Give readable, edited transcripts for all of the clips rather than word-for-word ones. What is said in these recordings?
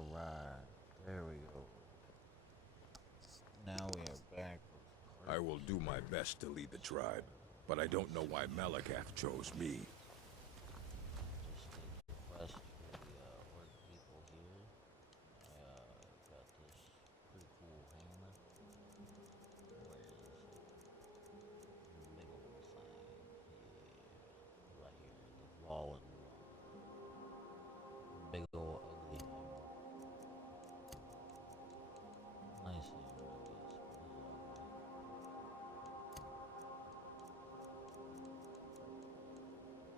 Alright, there we go. Now we are back with I will do my best to lead the tribe, but I don't know why Malakath chose me. just did the quest for the orc people here. Got this pretty cool hammer. Where is it? Big old thing. Yeah. Right here. The fallen one. Big old ugly hammer. Nice hammer, I guess.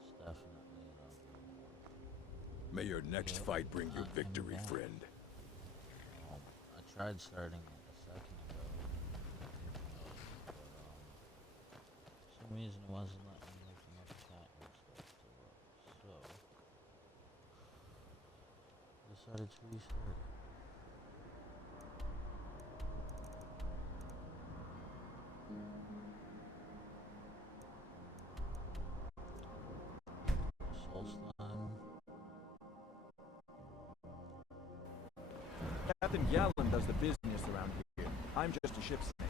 It's definitely an ugly one. May your next Yep, fight bring you not victory, anymore. friend. I tried starting it a second ago, but for some reason it wasn't letting me open up chat and stuff to look. So decided to restart it. Soul slime. Captain Gallen does the business around here. I'm just a ship's mate.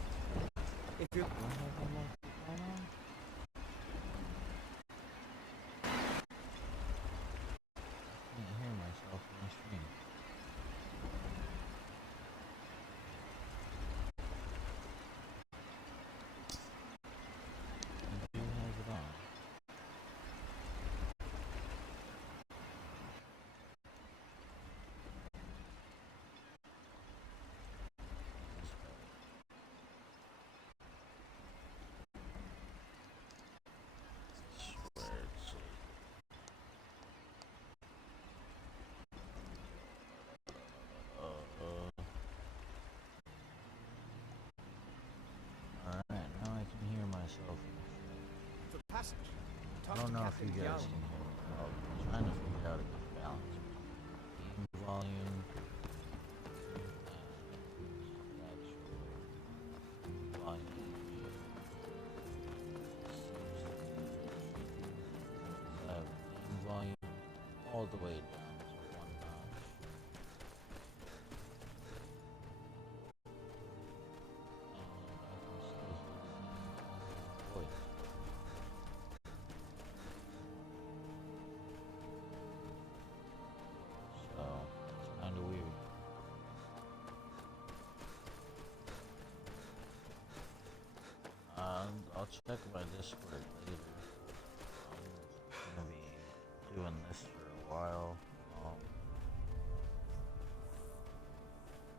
If you're... Do I have that much going on? I can't hear myself in the stream. I do have it on. Swear it's alright, now I can hear myself in the stream. The passage. I don't know if you guys can hear me. I'm trying to figure out a good balance between game volume and actual volume. I have game volume all the way down to 1 notch. And I can still hear the voice. So it's kind of weird. I'll check my Discord later. I'm gonna be doing this for a while.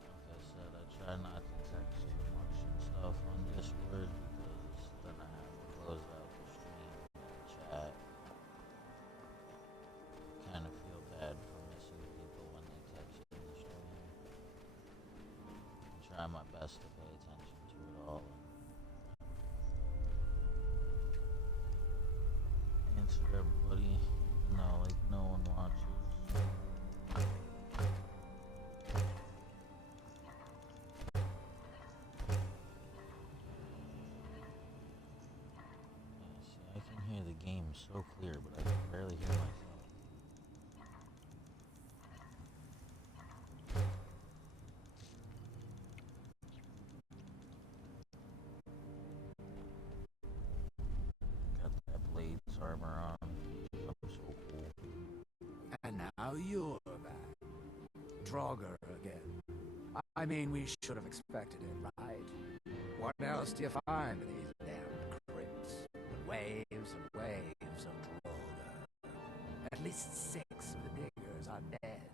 Like I said, I try not to text too much and stuff on Discord because then I have to close out the stream and chat. Kind of feel bad for missing people when they text in the stream. I try my best to pay attention to it all and answer everybody, even though like no one watches. Yeah, see, I can hear the game so clear, but I can barely hear myself. Got that Blades armor on. I'm so cool. And now you're back. Draugr again. I mean, we should have expected it, right? What else do you find in these damn crypts? But waves and waves of Draugr. At least 6 of the diggers are dead.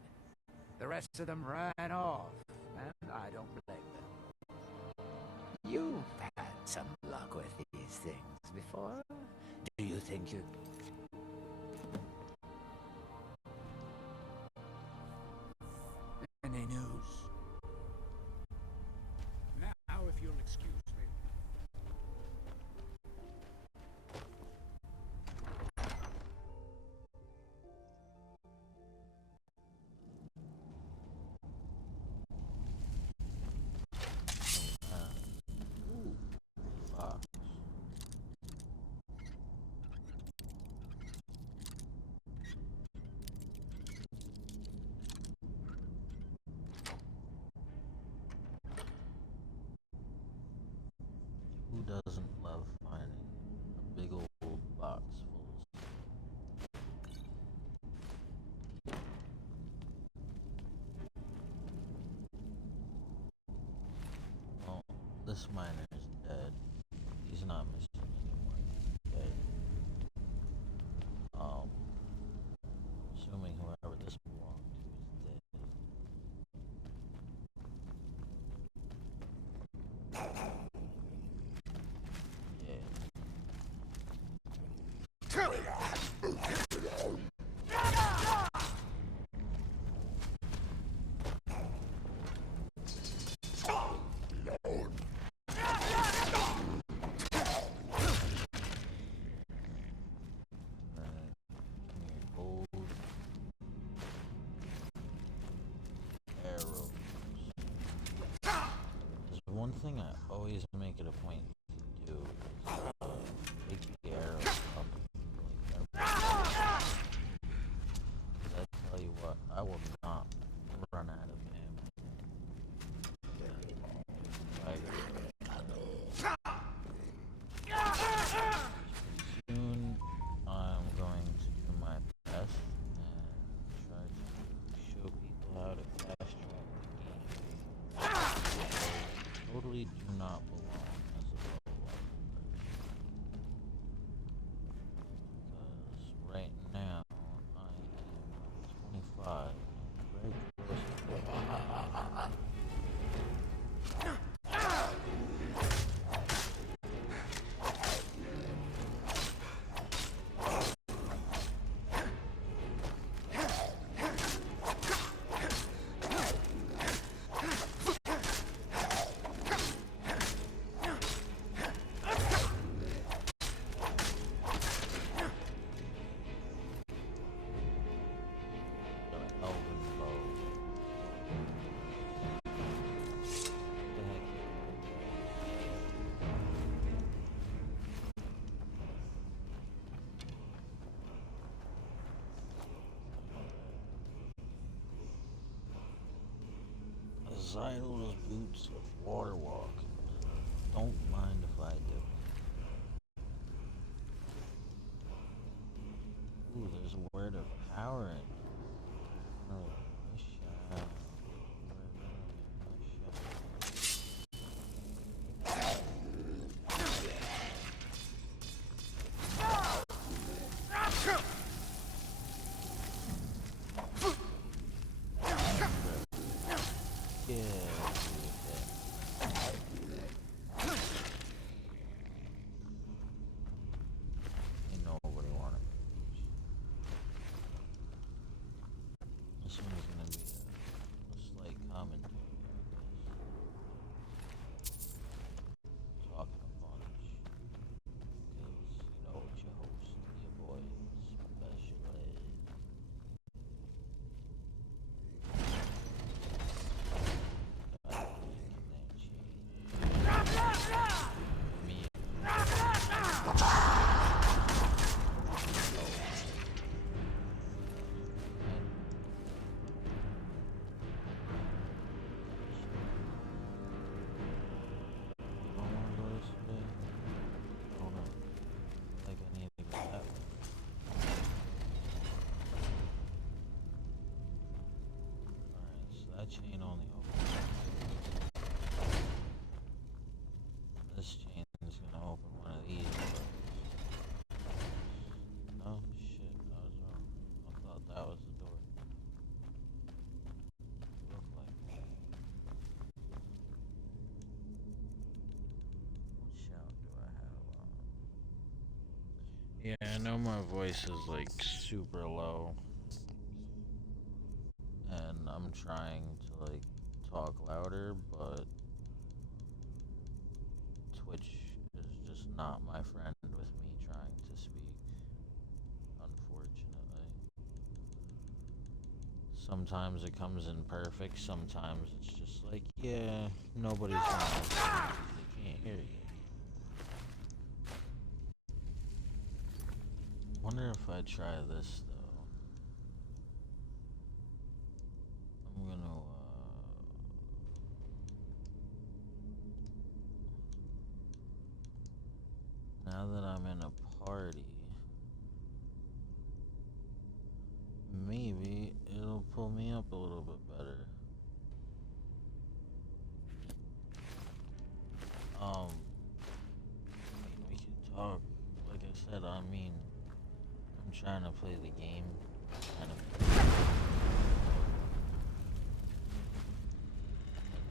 The rest of them ran off, and I don't blame them. You've had some luck with these things before. Do you think you... Any news? Now, if you'll excuse me. Ooh, fox. this miner is dead. He's not missing anymore. He's dead. Assuming whoever this belonged to is dead. Gold arrows. There's one thing I always make it a point to do is pick the arrows up. Like, I tell you what, I will not run out of ammo. Like, soon I'm going to do my best and try to show people how to fast track the game. Totally do not belong as a low level because right now I am 25 and very close to elven bow. What the heck? Zyl's boots of water walk. Don't mind if I do. Ooh, there's a word of power in it. Oh, nice shot. Yeah. Ain't nobody wanted me. This one is gonna be a slight commentary, I guess. Talking a bunch. Because you know what your host, your boy, Special Ed. Me. Chain only opens. This chain is gonna open one of these doors. Oh shit, I was wrong. I thought that was the door. Looked like that. What shout do I have on? Yeah, I know my voice is like super low. And I'm trying to like talk louder, but Twitch is just not my friend with me trying to speak, unfortunately. Sometimes it comes in perfect, sometimes it's just like, yeah, nobody's gonna listen because they can't hear you. Wonder if I try this though. I'm gonna now that I'm in a party, maybe it'll pull me up a little bit better. I'm trying to play the game. I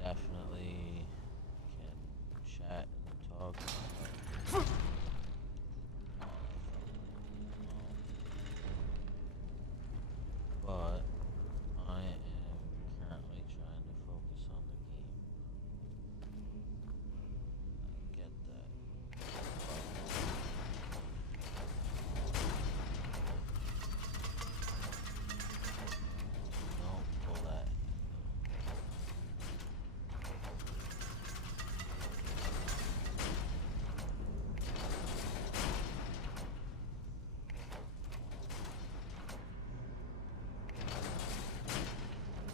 definitely can chat and talk. But I am currently trying to focus on the game. I get that. Don't pull that.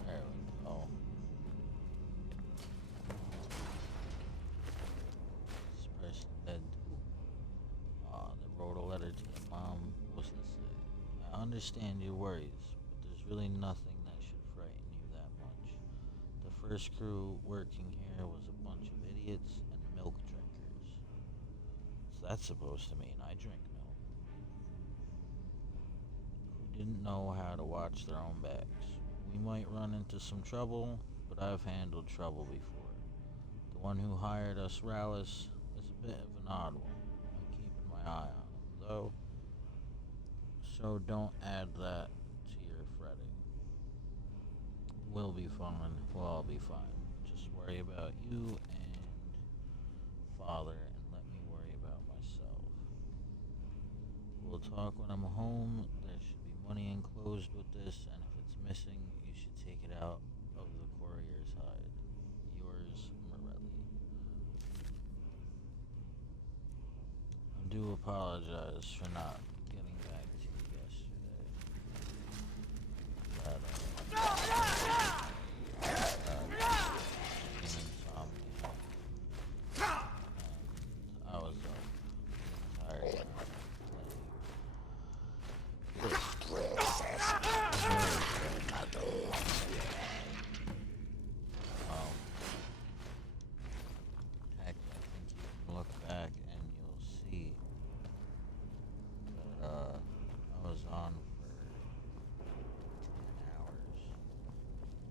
There we go. This person dead too. They wrote a letter to your mom. What's this say? I understand your worries, but there's really nothing that should frighten you that much. The first crew working here was a bunch of idiots and milk drinkers. What's that supposed to mean? I drink milk. Who didn't know how to watch their own backs. We might run into some trouble, but I've handled trouble before. The one who hired us, Rallis, is a bit of an odd one. I'm keeping my eye on him, though. So don't add that to your fretting. We'll be fine. We'll all be fine. Just worry about you and Father, and let me worry about myself. We'll talk when I'm home. There should be money enclosed with this, and if it's missing, you should take it out of the courier's hide. Yours, Morelli. I do apologize for not getting back to you yesterday. But, insomnia. And I was tired. Heck, I think you can look back and you'll see that I was on for 10 hours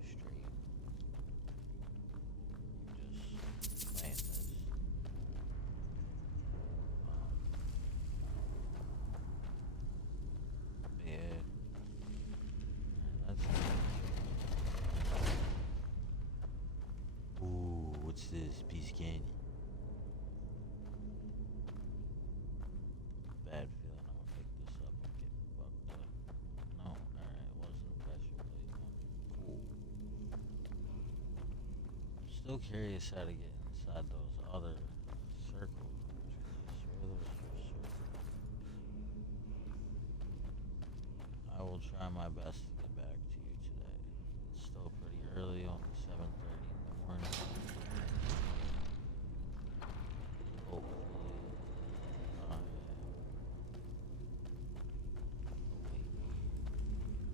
straight, just playing this. Yeah, that's. Ooh, what's this? Piece of candy. Bad feeling I'm gonna pick this up and get fucked up. No, alright, it wasn't a pressure plate. Cool. I'm still curious how to get inside those other circles. I swear those were circles. I will try my best to get back to you today. It's still pretty early, only 7:30 in the morning. Hopefully, I am awake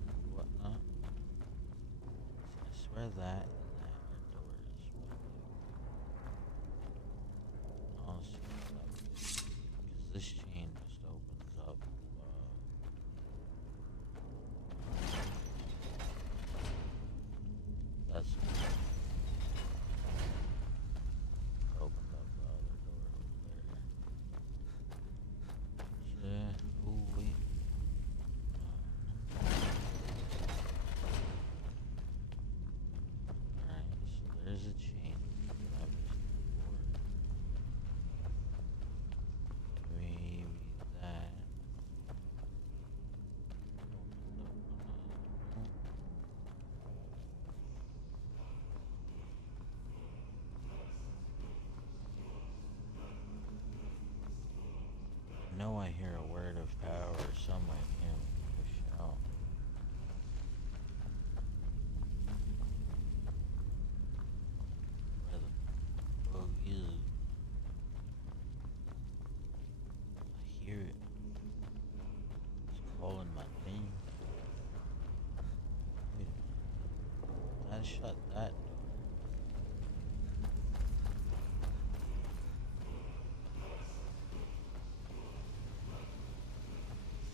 and whatnot. I swear that and that are doors, but honestly, because this chain just opens up. That's opened up the other door over there. Yeah. Ooh, wait. Alright, so there's a chain that I've missed before. Maybe that opened up another. I know I hear a word of power somewhere near me. Push out. Where the fuck is it? I hear it. It's calling my name. Wait a minute. That shut that door.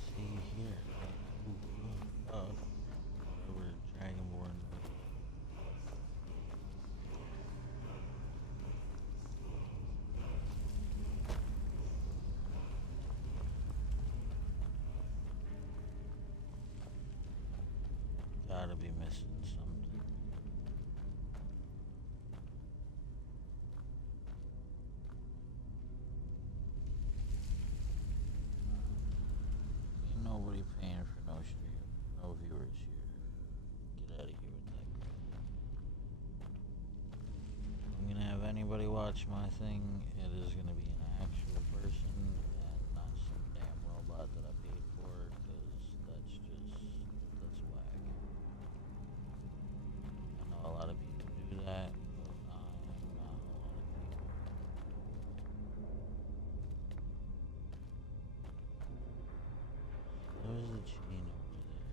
See here. missing something. Ain't nobody paying for no stream. No viewers here. Get out of here with that crap. If I'm gonna have anybody watch my thing, it is gonna be an actual person and not some damn robot that I paid for, because that's whack. I know a lot of people do that, but I am not a lot of people. There's the chain over there.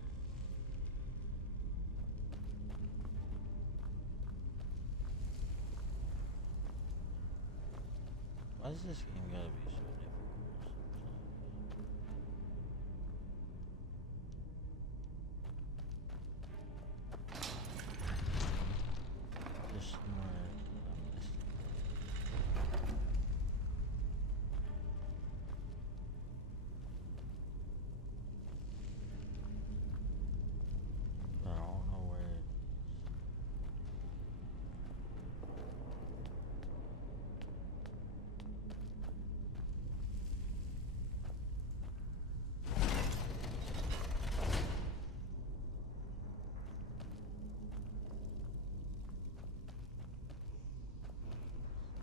Why does this game gotta be so difficult sometimes? There's somewhere I'm missing. But I don't know where it is.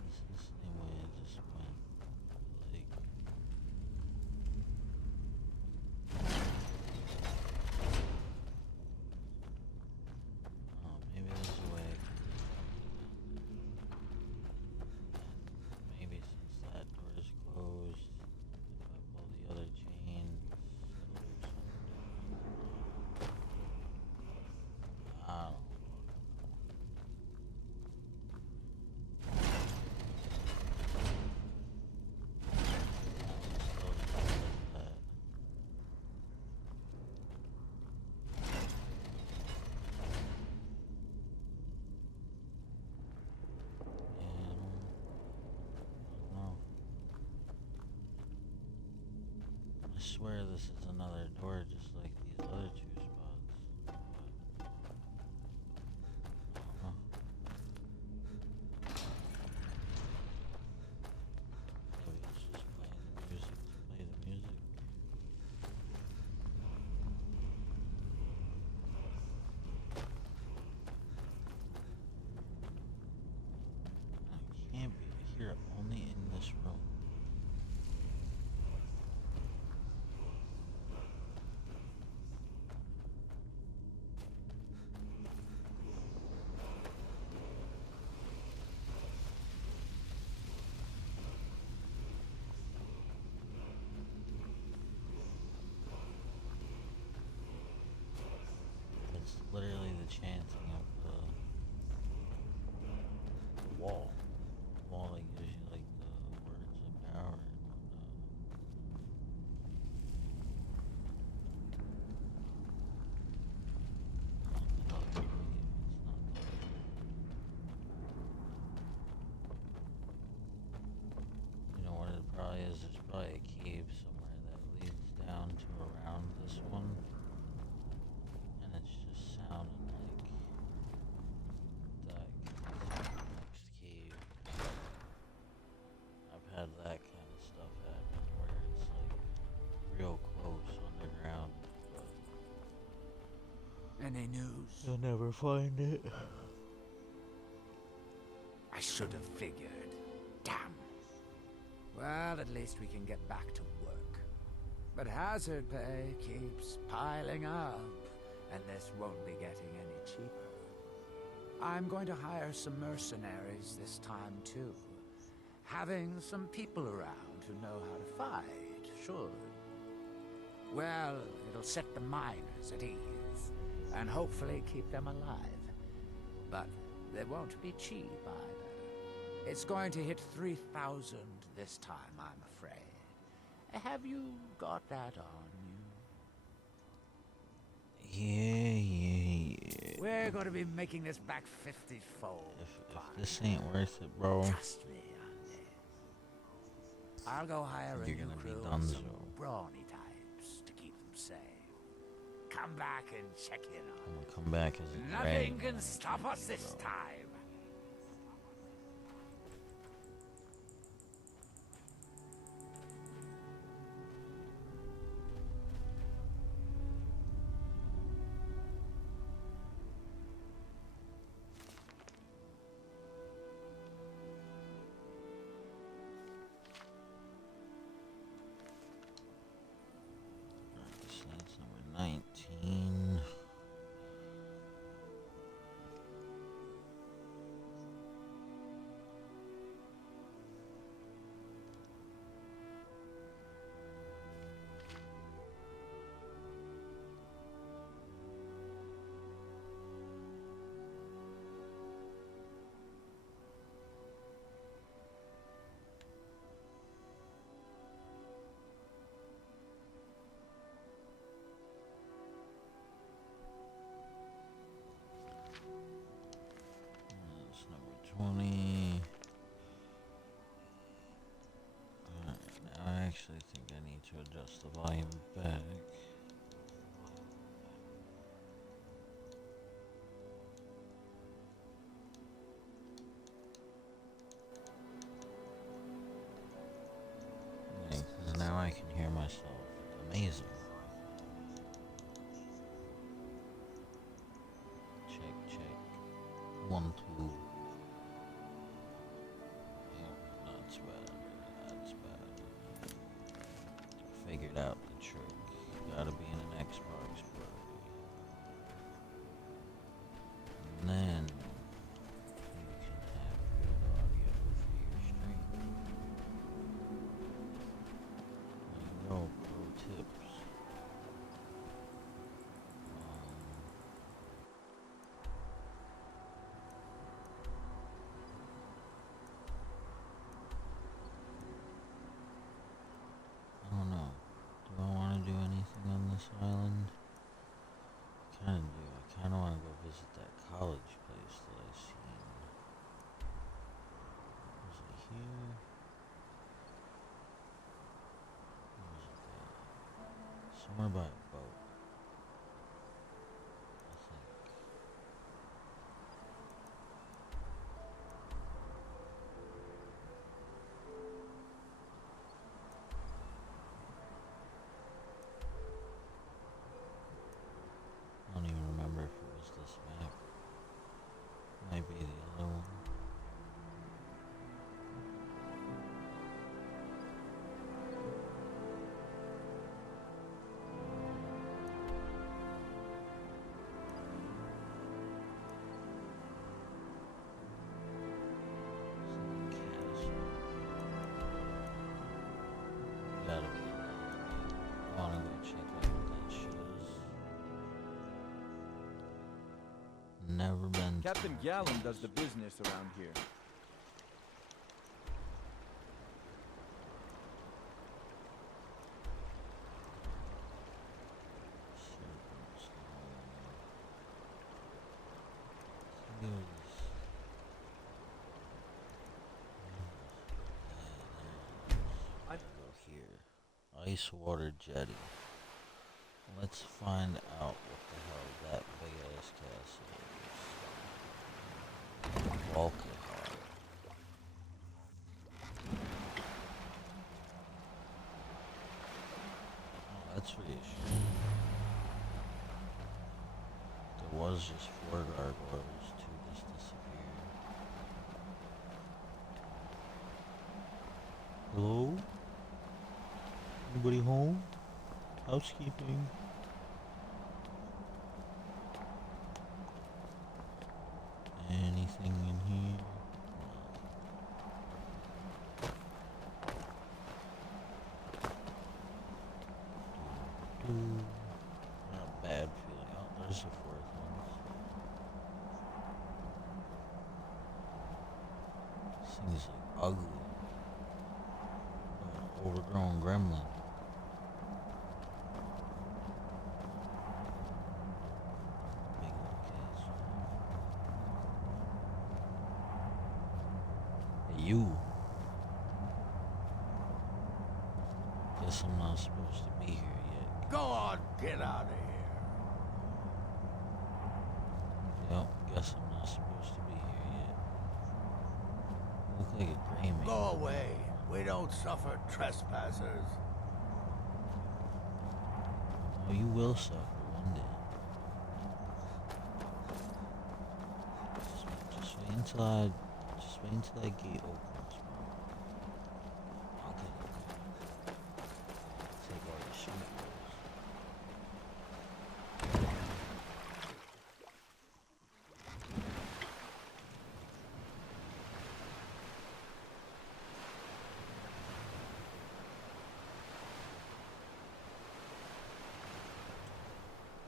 This is the same way I just went. Like, oh, maybe there's a way I can get down there. And maybe since that door is closed, if I pull the other chains, it'll do something different. I don't know. That. Yeah, I don't know. I swear this is another door just like these other two spots. But I don't know. Maybe it's just playing the music to play the music. I can't be here only in this room. It's literally the chanting of the wall. The wall that gives you like the words of power and whatnot. It's not that. You know what it probably is? There's probably a cave somewhere that leads down to around this one. And it's just sounding like that next cave. I've had that kind of stuff happen where it's like real close underground, but Any news? you'll never find it. I should have figured. Damn. Well, at least we can get back to work. But hazard pay keeps piling up, and this won't be getting any cheaper. I'm going to hire some mercenaries this time, too. Having some people around who know how to fight should. Well, it'll set the miners at ease, and hopefully keep them alive. But they won't be cheap either. It's going to hit 3,000 this time, I'm afraid. Have you got that on you? Yeah. We're going to be making this back 50-fold. If this ain't worth it, bro, Trust me on this. I'll go hire a You're new gonna be crew done, of some so. brawny types to keep them safe. come back and check in on. I'm gonna come back as a Nothing dragon. can stop us this time. So that's number 19. That's number 20. Alright, now I actually think I need to adjust the volume back. Yeah, 'cause now I can hear myself. Amazing. Check, check. 1, 2. Yep, that's bad. That's bad. Figured out the trick. Gotta be in an Xbox party. And then you can have good audio for your stream. There you go, pro tips. I don't know. Do I want to do anything on this island? Kinda do. I kinda want to go visit that college place that I seen. Was it here? Where was it at? Somewhere by a boat. I think. I don't even remember if it was this map. Might be the other one. It's like a castle. Gotta be a lot. I wanna go check out what that shit is. Never been to Captain Gallon does the business around here. Serpent's Home. I- Go here. Ice water jetty. Let's find out what the hell that big ass castle is. Volkihar. Oh, that's reassuring. There was just 4 gargoyles, 2 just disappeared. Hello? Anybody home? Housekeeping. Anything in here? No. Not a bad feeling. Oh, there's the 4th one. This thing's like ugly. Overgrown gremlin. Big old castle. Hey, you. Guess I'm not supposed to be here yet. Go on, get out of here. Well, guess I'm not supposed to be here yet. Look like a gray man. Go away. We don't suffer trespassers. Oh, you will suffer one day. Just wait until that gate opens, bro. I'll get it. Take all your sweet rolls.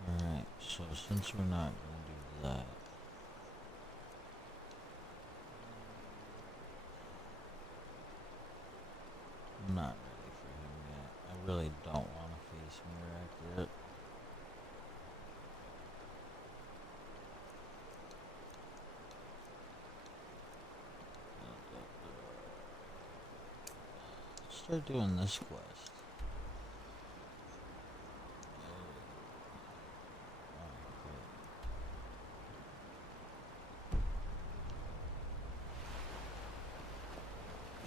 Alright, so since we're not gonna do that, I'm not ready for him yet. I really don't want to face Mirak yet. Let's start doing this quest.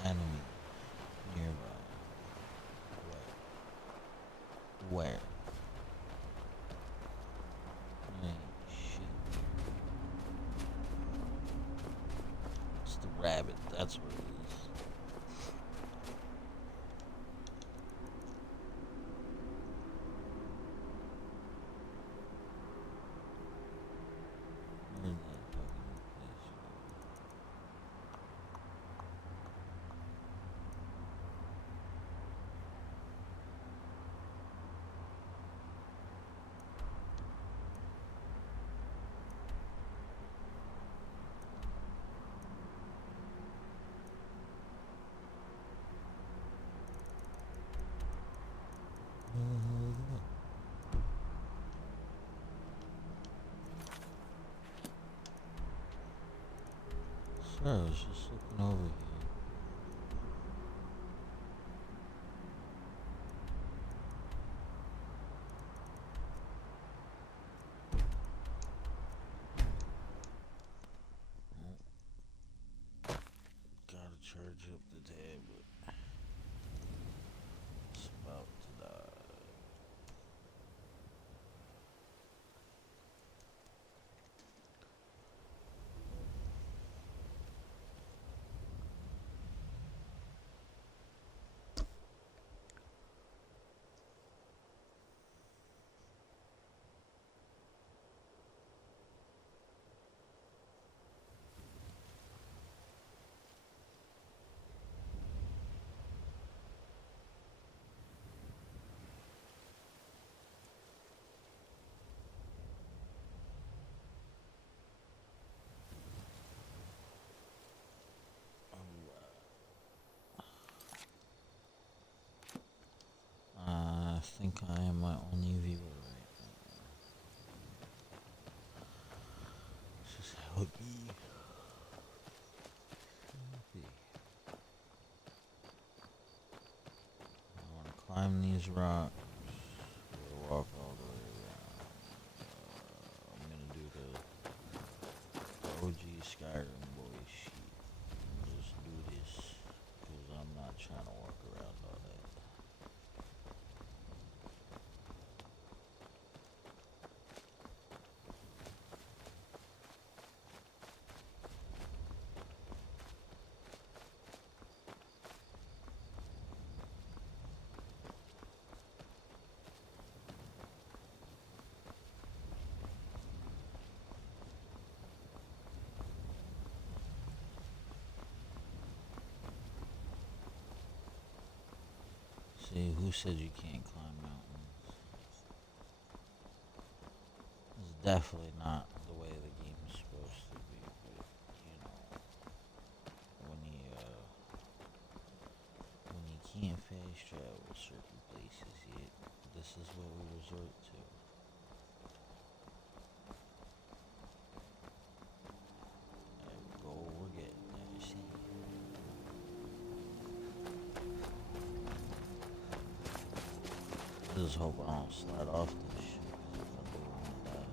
Enemy nearby. Where? Hey, shit. It's the rabbit. That's what it is. Where's that fucking place? Where the hell is that? Sir, I was just looking over here. Gotta charge up the tablet. It's about to die. I think I am my only viewer right now. This is how it be. I want to climb these rocks. We'll walk all the way around. I'm gonna do the OG Skyrim boy shit. Just do this, cause I'm not trying to walk around all that. See, who said you can't climb mountains? It's definitely not the way the game is supposed to be, but, you know, when you can't fast travel certain places yet, this is what we resort to. There we go, we're getting there, see? I just hope I don't slide off this shit, 'cause if I do, I'm gonna die.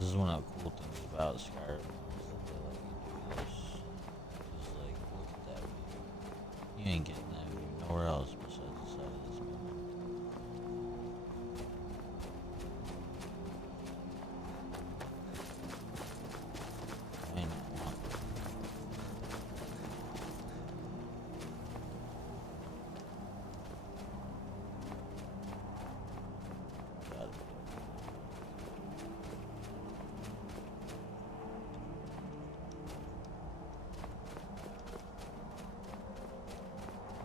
This is one of the cool things about Skyrim is that they let you do this. Just like, look at that view. You ain't getting that view nowhere else besides the side of this building. I know. Gotta be.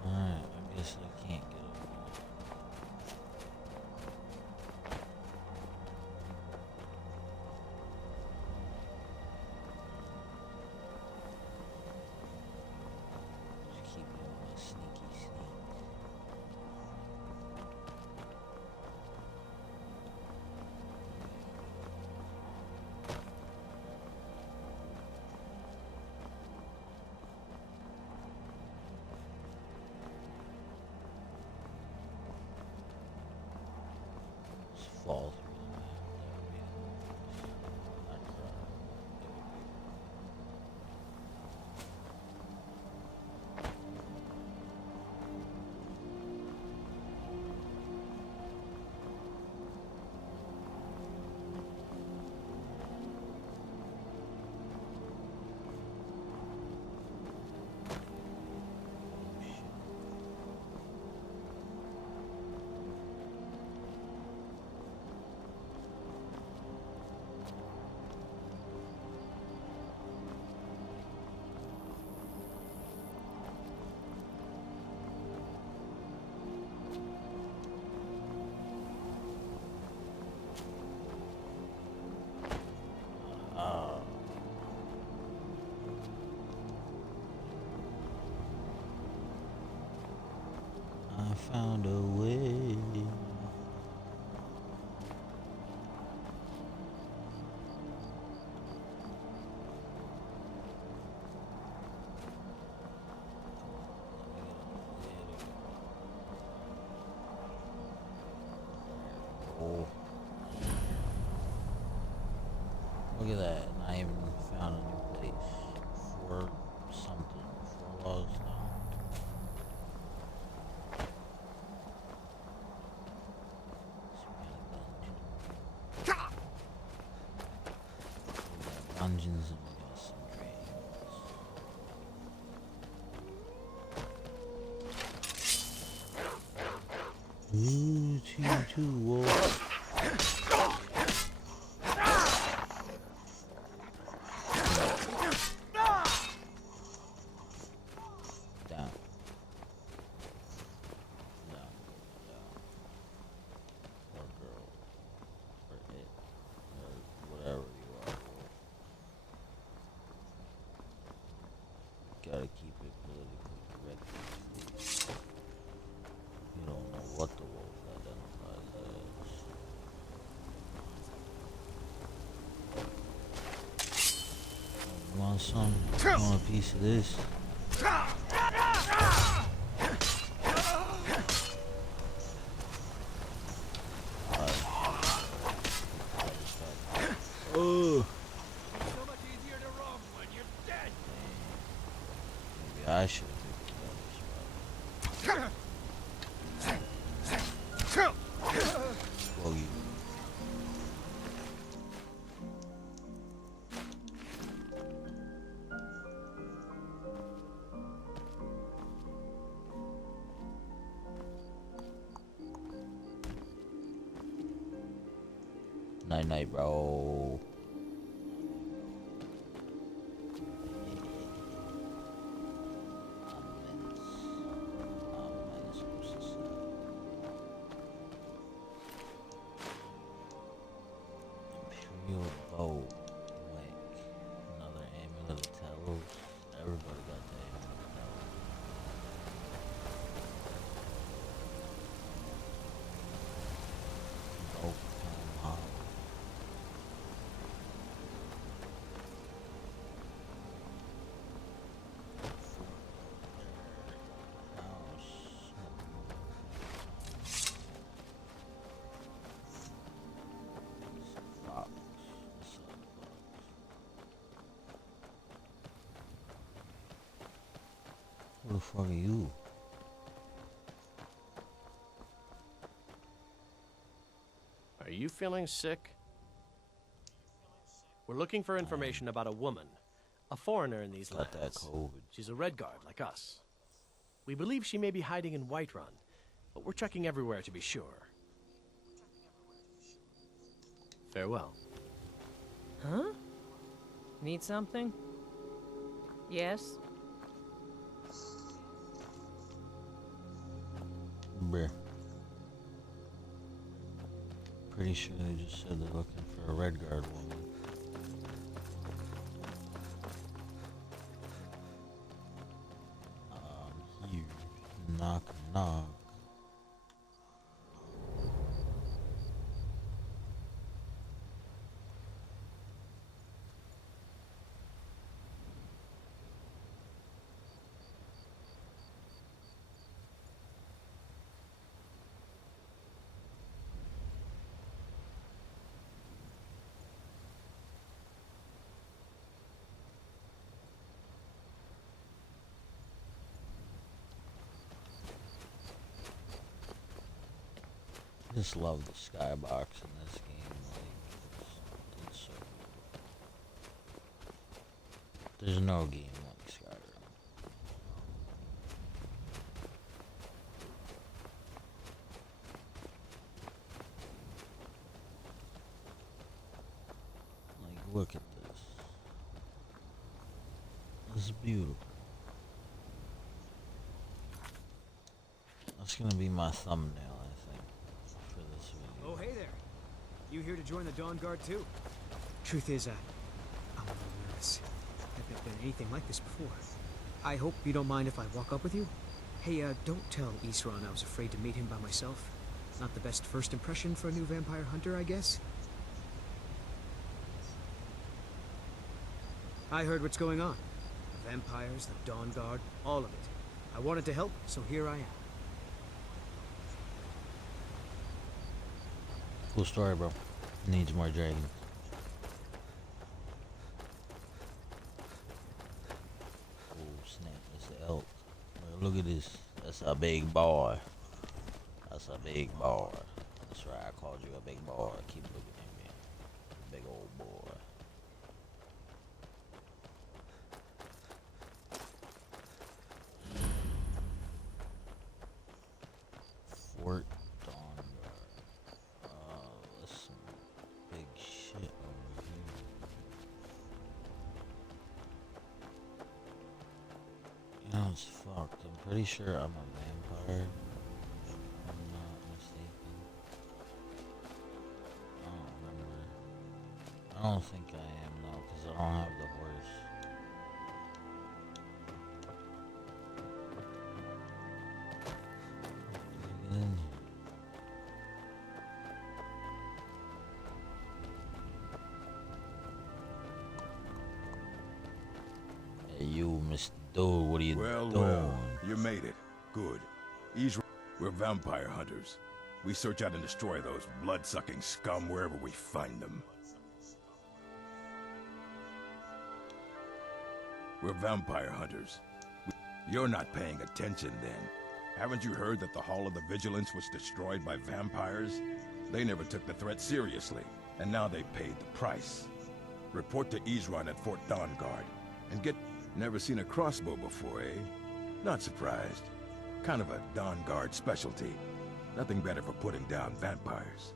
Alright, I guess I can't get over there. Just keep doing my sneaky sneak. Just fall through the map. That would be I'd cry. It would be. Oh shit. Oh. I found a way. Oh. Look at that. And I even found a new place. For something. 4 logs down. Some kind of dungeon. We got dungeons and we got some dragons. Ooh, two wolves. Down. Down. Or girl. Or it. Or whatever you are. Gotta keep it politically correct. You don't know what the wolf identifies as. You want some? You want a piece of this? Oh, So much easier to roam when you're dead. maybe I should have picked the other spot. Well, you. Night night, bro. Imperial bow, whack. Another amulet of Talos. Everybody got the amulet of Talos. Both tomahawk. Who the fuck are you? Are you feeling sick? We're looking for information about a woman, a foreigner in these Got that lands. COVID. She's a Red Guard like us. We believe she may be hiding in Whiterun, but we're checking everywhere to be sure. Farewell. Huh? Need something? Yes? Bruh. Pretty sure they just said they're looking for a Red Guard woman. Here. Knock, knock. I just love the skybox in this game. Like, it's so good. There's no game like Skyrim. Like, look at this. This is beautiful. That's gonna be my thumbnail, I think, for this video. Oh, hey there. You here to join the Dawn Guard too? Truth is, I'm a little nervous. I've never done anything like this before. I hope you don't mind if I walk up with you? Hey, don't tell Isran I was afraid to meet him by myself. Not the best first impression for a new vampire hunter, I guess. I heard what's going on. The vampires, the Dawn Guard, all of it. I wanted to help, so here I am. Cool story, bro. Needs more dragons. Oh snap, that's the elk. Look at this. That's a big boy. That's a big boy. That's right, I called you a big boy. Keep looking at me. Big old boy. Fort Dawn Guard. That's some big shit over here. You know, it's fucked. I'm pretty sure I'm a vampire. If I'm not mistaken. I don't remember. I don't think I am though, because I don't have the horse. Get in here. Hey, you, Mr. Dude, what are you Well, doing? well, you made it. Good. We're vampire hunters. We search out and destroy those blood-sucking scum wherever we find them. We're vampire hunters. You're not paying attention then. Haven't you heard that the Hall of the Vigilance was destroyed by vampires? They never took the threat seriously, and now they paid the price. Report to Isran at Fort Dawn Guard, and get... Never seen a crossbow before, eh? Not surprised. Kind of a Dawn Guard specialty. Nothing better for putting down vampires.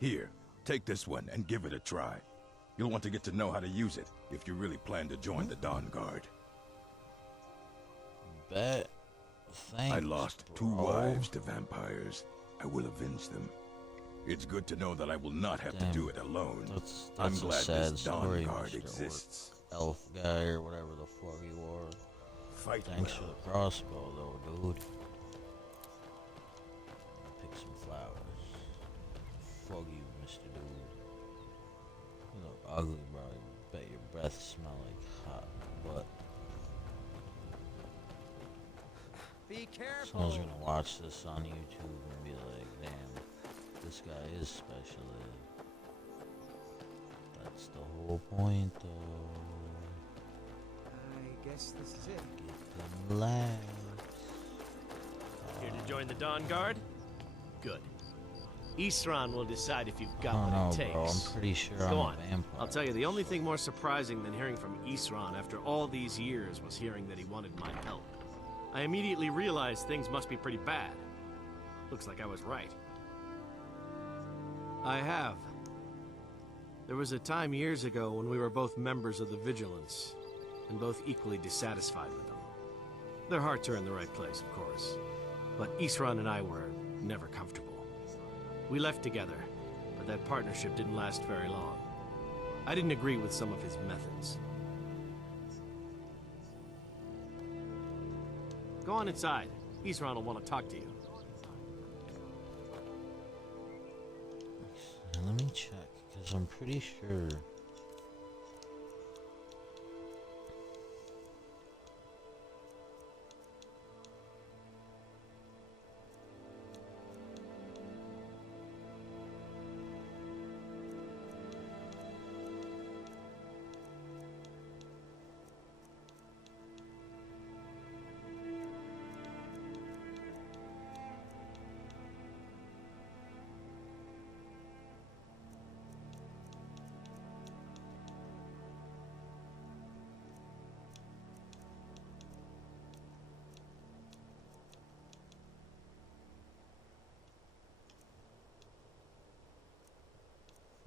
Here, take this one and give it a try. You'll want to get to know how to use it if you really plan to join the Dawn Guard. Bet. Thanks, I lost bro. 2 wives to vampires. I will avenge them. It's good to know that I will not have to do it alone. That's I'm a glad sad this Dawn story, Guard Mr. exists. Elf guy or whatever the fuck you are. Fight Thanks for well. the crossbow though, dude. Pick some flowers. Fuck you, Mr. Dude. You look ugly, bro. I bet your breath smell like hot butt. Be careful. Someone's gonna watch this on YouTube and be like, damn, this guy is special. That's the whole point, though. I guess this is it. Relax. Here to join the Dawn Guard? Good. Isran will decide if you've I got don't what know, it takes. bro. I'm pretty sure Go I'm on. a vampire. I'll tell you, the only thing more surprising than hearing from Isran after all these years was hearing that he wanted my help. I immediately realized things must be pretty bad. Looks like I was right. I have. There was a time years ago when we were both members of the Vigilance, and both equally dissatisfied with them. Their hearts are in the right place, of course, but Isran and I were never comfortable. We left together, but that partnership didn't last very long. I didn't agree with some of his methods. Go on inside. Isran will want to talk to you. Let me check, because I'm pretty sure.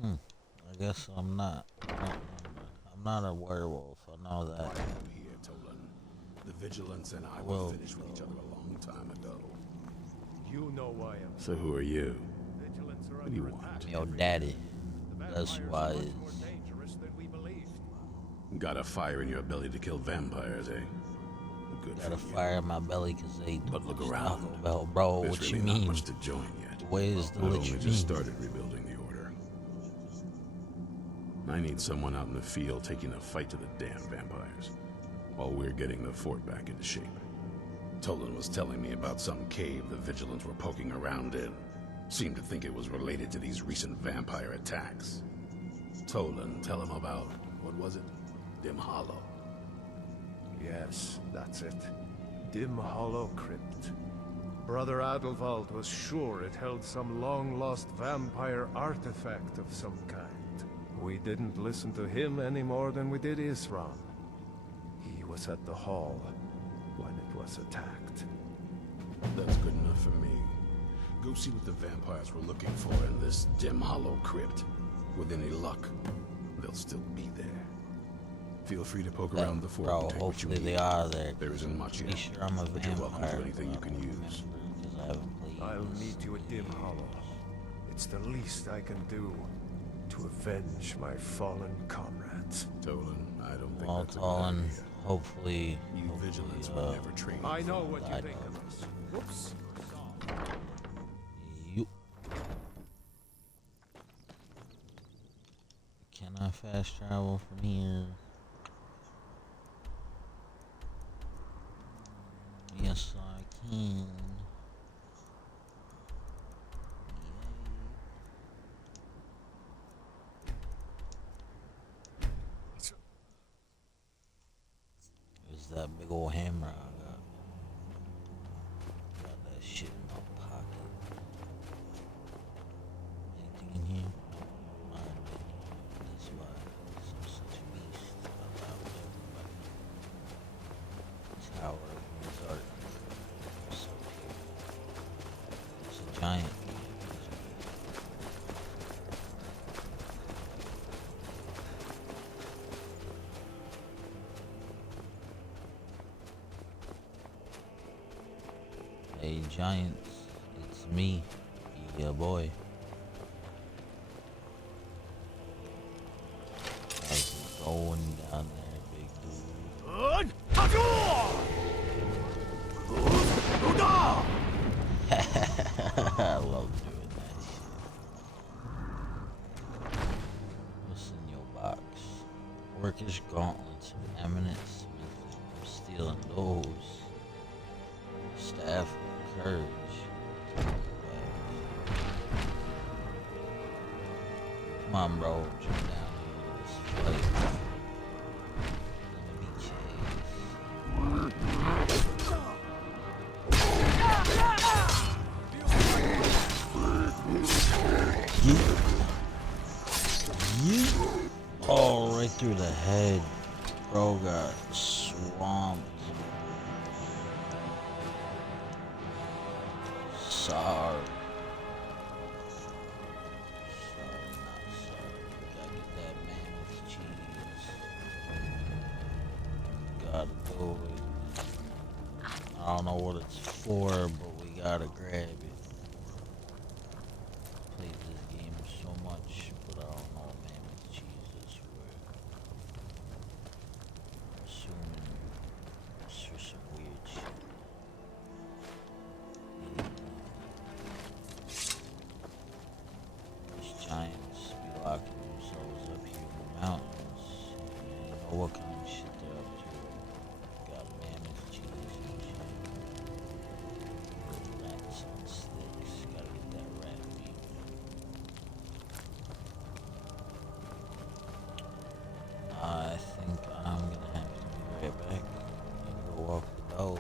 I guess I'm not. I'm not a werewolf. I know that. Why are you here, Tolan? The Vigilance and I Well, were finished with each other a long time ago. You know why I'm So who are you? vigilance are What do you under want? attack. Your daddy. The That's vampires why are much it's- more dangerous than we believed. Got a fire in your belly to kill vampires, eh? Good Got a for you. fire in my belly because they But look just around. Taco Bell, bro. There's What really you not mean? much to join yet. Where's the I've what only you just mean? started rebuilding the order. I need someone out in the field taking the fight to the damn vampires, while we're getting the fort back into shape. Tolan was telling me about some cave the Vigilants were poking around in. Seemed to think it was related to these recent vampire attacks. Tolan, tell him about, what was it? Dim Hollow. Yes, that's it. Dim Hollow Crypt. Brother Adelwald was sure it held some long-lost vampire artifact of some kind. We didn't listen to him any more than we did Isran. He was at the hall when it was attacked. That's good enough for me. Go see what the vampires were looking for in this Dim Hollow Crypt. With any luck, they'll still be there. Feel free to poke around the fort Bro, and take what you hopefully they need. are there. There isn't much Pretty yet, sure I'm a but you're welcome to vampire. anything you but I can don't use. remember 'cause I haven't played I'll this meet you at Dim in Hollow. years. It's the least I can do to avenge my fallen comrades. Tolan, I don't think Well, that's a good Tolan, idea. hopefully, You vigilants will never train. I know what you I think know. of us. Whoops. You. Can I fast travel from here? Yes, I can. Is that big old hammer I got? Got that shit in my pocket. Anything in here? Alright, that's why I'm such a beast. I love everybody. Tower of Resort. So cute. It's a giant. Hey Giants, it's me, your boy. How's it going down there, big dude? I love doing that shit. What's in your box? Workers' gauntlets of eminent smithing. I'm stealing those. Staff of courage. Come on, bro. Jump down here. Let's fight. Let me chase. through the head. Bro got swamped. Sorry. Sorry, not sorry. Gotta get that mammoth cheese. Gotta do it. I don't know what it's for, but we gotta grab it. Played this game so much, but I don't know what mammoth cheese is for. I'm assuming it's for some weird shit. These giants be locking themselves up here in the mountains. You know what kind of shit they're up to. Got mammoth cheese and shit. Rats on sticks. Gotta get that rat meat. I think I'm gonna have to be right back and go walk the dog.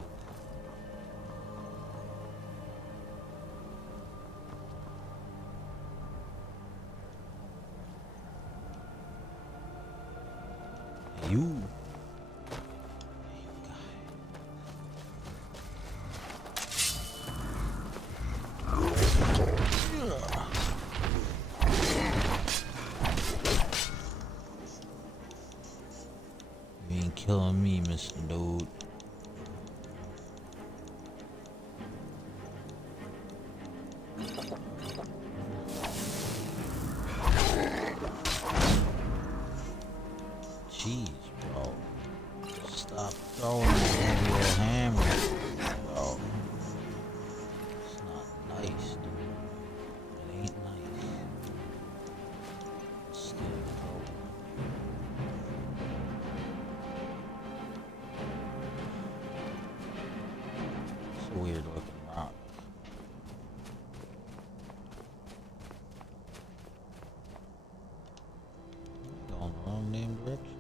You. You ain't killing me, Mr. Dude. Jeez, bro. Stop throwing the little hammer, bro. It's not nice, dude. It ain't nice. Still cold. It's a weird looking rock. Going the wrong damn direction.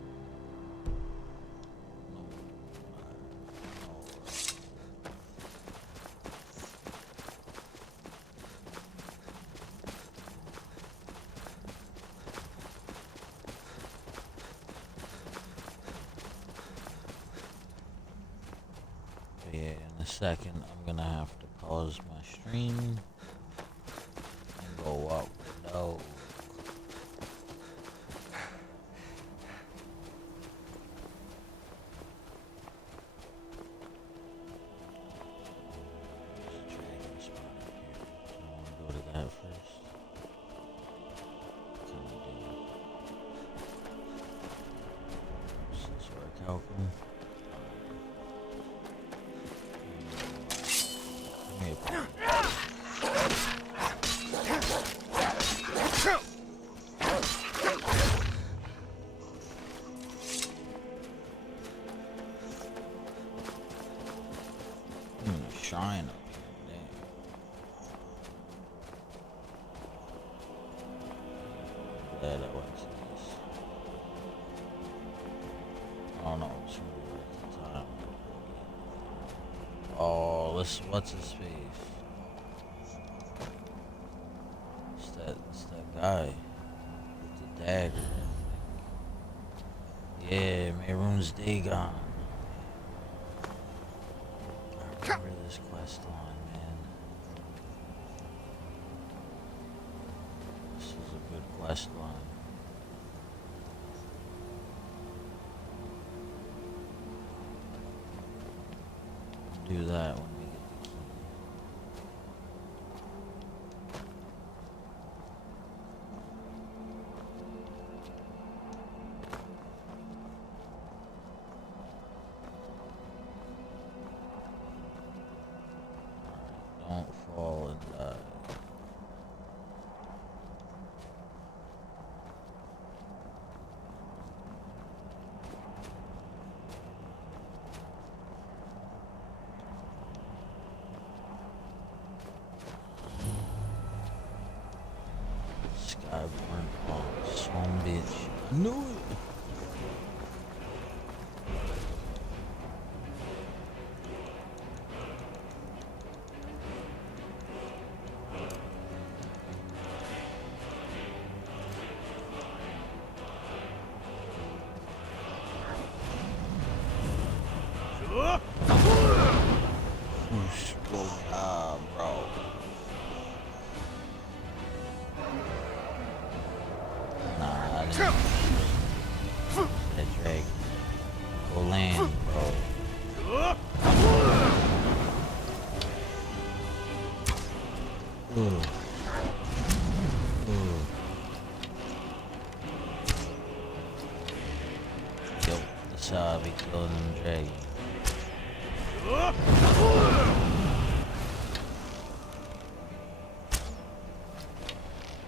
But yeah, in a second, I'm gonna have to pause my stream and go walk the dog. There's a dragon spot up here. I wanna go to that first. Kinda do. Does this work out for me? Shine up here, damn. Glad I went to this. I don't know, it's really worth the time. Oh, what's his face? It's that guy with the dagger. Yeah, Mehrunes Dagon. I remember this quest line, man. This is a good quest line. Do that when we get the key. Alright, don't fall and die. Skyrim, oh, son bitch. I knew it! That's how I be killing them dragons.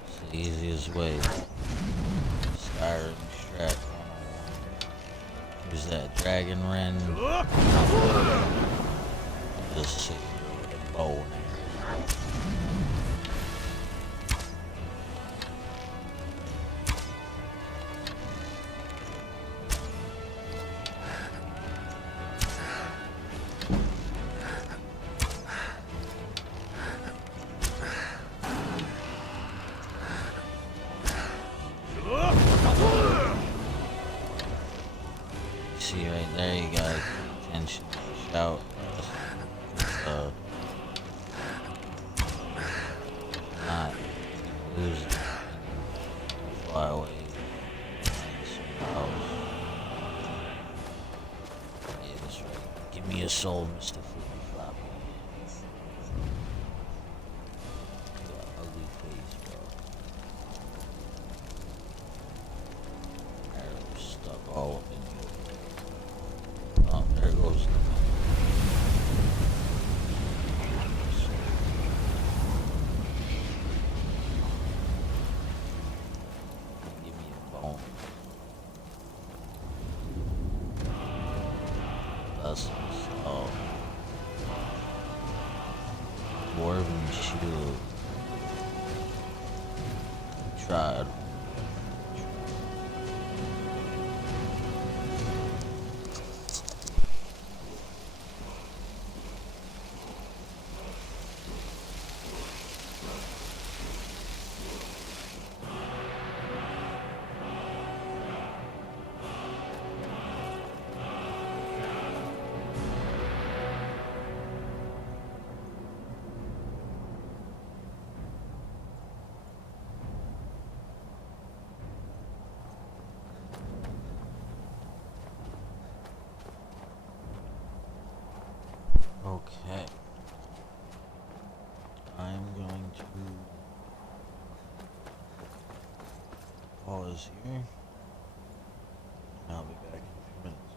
It's the easiest way. Skyrim strat 101. Use that dragon ren. Just sit here with a bow and arrow. See right there, you gotta attention, shout, not lose it, fly away, find somewhere else. Yeah, that's right. Give me your soul, Mr. Flippy Floppy. You got an ugly face, bro. Arrows stuck all up in you. Oh, there goes the give me a bone. That's Dwarven shield. Tried. Okay. I'm going to pause here. I'll be back in a few minutes.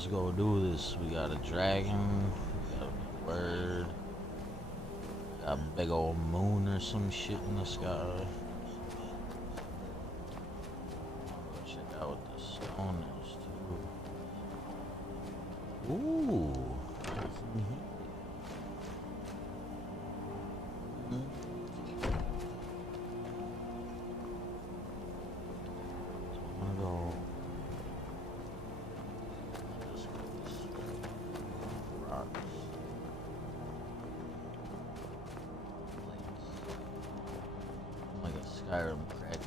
Let's go do this. We got a dragon. We got a bird. We got a big old moon or some shit in the sky. I'll go check out what this stone is too. Ooh. What's in here? Like a Skyrim crack,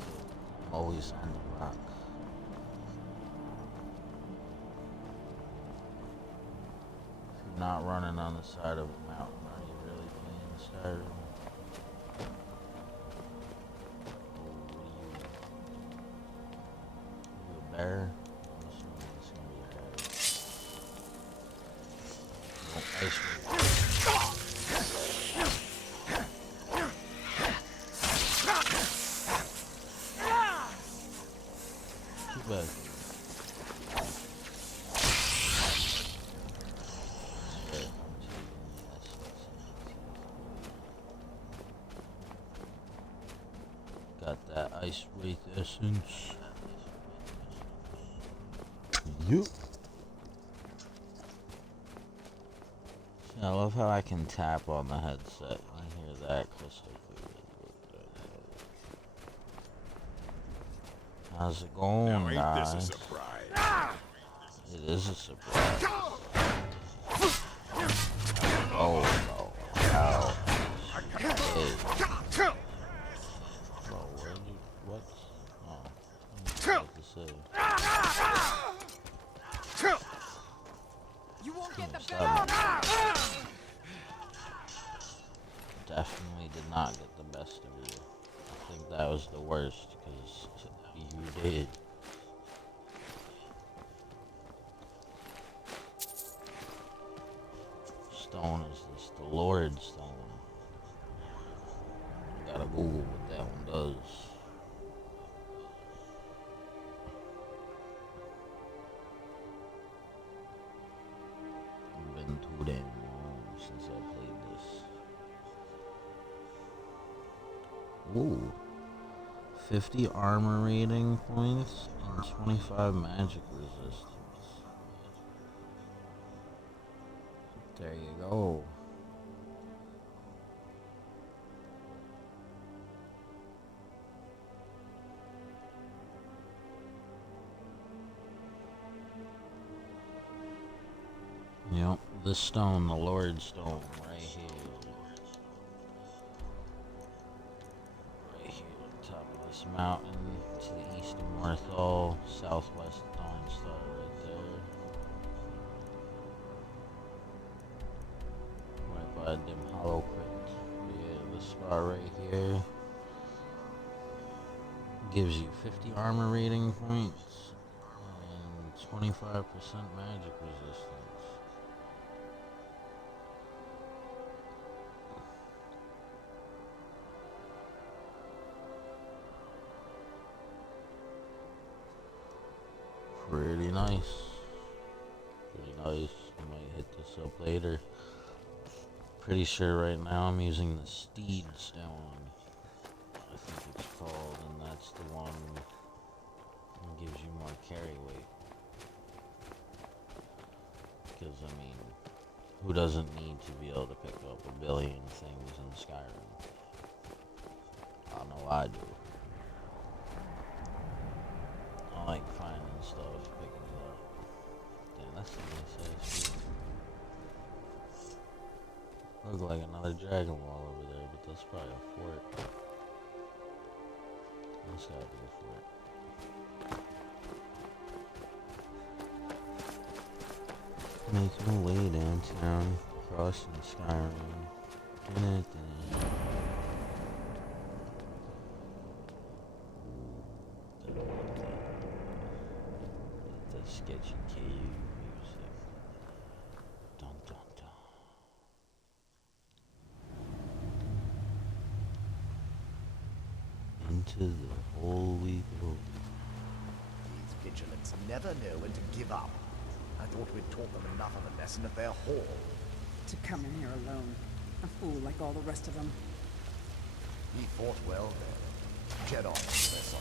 always on the rock. If you're not running on the side of a mountain, are you really playing Skyrim? You a bear? I'm assuming it's gonna be a bear. Oh, ice cream. Back. Got that ice wraith essence. Yup. I love how I can tap on the headset and hear that crystal clear. How's it going, Now, ain't guys? this a surprise? It is a surprise. Oh no! Ow! Hey. Bro, where'd you? What? Oh, I don't know what to say. You won't get the Stop. Definitely did not get the best of you. I think that was the worst because you did. Stone is this the Lord stone? I gotta Google what that one does. It's been too damn long since I played this. Ooh. 50 armor rating points and 25 magic resistance. There you go. Yep, this stone, the Lord stone, right here. Right here at the top of this mountain, to the east of Morthal, southwest of Dawnstar, right there. Right by Dim Hollow Crypt. Yeah, this spot right here gives you 50 armor rating points and 25% magic resistance. Pretty nice. Pretty nice. I might hit this up later. Pretty sure right now I'm using the Steed Stone. I think it's called, and that's the one that gives you more carry weight. Because, I mean, who doesn't need to be able to pick up a billion things in Skyrim? I know I do. I like finding stuff, picking it up. Damn, that's the nice ass shit. Look like another dragon wall over there, but that's probably a fort. That's gotta be a fort. Making my way downtown, crossing Skyrim. The sketchy cave music. Dun dun dun. Into the hole we go. These vigilants never know when to give up. I thought we'd taught them enough of a lesson at their hall. To come in here alone. A fool like all the rest of them. He fought well then. Get on, Professor.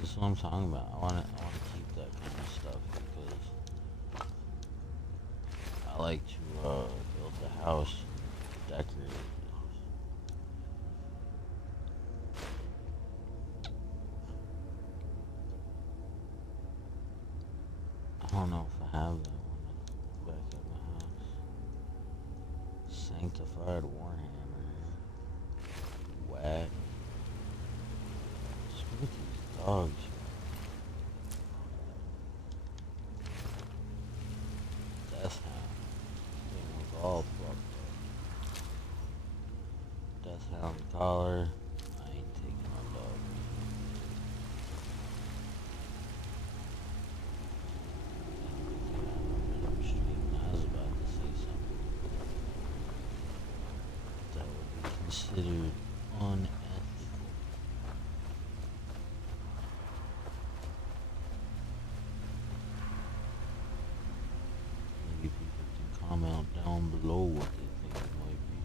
This is what I'm talking about. I wanna keep that kind of stuff because I like to build the house, decorate it. I don't know if I have that one back at my house. Sanctified Warhammer. Whack. Look at these dogs. Death Hound. Thing was all fucked up. Death Hound collar. I ain't taking my dog. I was about to say something that would be considered unethical. Maybe people can comment down below what they think it might be.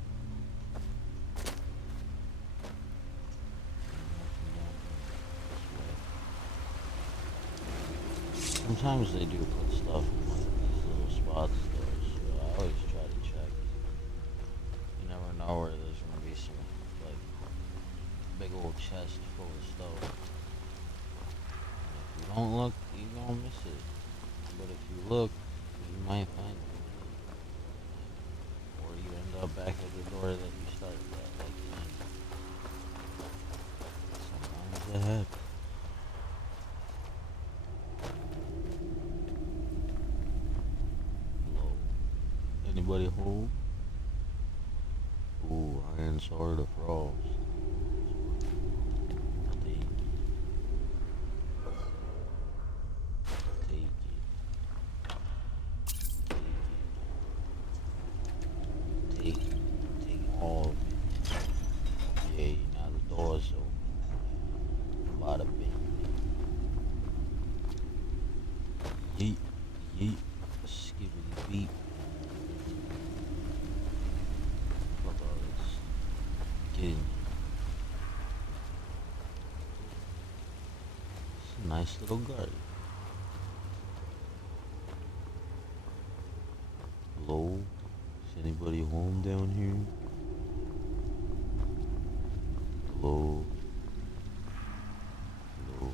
Sometimes they do put stuff in like these little spots though, so I always try to check. You never know where there's gonna be some like big old chest full of stuff. And if you don't look, you gonna miss it. But if you look, you might find it. Or you end up back at the door that you started at, like you end. Sometimes that happens. Hello. Anybody home? Ooh, Iron Sword of Frost. Take it. Take it. Take it. Take all of it. Yay, now the door's open. Bada bing. Yeet, yeet, skibbity beep. Fuck all this. Get in here. It's a nice little garden. Hello? Is anybody home down here? Hello? Hello?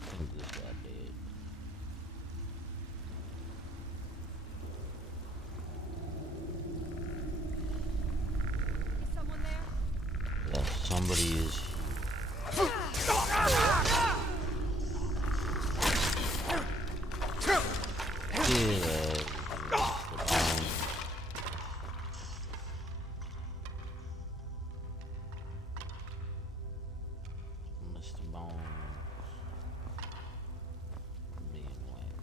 I think this guy dead. Is someone there? Yes, somebody is here. Yeah, Mr. Bones. Being like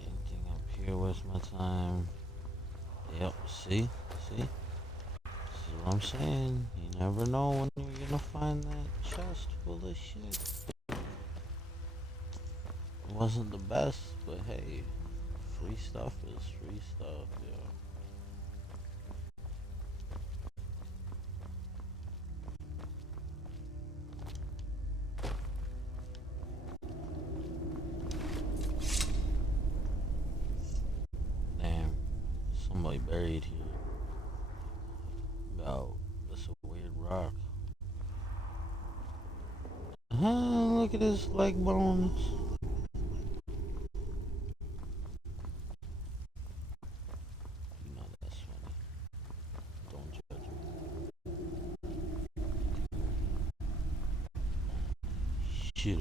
anything up here waste my time. Yep, see? See? This is what I'm saying. You never know when you're gonna find that chest full of shit. It wasn't the best, but hey, free stuff is free stuff, yeah. Damn, somebody buried here. Yo, that's a weird rock. Look at his leg bones. You know that's funny. Don't judge me. Shit.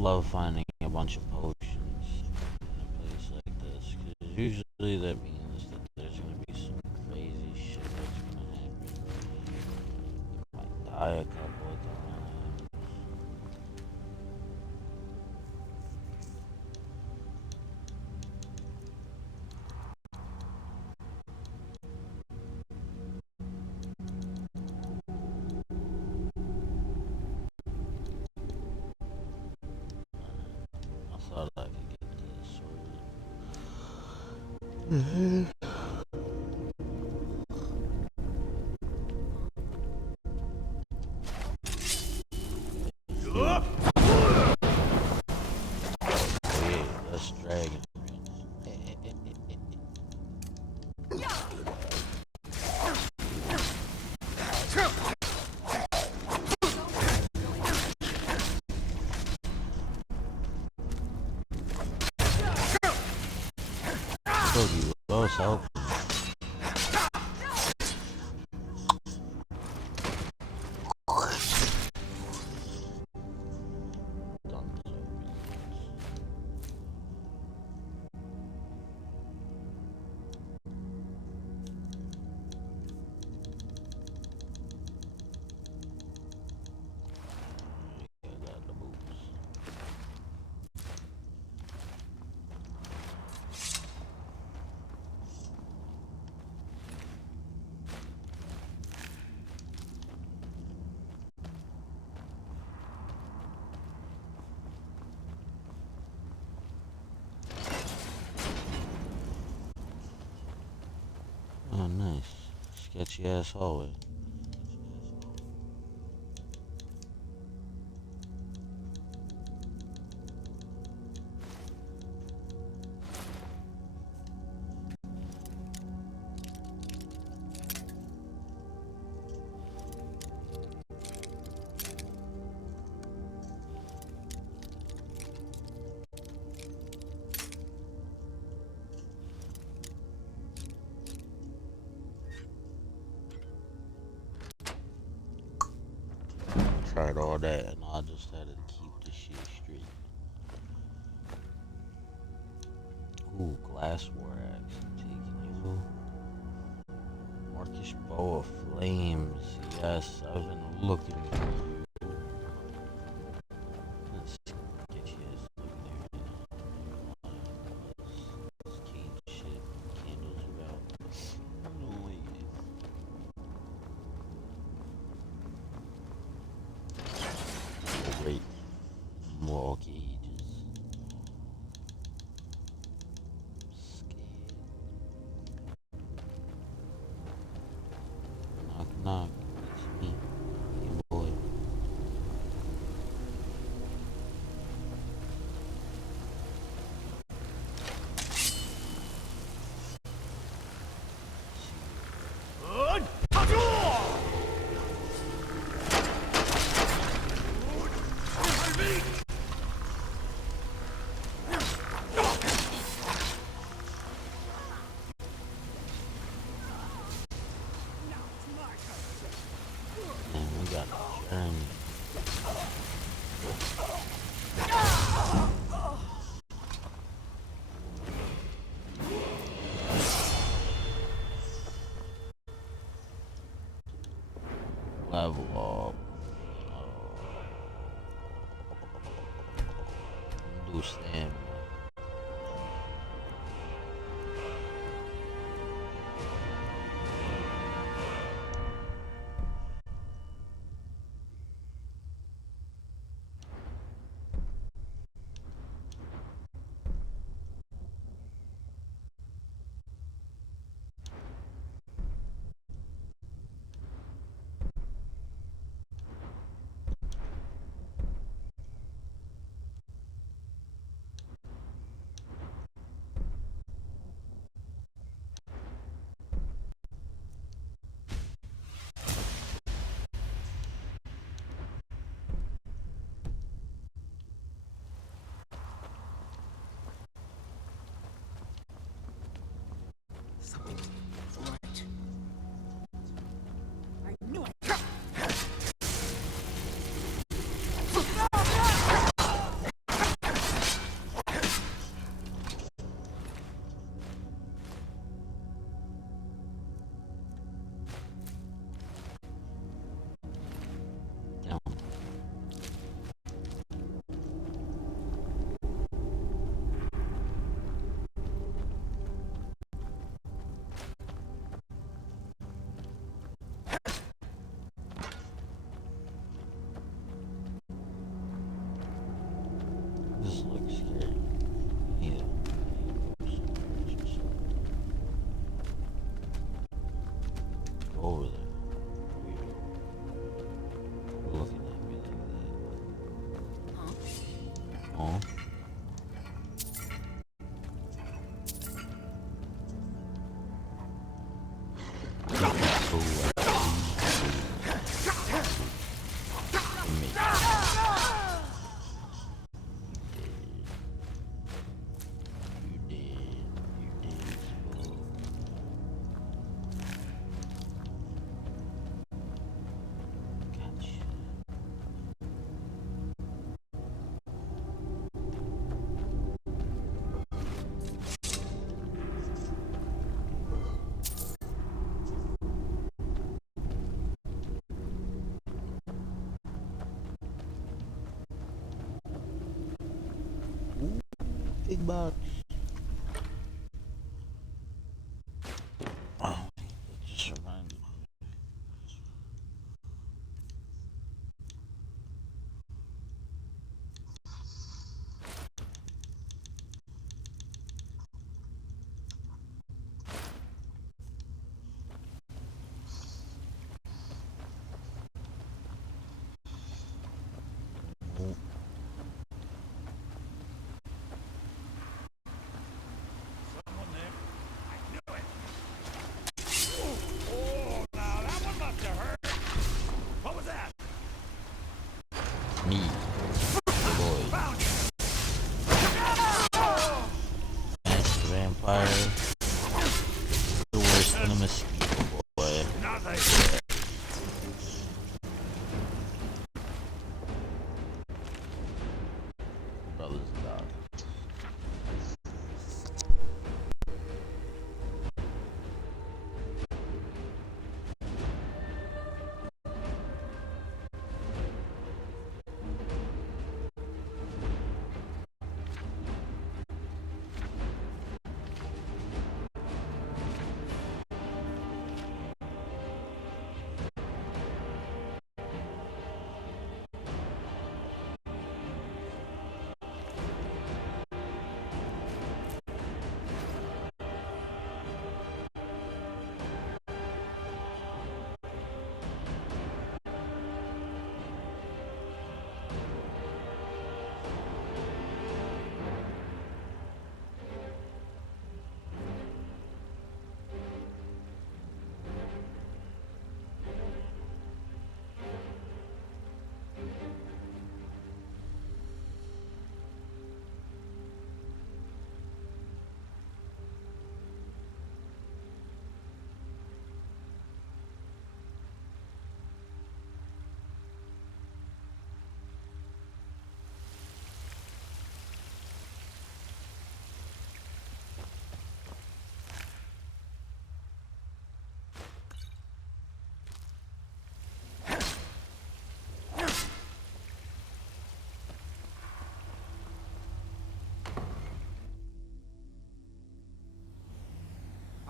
love finding a bunch of potions in a place like this, because usually that means that there's gonna be some crazy shit that's gonna happen. You might die a couple of times. I thought I could get this sorted. Yeah, that's dragon. Told you, those help. Oh, nice. Sketchy ass hallway. Tried all that and I just had to keep the shit straight. Ooh, glass war axe. I'm taking you. Orcish bow of flames. Yes, I've been looking for you. Let's get you ass over there. This cane shit. Candles about. I don't like it. Great. More cages. Scared. Knock, knock. It's me. Your boy. Man, we got a journey. Level up. Do stamina. over there. Weird. Looking at me like that. Huh? Big box. Oh, it just reminded me. Me, the boy. Master vampire. The worst than a mosquito, boy. Brother's dog.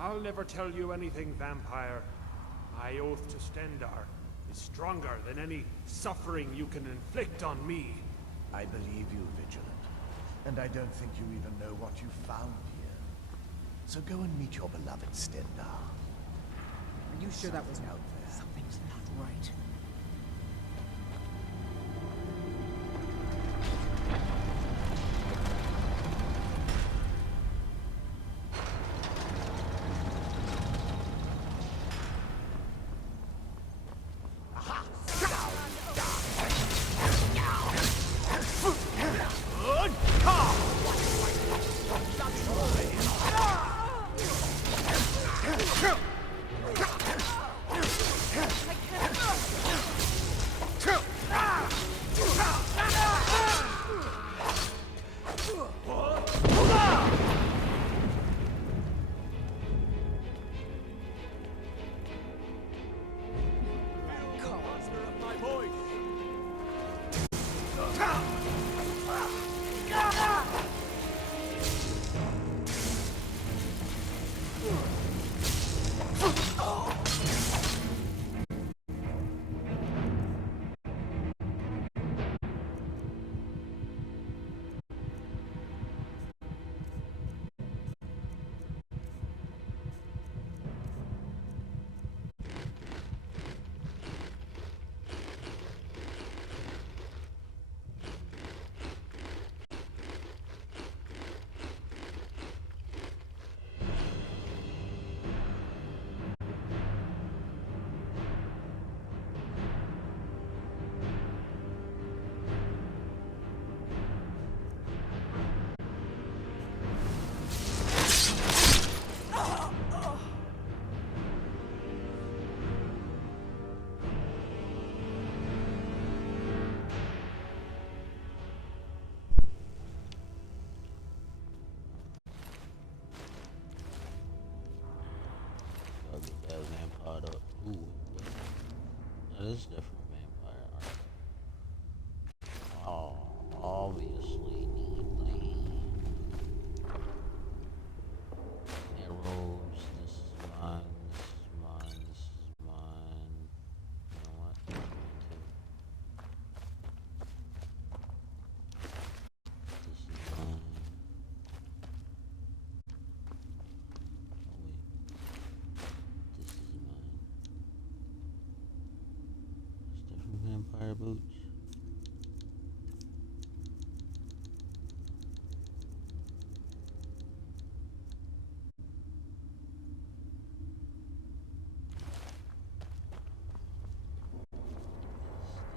I'll never tell you anything, vampire. My oath to Stendar is stronger than any suffering you can inflict on me. I believe you, Vigilant. And I don't think you even know what you found here. So go and meet your beloved Stendar. Are you sure that was out there? Something's not right. Ooh, that is different vampire art. Oh, obviously need the arrows. This is mine. This is mine. This is mine. You know what? That's mine too. This is mine. Oh wait, this is mine. It's different vampire boots.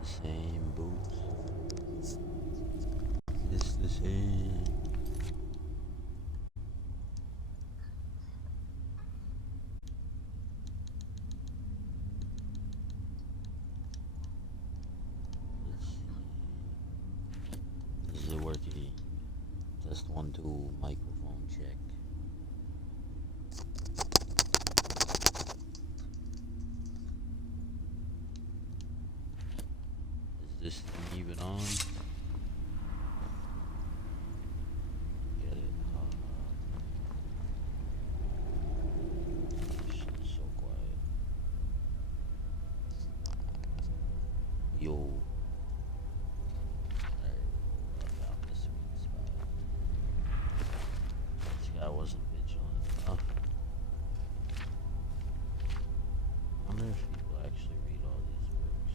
The same boots. It's the same. Let's see. This is it working? Test 1, 2, microphone check. Is this thing even on? Get it? Shit's so quiet. Yo. There, I found the sweet spot. This guy wasn't vigilant enough. I wonder if people actually read all these books.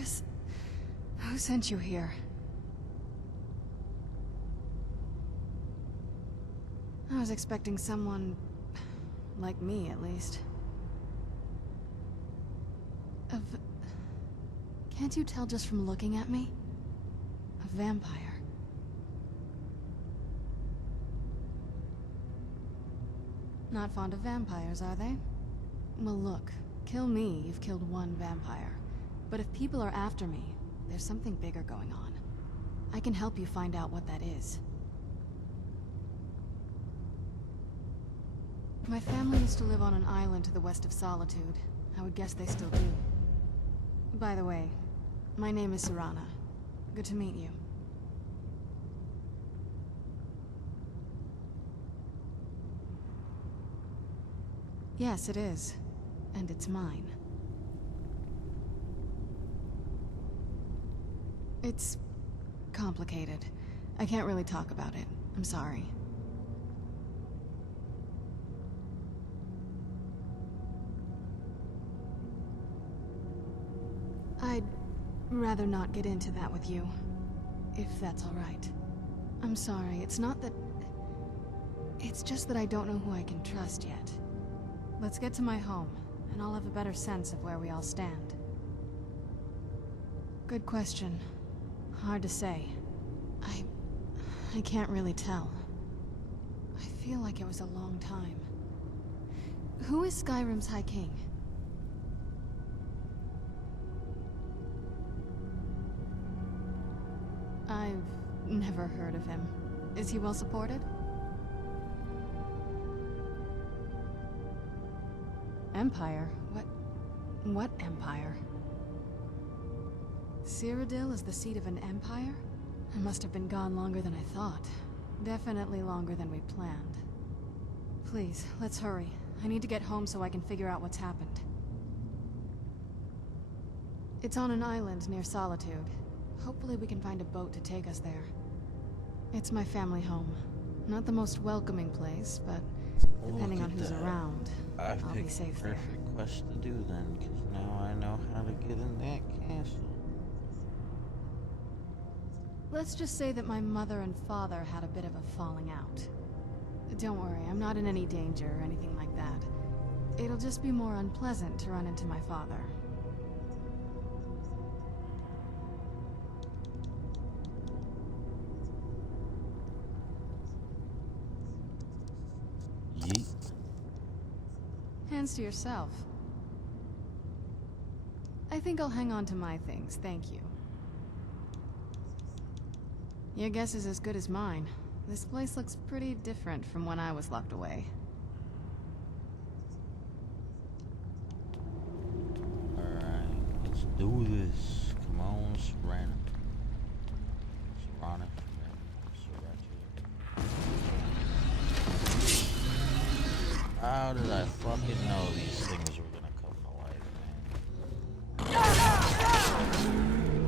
Vampires? Who sent you here? I was expecting someone... like me, at least. Can't you tell just from looking at me? A vampire. Not fond of vampires, are they? Well, look. Kill me, you've killed one vampire. But if people are after me, there's something bigger going on. I can help you find out what that is. My family used to live on an island to the west of Solitude. I would guess they still do. By the way, my name is Serana. Good to meet you. Yes, it is. And it's mine. It's complicated. I can't really talk about it. I'm sorry. I'd rather not get into that with you, if that's all right. I'm sorry, it's not that... It's just that I don't know who I can trust yet. Let's get to my home, and I'll have a better sense of where we all stand. Good question. Hard to say. I can't really tell. I feel like it was a long time. Who is Skyrim's High King? I've never heard of him. Is he well supported? Empire? What empire? Cyrodiil is the seat of an empire? I must have been gone longer than I thought. Definitely longer than we planned. Please, let's hurry. I need to get home so I can figure out what's happened. It's on an island near Solitude. Hopefully we can find a boat to take us there. It's my family home. Not the most welcoming place, but depending on who's around, I'll be safe there. Perfect quest to do then, because now I know how to get in that castle. Let's just say that my mother and father had a bit of a falling out. Don't worry, I'm not in any danger or anything like that. It'll just be more unpleasant to run into my father. Yeet. Hands to yourself. I think I'll hang on to my things, thank you. Your guess is as good as mine. This place looks pretty different from when I was locked away. Alright, let's do this. Come on, Serana. Serana. How did I fucking know these things were gonna come to life, man?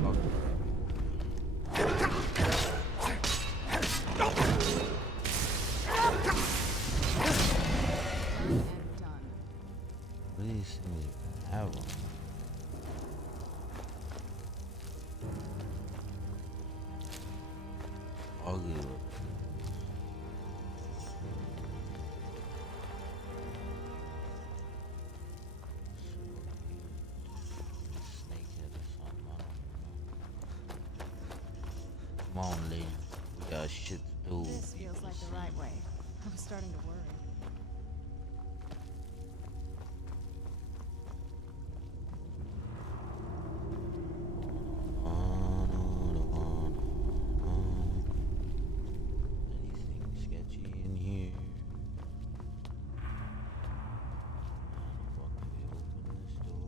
What do these things even have them? Ugly looking. Come on, lady. We got shit to do. This feels like the right way. I was starting to worry. Anything sketchy in here? How the fuck do we open this door?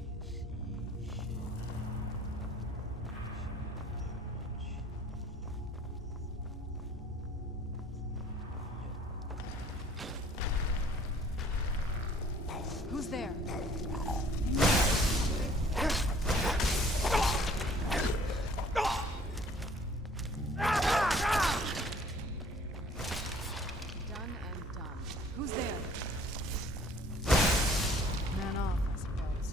I can't see shit. Who's there? Done and done. Who's there? Man off, I suppose.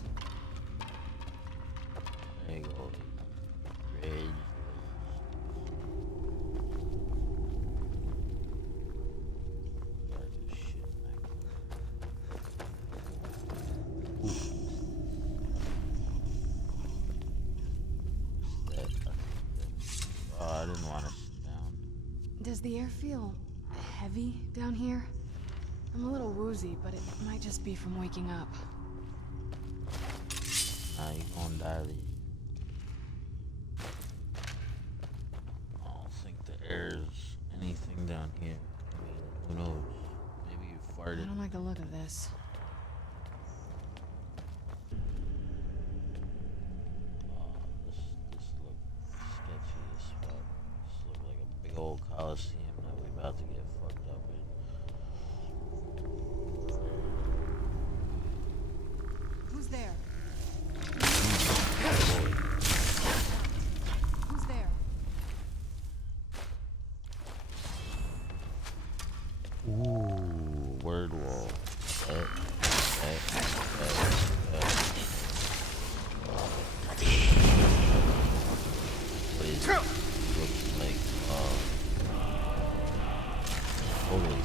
Does the air feel heavy down here? I'm a little woozy, but it might just be from waking up. Nah, you gonna die, Lee. I don't think the air's anything down here. I mean, who knows? Maybe you I farted. don't like the look of this. This look sketchy as fuck. This look like a big old coliseum that we about to get fucked up in. Who's there? Boy. Who's there? Ooh, word wall. That. What is it? Looks like, holy shit.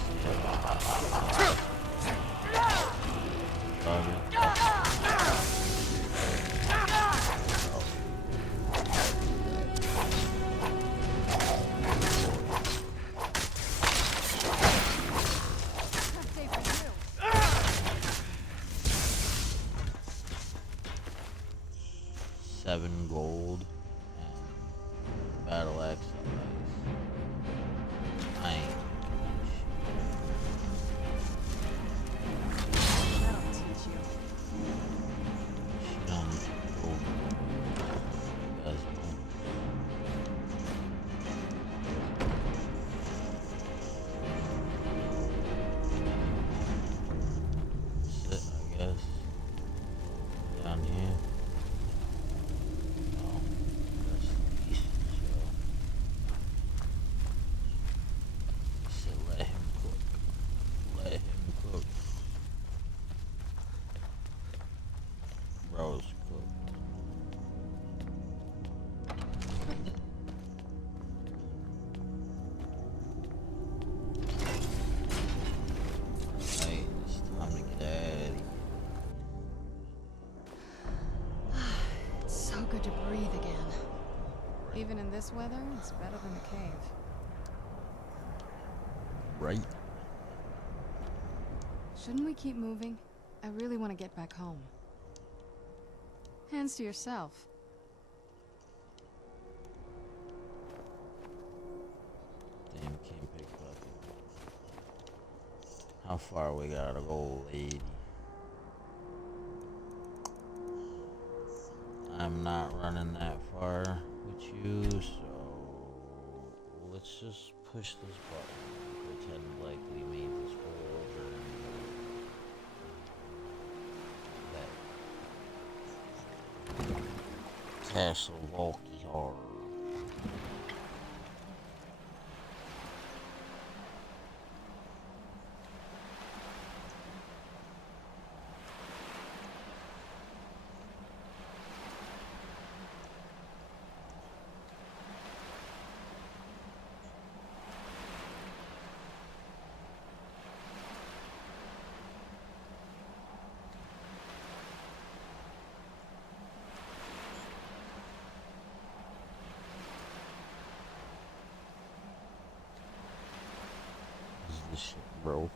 $7 gold and battle axe on ice. I ain't That'll teach you. she done gold. That's it, I guess. Down here. Oh, that's the east, so let him cook. Let him cook. Bro's cooked. Right, it's time to get out of here. It's so good to breathe again. Even in this weather, it's better than the cave. Right? Shouldn't we keep moving? I really want to get back home. Hands to yourself. Damn, can't pick up. How far we gotta go, lady? I'm not running that far with you, so let's just push this button and pretend like we made this whole journey that Castle Walkie Horror. Is this shit broken?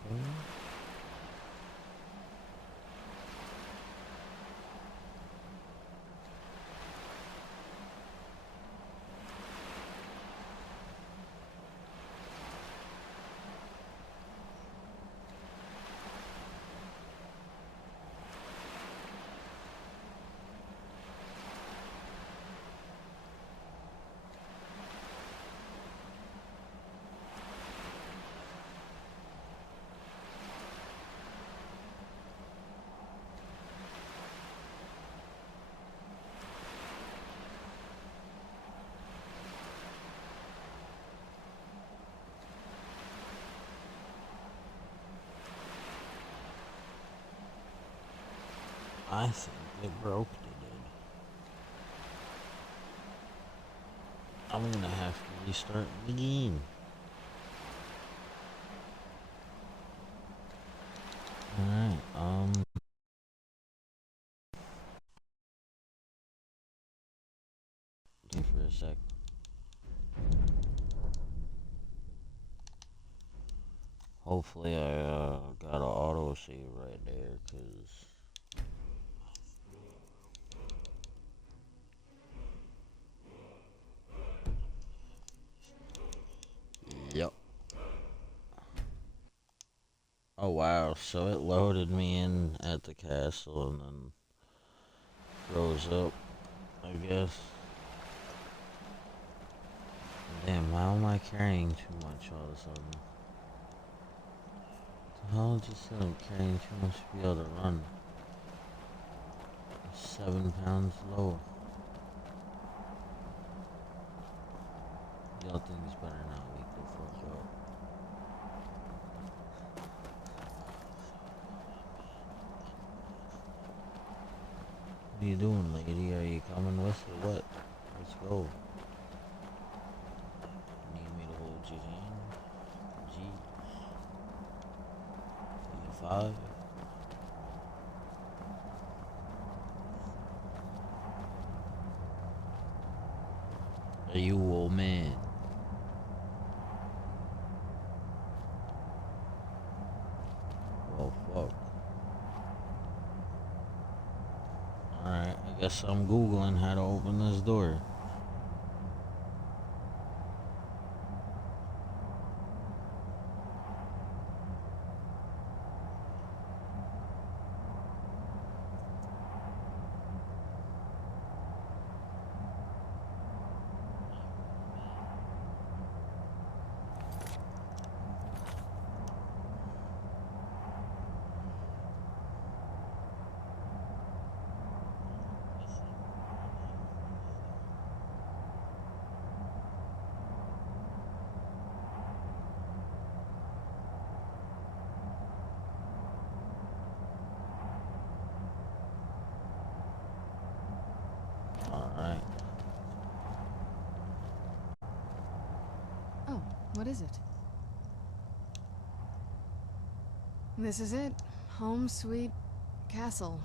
I think it broke it. I'm gonna have to restart the game. Alright, wait for a sec. Hopefully I got an auto save right there, cause yep. Oh wow, so it loaded me in at the castle and then froze up, I guess. Damn, how am I carrying too much all of a sudden? The hell just said I'm carrying too much to be able to run. I'm 7 pounds low. Y'all think it's better now, wake the fuck up. What are you doing, lady? Are you coming with or what? Let's go. Need me to hold your hand? Jeez. You 5? Are you old man? Well, fuck. Alright, I guess I'm Googling how to open this door. Alright. Oh, what is it? This is it. Home sweet castle.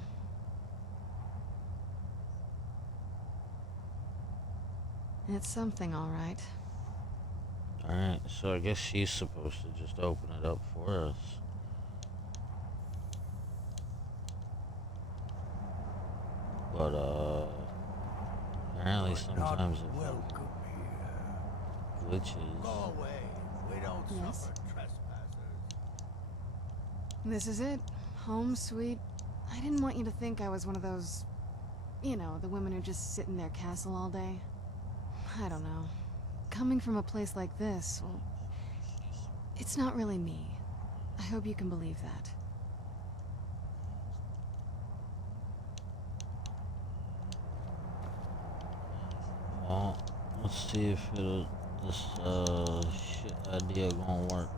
It's something, all right. Alright, so I guess she's supposed to just open it up for us. But, apparently sometimes it Welcome here. glitches. Go away. We don't Yes? suffer trespassers. This is it. Home sweet. I didn't want you to think I was one of those, you know, the women who just sit in their castle all day. I don't know. Coming from a place like this, well, it's not really me. I hope you can believe that. Well, let's see if this shit idea gonna work.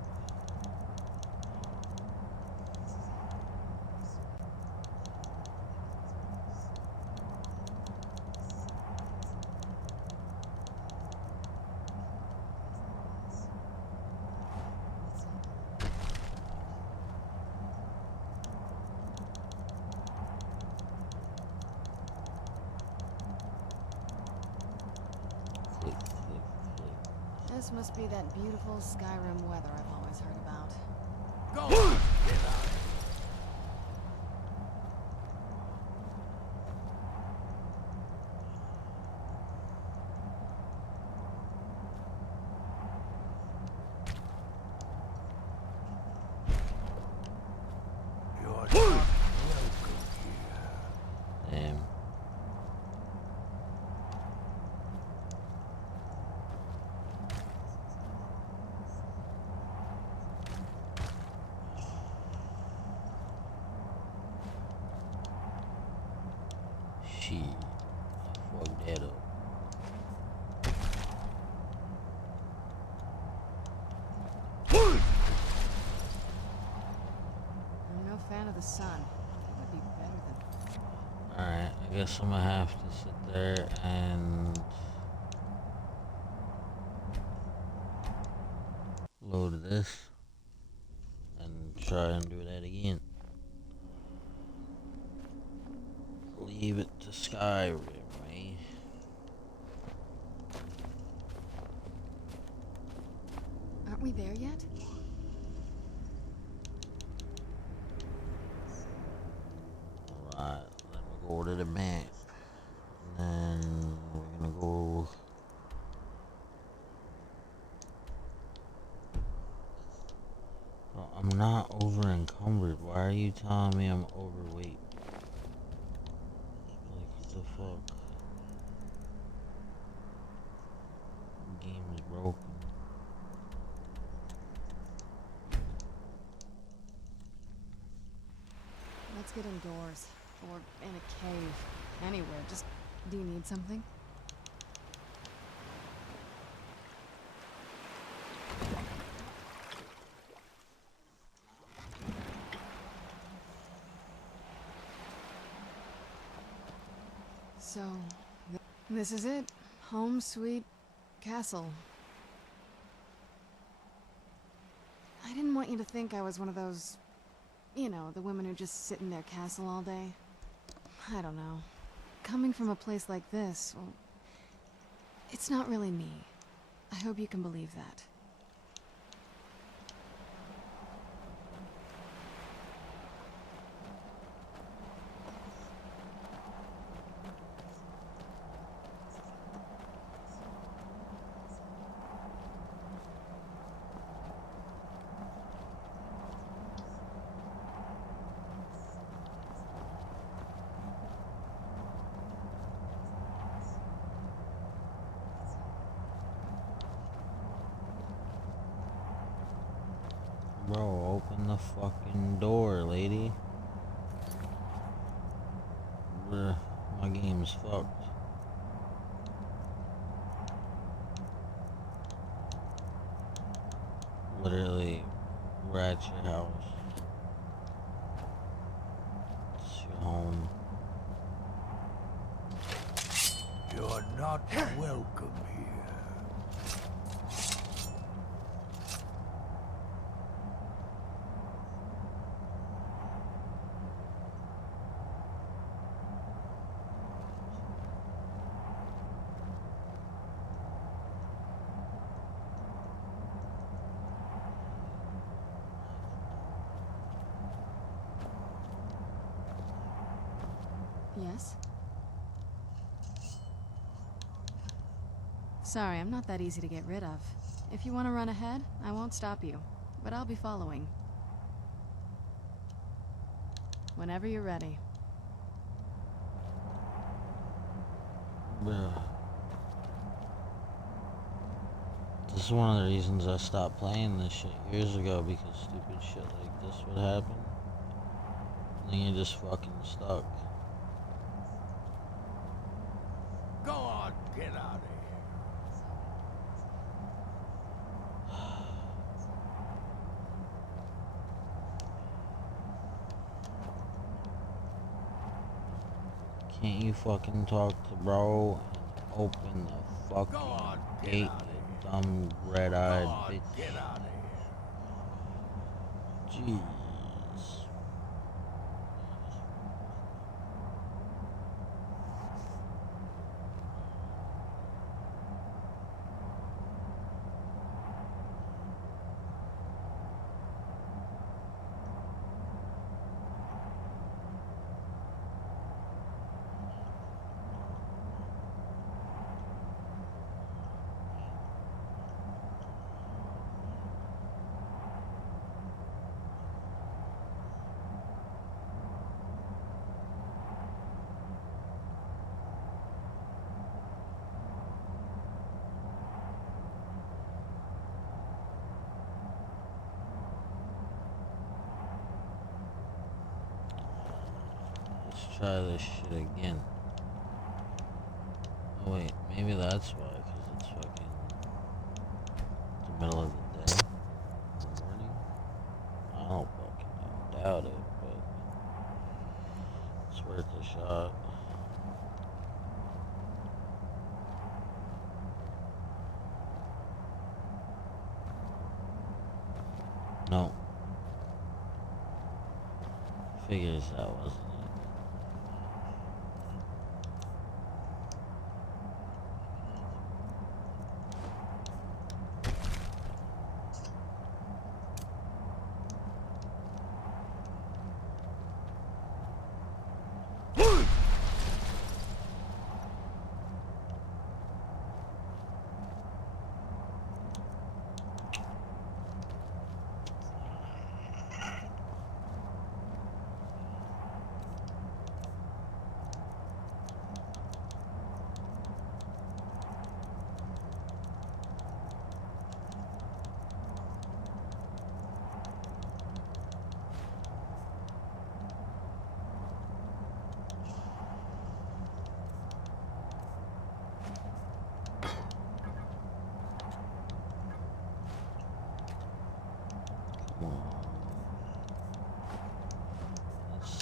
Click, click, click. This must be that beautiful Skyrim weather I've always heard about. Go on. Get out. You're not welcome here. Damn. Shit. Fuck that up. I'm no fan of the sun. It would be better than... Alright, I guess I'm gonna have to sit there and load this and try and do that again. Leave it to Skyrim, eh? Aren't we there yet? Why are you telling me I'm overweight? Like, what the fuck? The game's broken. Let's get indoors. Or in a cave. Anywhere. Just... Do you need something? So... this is it. Home sweet... castle. I didn't want you to think I was one of those... you know, the women who just sit in their castle all day. I don't know. Coming from a place like this, well, it's not really me. I hope you can believe that. Bro, open the fucking door, lady. Bruh, my game's fucked. Literally, we're at your house. It's your home. You're not welcome here. Yes? Sorry, I'm not that easy to get rid of. If you want to run ahead, I won't stop you. But I'll be following. Whenever you're ready. Bruh. This is one of the reasons I stopped playing this shit years ago, because stupid shit like this would happen. And then you're just fucking stuck. Go on, get out of here. Can't you fucking talk to bro and open the fucking gate, you dumb red-eyed bitch? Get out of here. Jeez. Let's try this shit again. Oh wait, maybe that's why, because it's fucking the middle of the day, in the morning. I don't fucking know, doubt it, but it's worth a shot. No. Figures that wasn't it.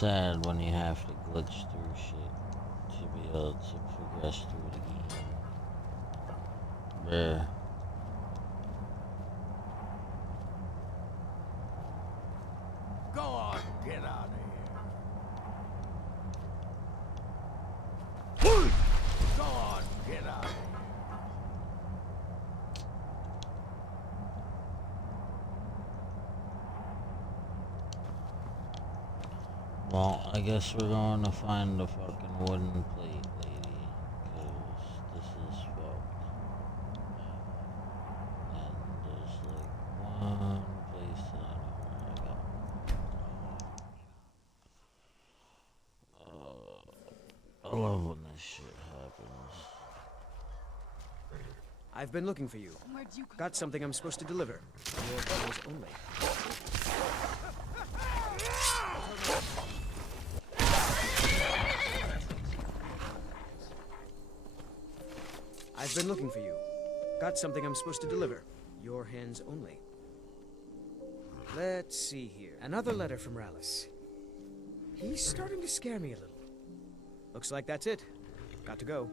sad when you have to glitch through shit to be able to progress through the game. Bruh. Go on, get out of here. Go on, get out of here. Well, I guess we're going to find the fucking wooden plate, lady, because this is fucked. And there's like one place that I know where I got. I love when this shit happens. I've been looking for you. Got something I'm supposed to deliver. Your orders only. I've been looking for you. Got something I'm supposed to deliver. Your hands only. Let's see here. Another letter from Rallis. He's starting to scare me a little. Looks like that's it. Got to go.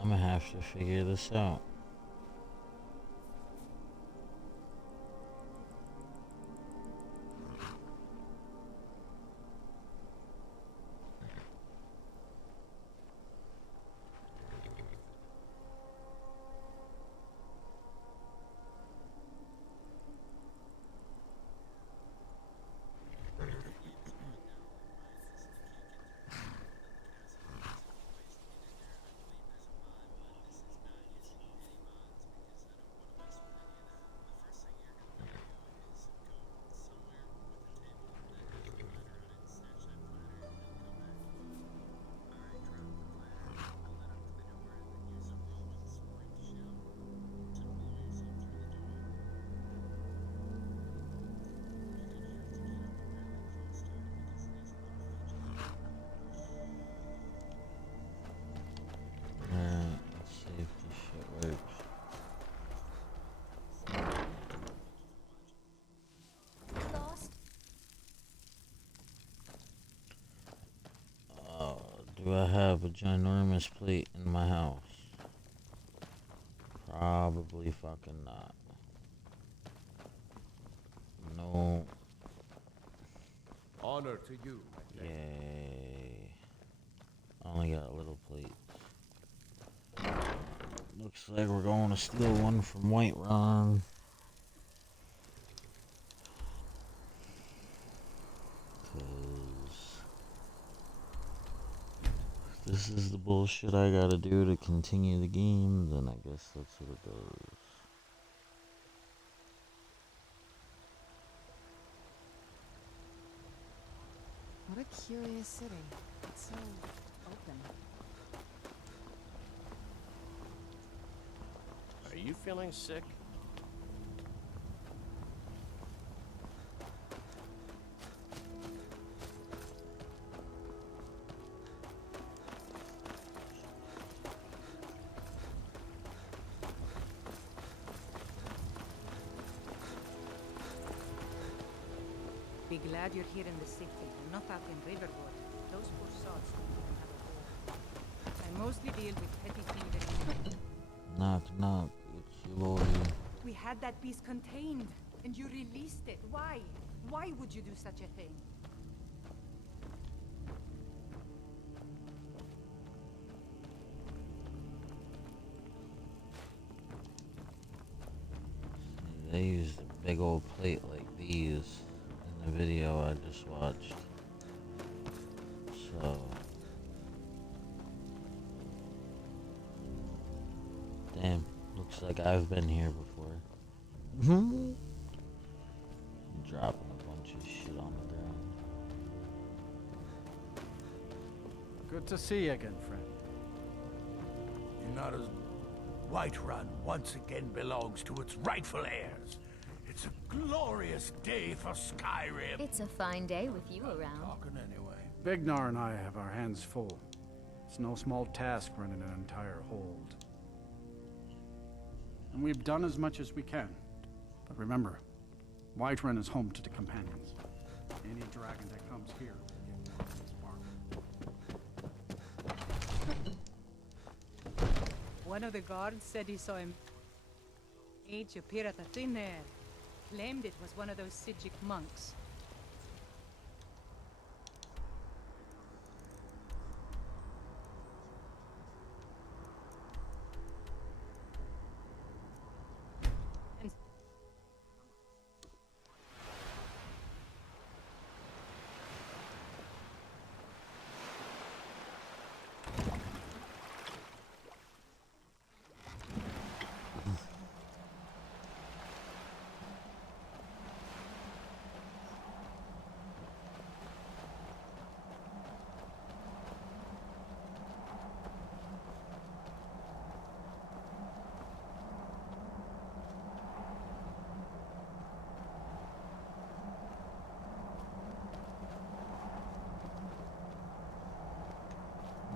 I'm gonna have to figure this out. Let's see if this shit works. Do I have a ginormous plate in my house? Probably fucking not. No. Honor to you. Yay. I only got little plates. Looks like we're going to steal one from Whiterun. If this is the bullshit I gotta do to continue the game, then I guess that's what it does. What a curious city. It's so open. Are you feeling sick? Be glad you're here in the city, and not out in Riverwood. Those poor sods don't even have a home. mostly deal with petty thievery. Knock, knock. It's your boy. We had that beast contained, and you released it. Why? Why would you do such a thing? They used a big old plate like these in the video I just watched. So, damn, looks like I've been here before. Dropping a bunch of shit on the ground. Good to see you again, friend. You're not as... Whiterun once again belongs to its rightful heirs. It's a glorious day for Skyrim. It's a fine day with you around. Talking anyway. Bignar and I have our hands full. It's no small task running an entire hold. And we've done as much as we can. But remember, Whiterun is home to the companions. Any dragon that comes here will get its mark. One of the guards said he saw him age appear at the thin air. Claimed it was one of those Sijic monks.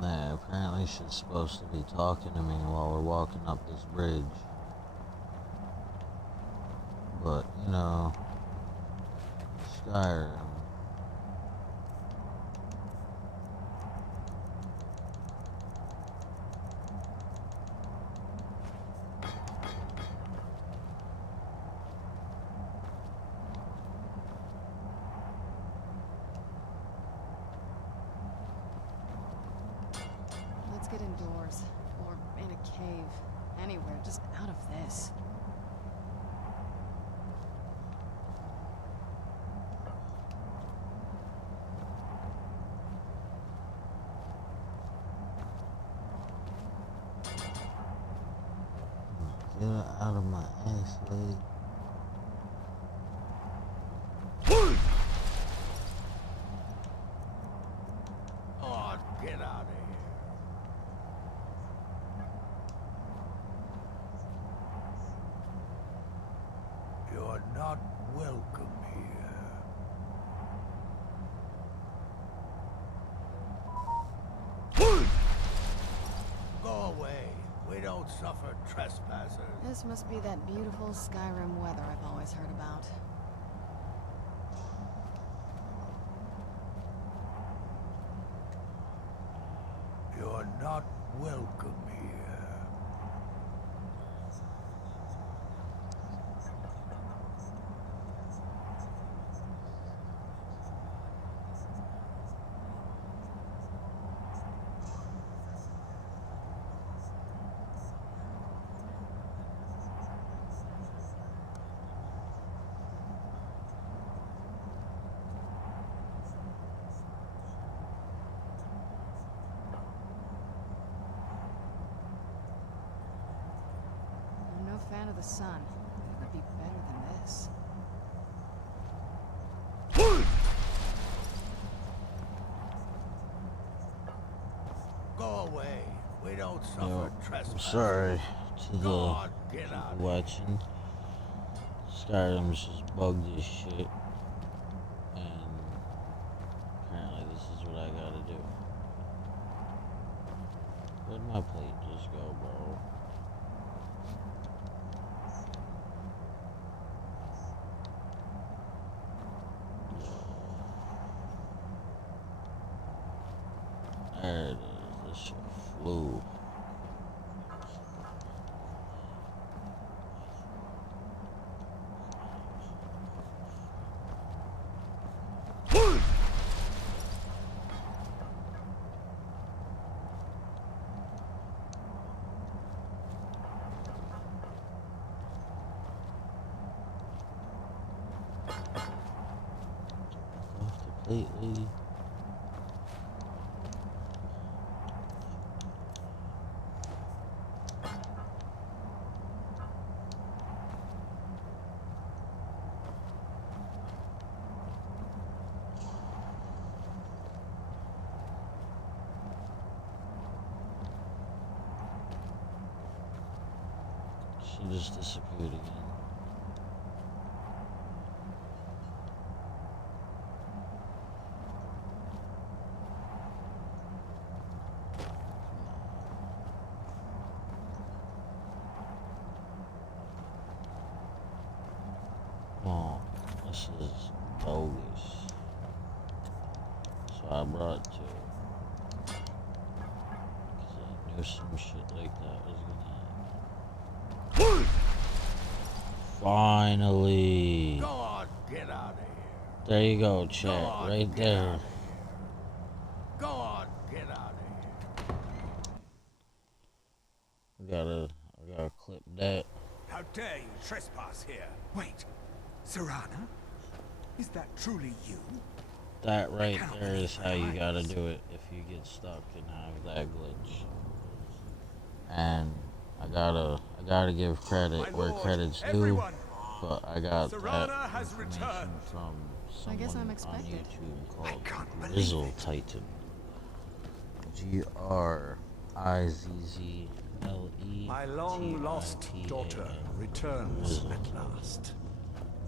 Nah, apparently she's supposed to be talking to me while we're walking up this bridge. But, you know, Skyrim. Let's get indoors. Or in a cave. Anywhere, just out of this. Get her out of my ass, lady. Oh, get out of here. You're not welcome here. Go away. We don't suffer trespassers. This must be that beautiful Skyrim weather I've always heard about. You're not welcome here. I'm no fan of the sun. It would be better than this. Go away. We don't suffer Yo, I'm trespassers. sorry to Go the on, get out. people watching. Skyrim's just bugged as shit. And apparently this is what I gotta do. Where'd my plate just go, bro? There it is. This shit blue. Completely. She just disappeared again. Oh, this is bogus. So I brought two. Because I knew some shit like that was gonna happen. Finally. Go on, get out of here. There you go, chat. on, Right get there. out. Go on, get out of here. I gotta clip that. How dare you trespass here? Wait, Serana? Is that truly you? That right there is how you gotta do it if you get stuck and have that glitch. And I gotta give credit where credit's due, but I got that information from I guess I'm someone on expected. YouTube called Grizzle Titan. GRIZZLE. My long-lost daughter returns at last.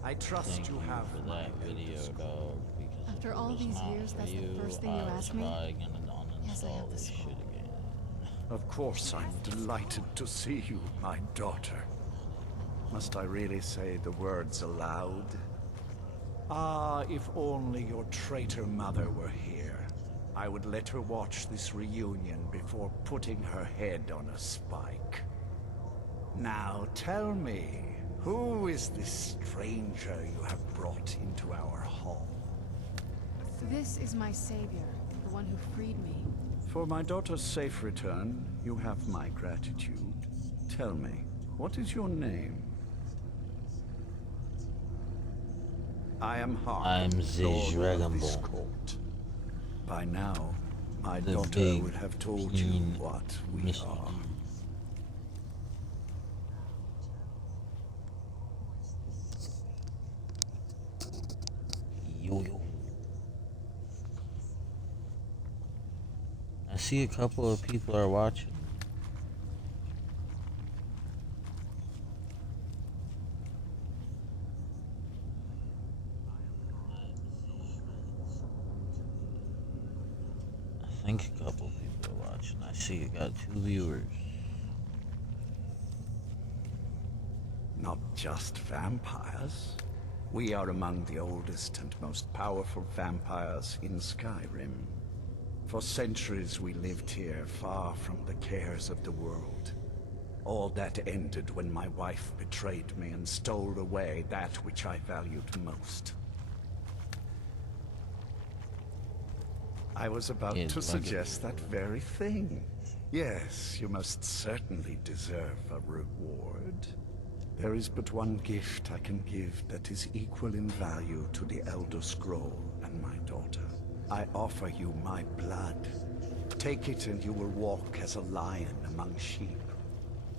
I trust you have for my that video, dog. Because After if it all was these not years, for that's the you, first thing I you was asked me? probably gonna Yes, I uninstall have the this shit scroll. again. Of course, I'm delighted to see you, my daughter. Must I really say the words aloud? Ah, if only your traitor mother were here. I would let her watch this reunion before putting her head on a spike. Now tell me, who is this stranger you have brought into our hall? This is my savior, the one who freed me. For my daughter's safe return, you have my gratitude. Tell me, what is your name? I am Hark, I'm the Lord of Dragon this Ball. court. By now, my The daughter big would have told you clean what we Mr. are. Yo. I see a couple of people are watching. I think a couple people are watching. I see you got 2 viewers. Not just vampires. We are among the oldest and most powerful vampires in Skyrim. For centuries we lived here, far from the cares of the world. All that ended when my wife betrayed me and stole away that which I valued most. I was about to suggest that very thing. Yes, you must certainly deserve a reward. There is but one gift I can give that is equal in value to the Elder Scroll and my daughter. I offer you my blood. Take it and you will walk as a lion among sheep.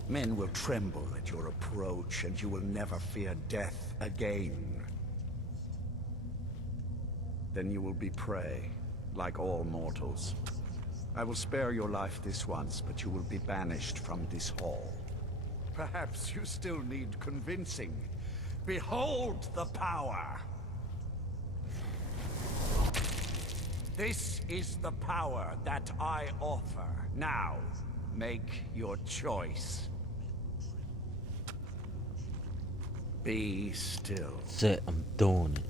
Men will tremble at your approach and you will never fear death again. Then you will be prey, like all mortals. I will spare your life this once, but you will be banished from this hall. Perhaps you still need convincing. Behold the power! This is the power that I offer. Now, make your choice. Be still. That's it, I'm doing it.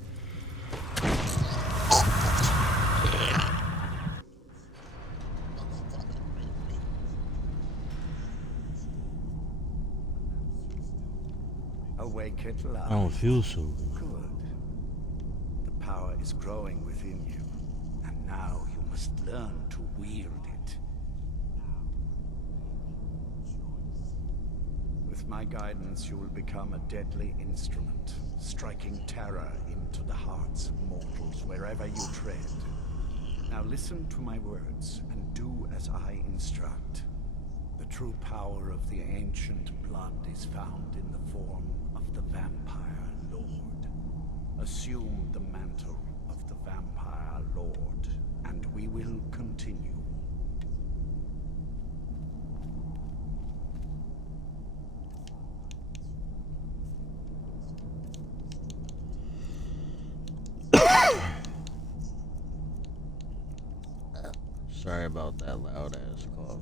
Awake at last. I don't feel so good. Good. The power is growing within you, and now you must learn to wield it. With my guidance, you will become a deadly instrument, striking terror into the hearts of mortals wherever you tread. Now listen to my words, and do as I instruct. The true power of the ancient blood is found in the form of the Vampire Lord. Assume the mantle of the Vampire Lord, and we will continue. Sorry about that loud ass cough.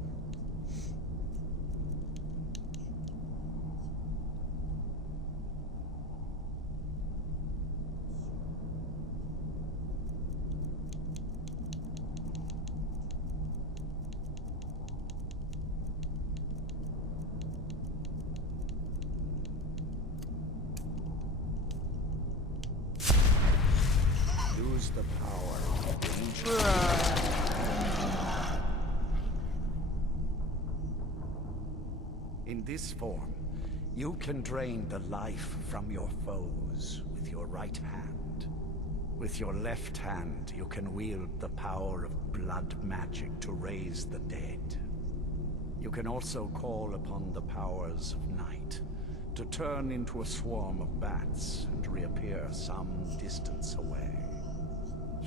Use the power of the ancient. In this form, you can drain the life from your foes with your right hand. With your left hand, you can wield the power of blood magic to raise the dead. You can also call upon the powers of night to turn into a swarm of bats and reappear some distance away.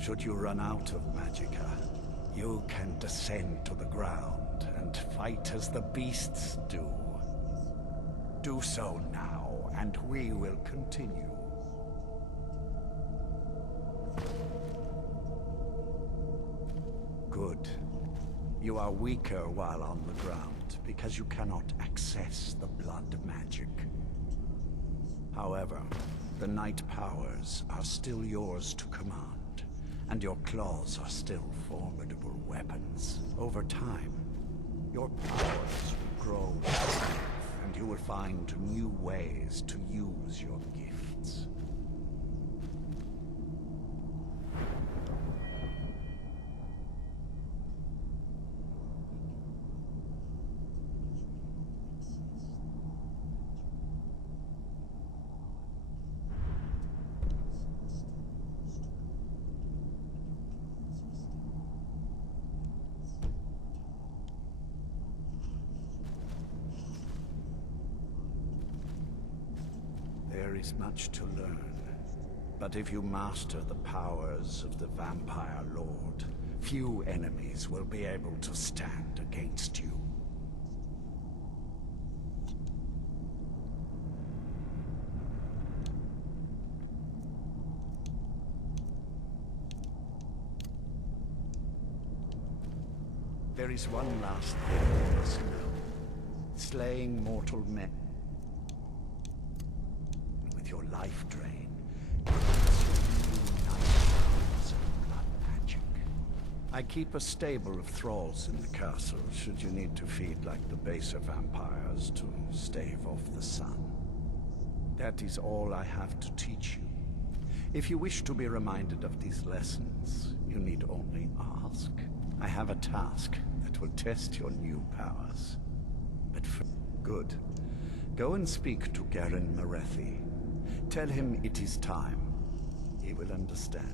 Should you run out of magicka, you can descend to the ground and fight as the beasts do. Do so now, and we will continue. Good. You are weaker while on the ground, because you cannot access the blood magic. However, the night powers are still yours to command, and your claws are still formidable weapons. Over time, your powers will grow in strength, and you will find new ways to use your gifts. There is much to learn, but if you master the powers of the Vampire Lord, few enemies will be able to stand against you. There is one last thing you must know. Slaying mortal men with your life drain gives you new nightmares of blood magic. I keep a stable of thralls in the castle should you need to feed like the baser vampires to stave off the sun. That is all I have to teach you. If you wish to be reminded of these lessons, you need only ask. I have a task that will test your new powers. But good. Go and speak to Garen Marethi. Tell him it is time. He will understand.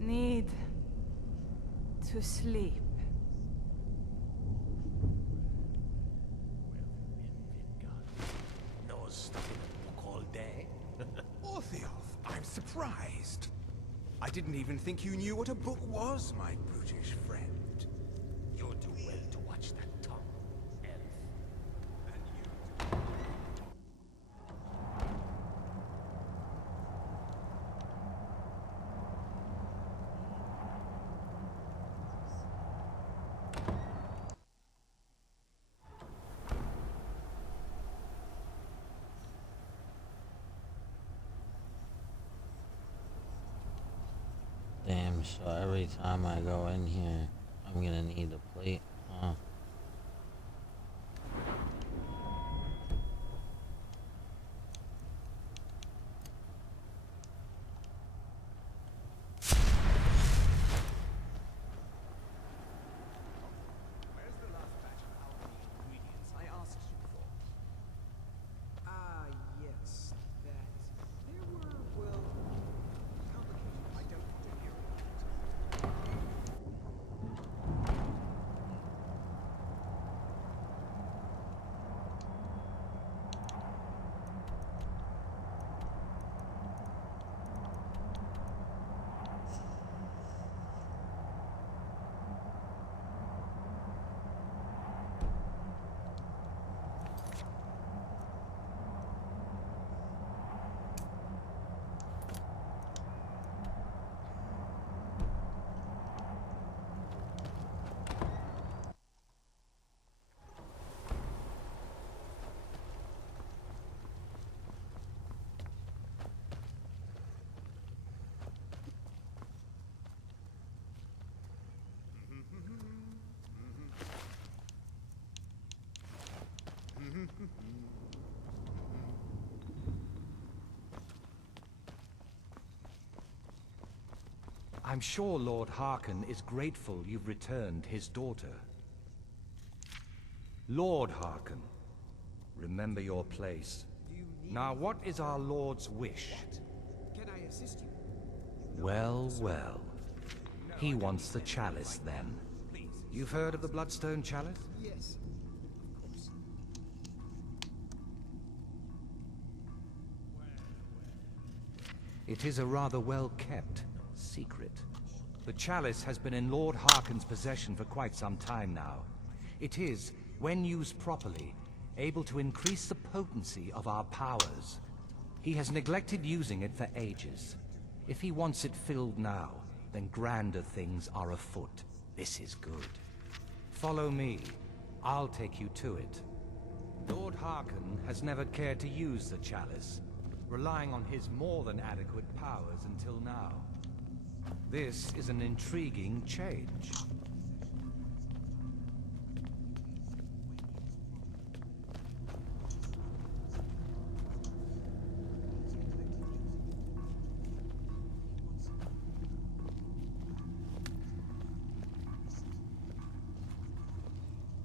Need to sleep. No stuff in a book all day. Orthios, I'm surprised. I didn't even think you knew what a book was, my brutish friend. You'll do well to watch that tongue, elf. so every time I go in here, I'm gonna need a plate, huh? Where's the last batch of alchemy ingredients I asked you for? Ah, yes. That. There were, well, complications. I don't want to hear about it. I'm sure Lord Harkon is grateful you've returned his daughter. Lord Harkon, remember your place. Now, what is our Lord's wish? Can I assist you? Well, well. He wants the chalice, then. You've heard of the Bloodstone Chalice? Yes, of course. It is a rather well-kept secret. The chalice has been in Lord Harkon's possession for quite some time now. It is, when used properly, able to increase the potency of our powers. He has neglected using it for ages. If he wants it filled now, then grander things are afoot. This is good. Follow me. I'll take you to it. Lord Harkon has never cared to use the chalice, relying on his more than adequate powers until now. This is an intriguing change.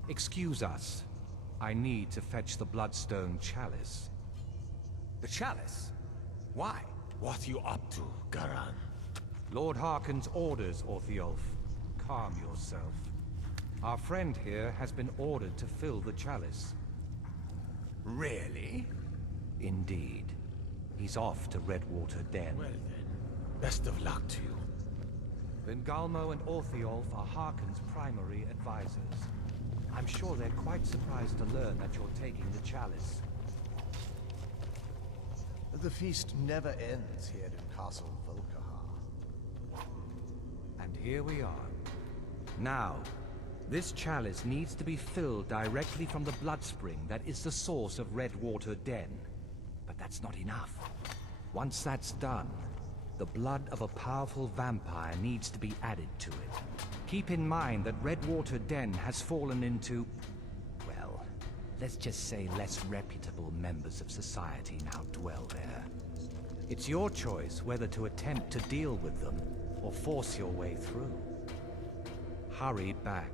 Excuse us. I need to fetch the Bloodstone Chalice. The chalice? Why? What you up to, Garan? Lord Harkon's orders, Orthiolf. Calm yourself. Our friend here has been ordered to fill the chalice. Really? Indeed. He's off to Redwater Den. Well then, best of luck to you. Vengalmo and Orthiolf are Harkon's primary advisors. I'm sure they're quite surprised to learn that you're taking the chalice. The feast never ends here in Castle Volkihar. And here we are. Now, this chalice needs to be filled directly from the blood spring that is the source of Redwater Den. But that's not enough. Once that's done, the blood of a powerful vampire needs to be added to it. Keep in mind that Redwater Den has fallen into, well, let's just say less reputable members of society now dwell there. It's your choice whether to attempt to deal with them or force your way through. Hurry back.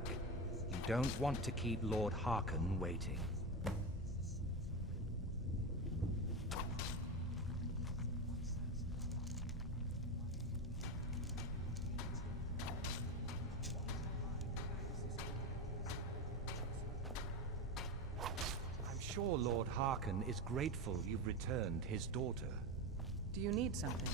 You don't want to keep Lord Harkon waiting. I'm sure Lord Harkon is grateful you've returned his daughter. Do you need something?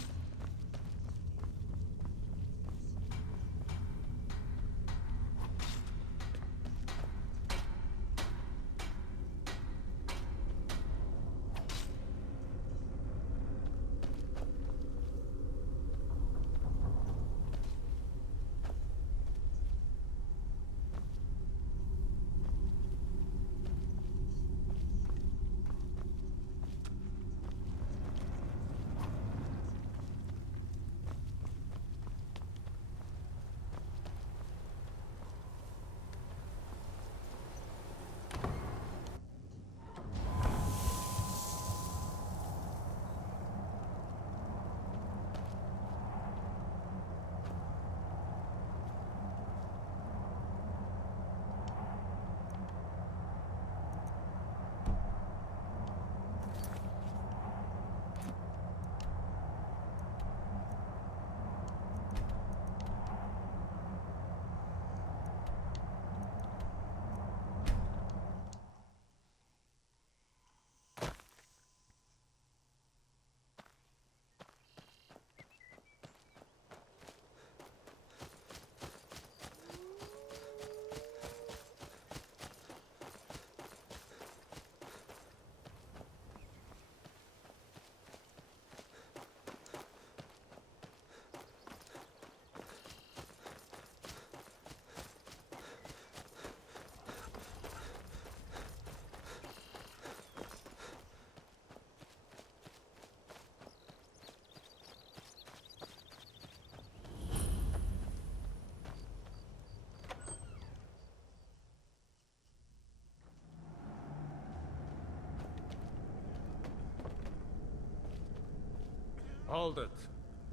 Hold it.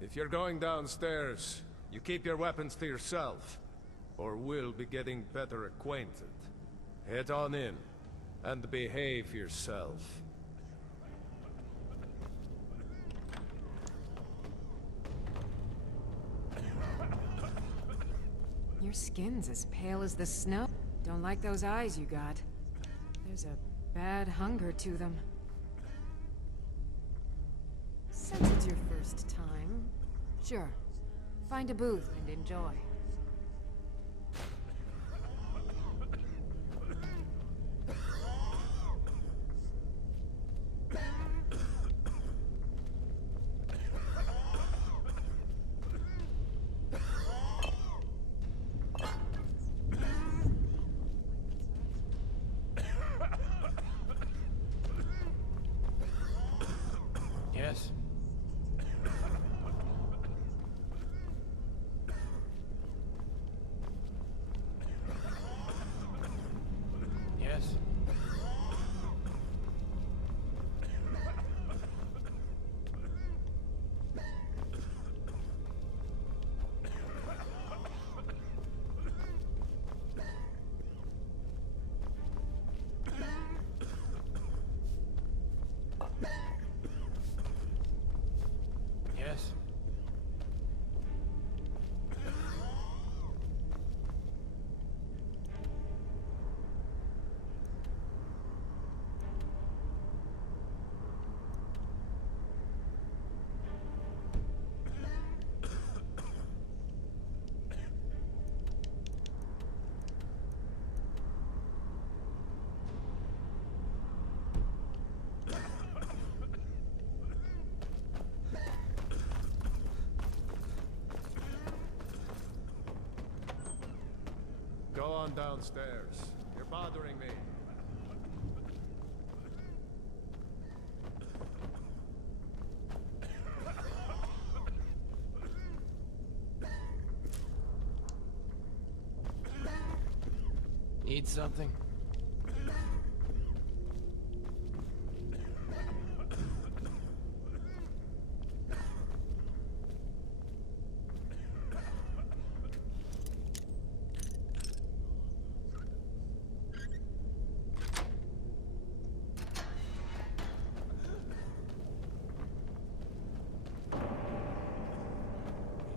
If you're going downstairs, you keep your weapons to yourself, or we'll be getting better acquainted. Head on in, and behave yourself. Your skin's as pale as the snow. Don't like those eyes you got. There's a bad hunger to them. Since it's your first time, sure. Find a booth and enjoy. Yes? Yes? Yes? Go on downstairs. You're bothering me. Need something?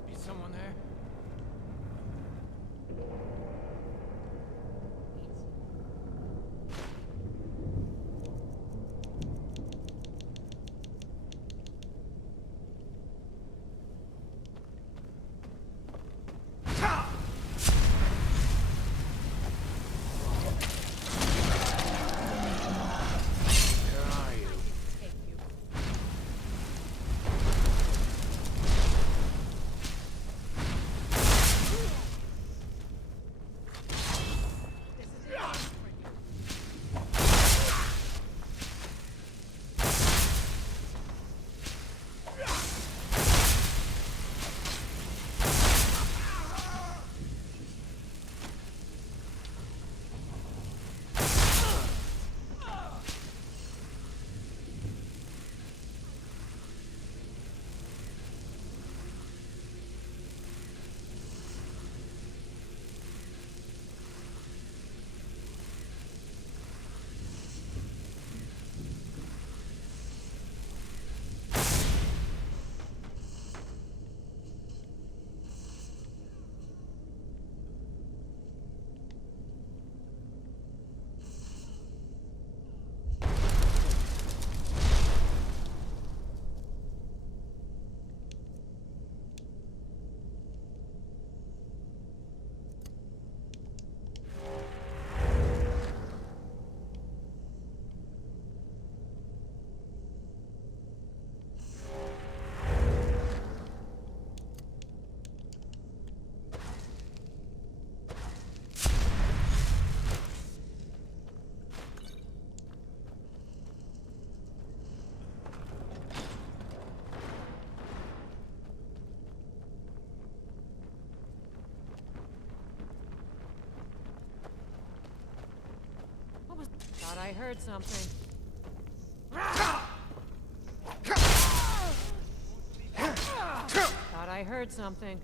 Maybe someone there? Thought I heard something. Thought I heard something.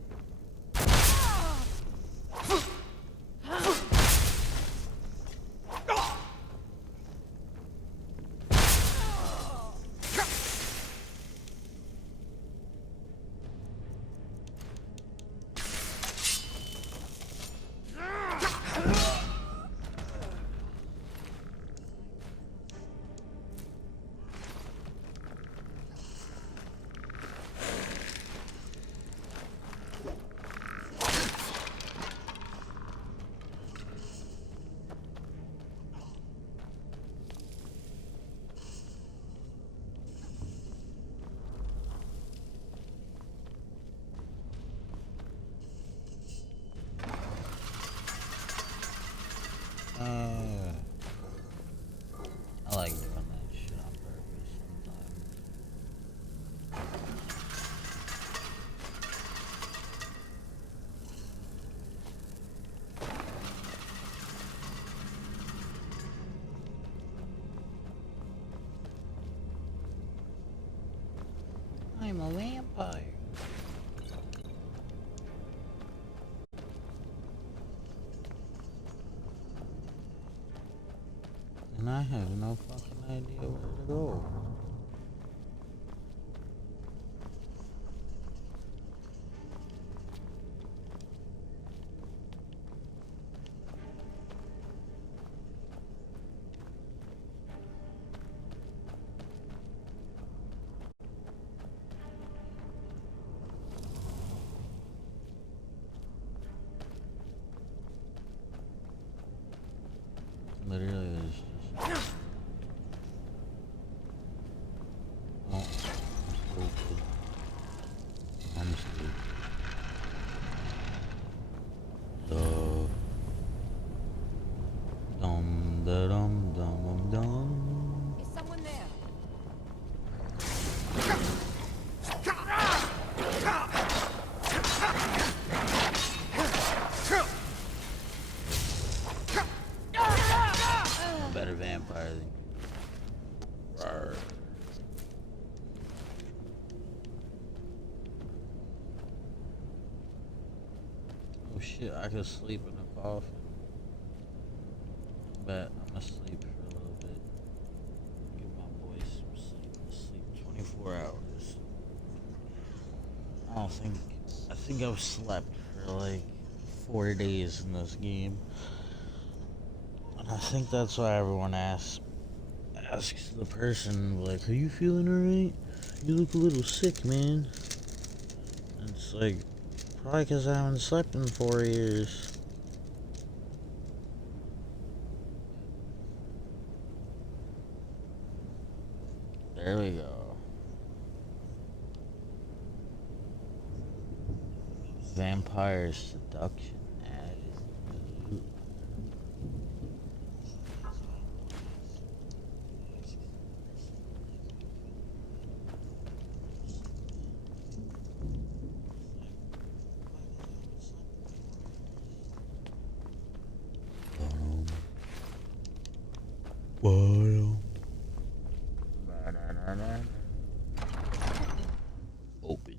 I like doing that shit on purpose sometimes. I'm a vampire. And I have no fucking idea where to go. Literally, it's just. Oh, I'm stupid. I'm stupid. Duh. Dum da dum dum dum. Is someone there? Better vampire than you. Rawr. Oh shit, I could sleep in a coffin. But I'm gonna sleep for a little bit. Give my boys some sleep. Sleep 24 hours. I think I've slept for like 4 days in this game. And I think that's why everyone asks the person, like, are you feeling alright? You look a little sick, man. And it's like, probably because I haven't slept in 4 years. There we go. Vampire seduction added. Ooh. Open.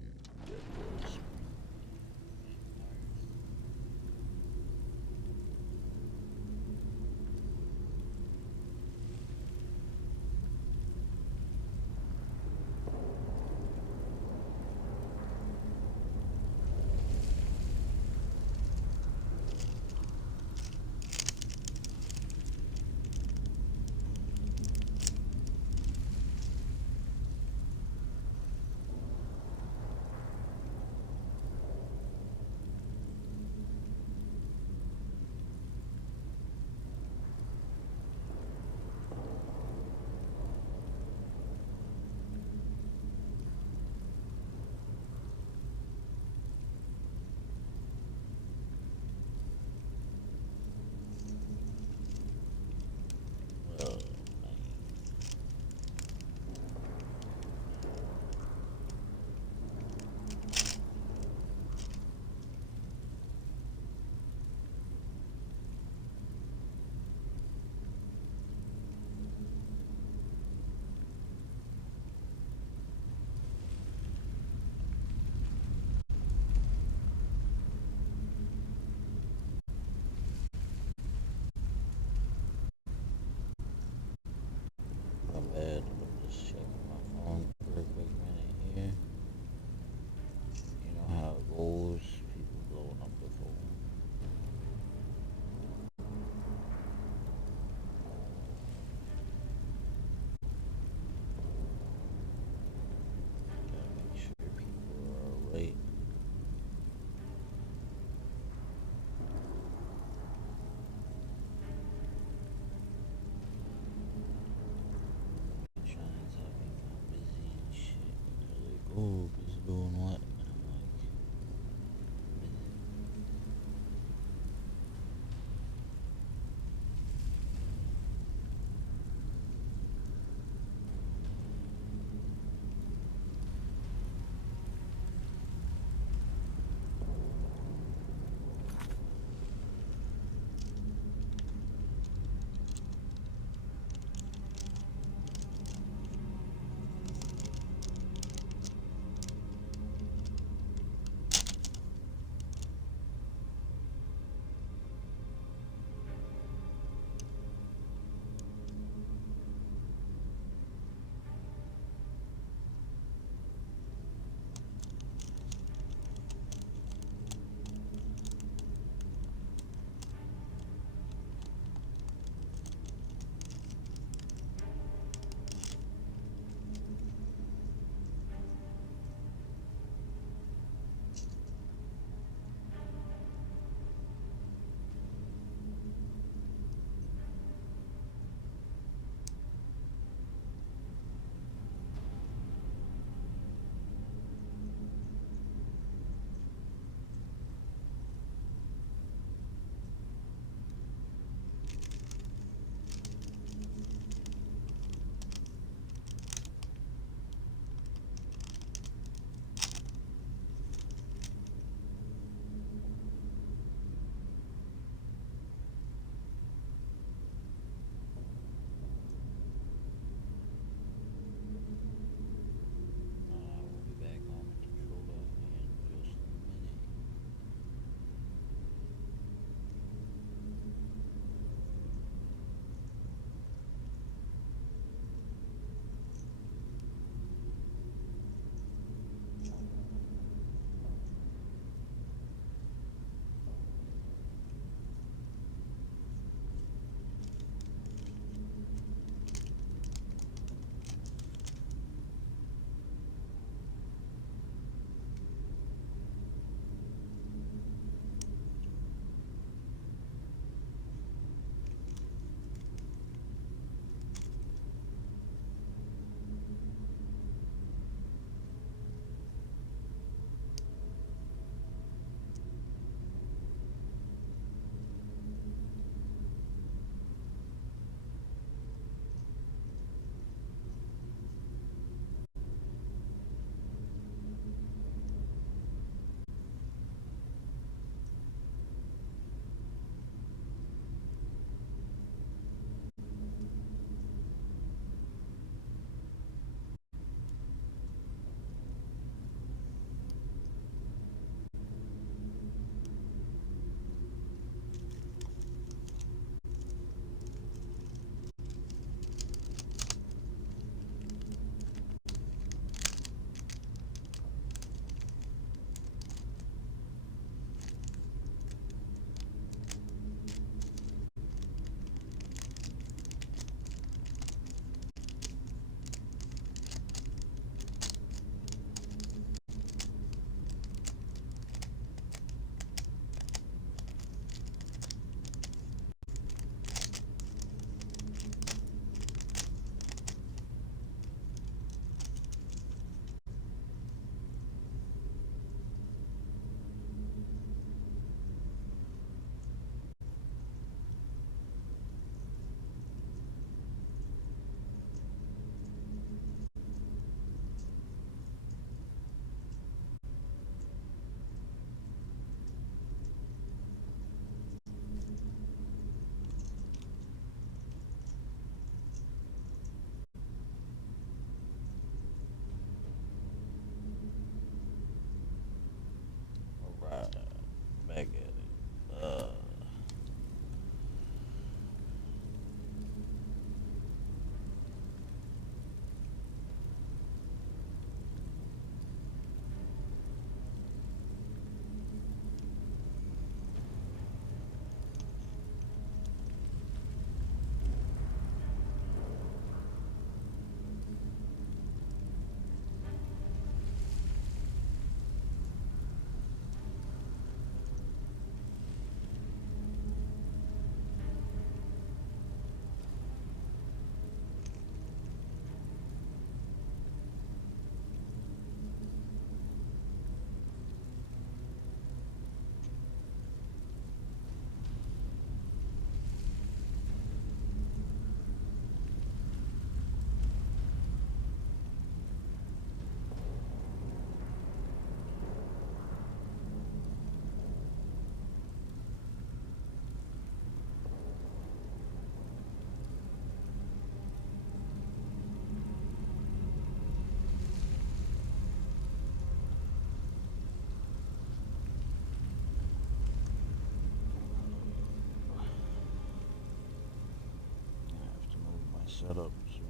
set up soon.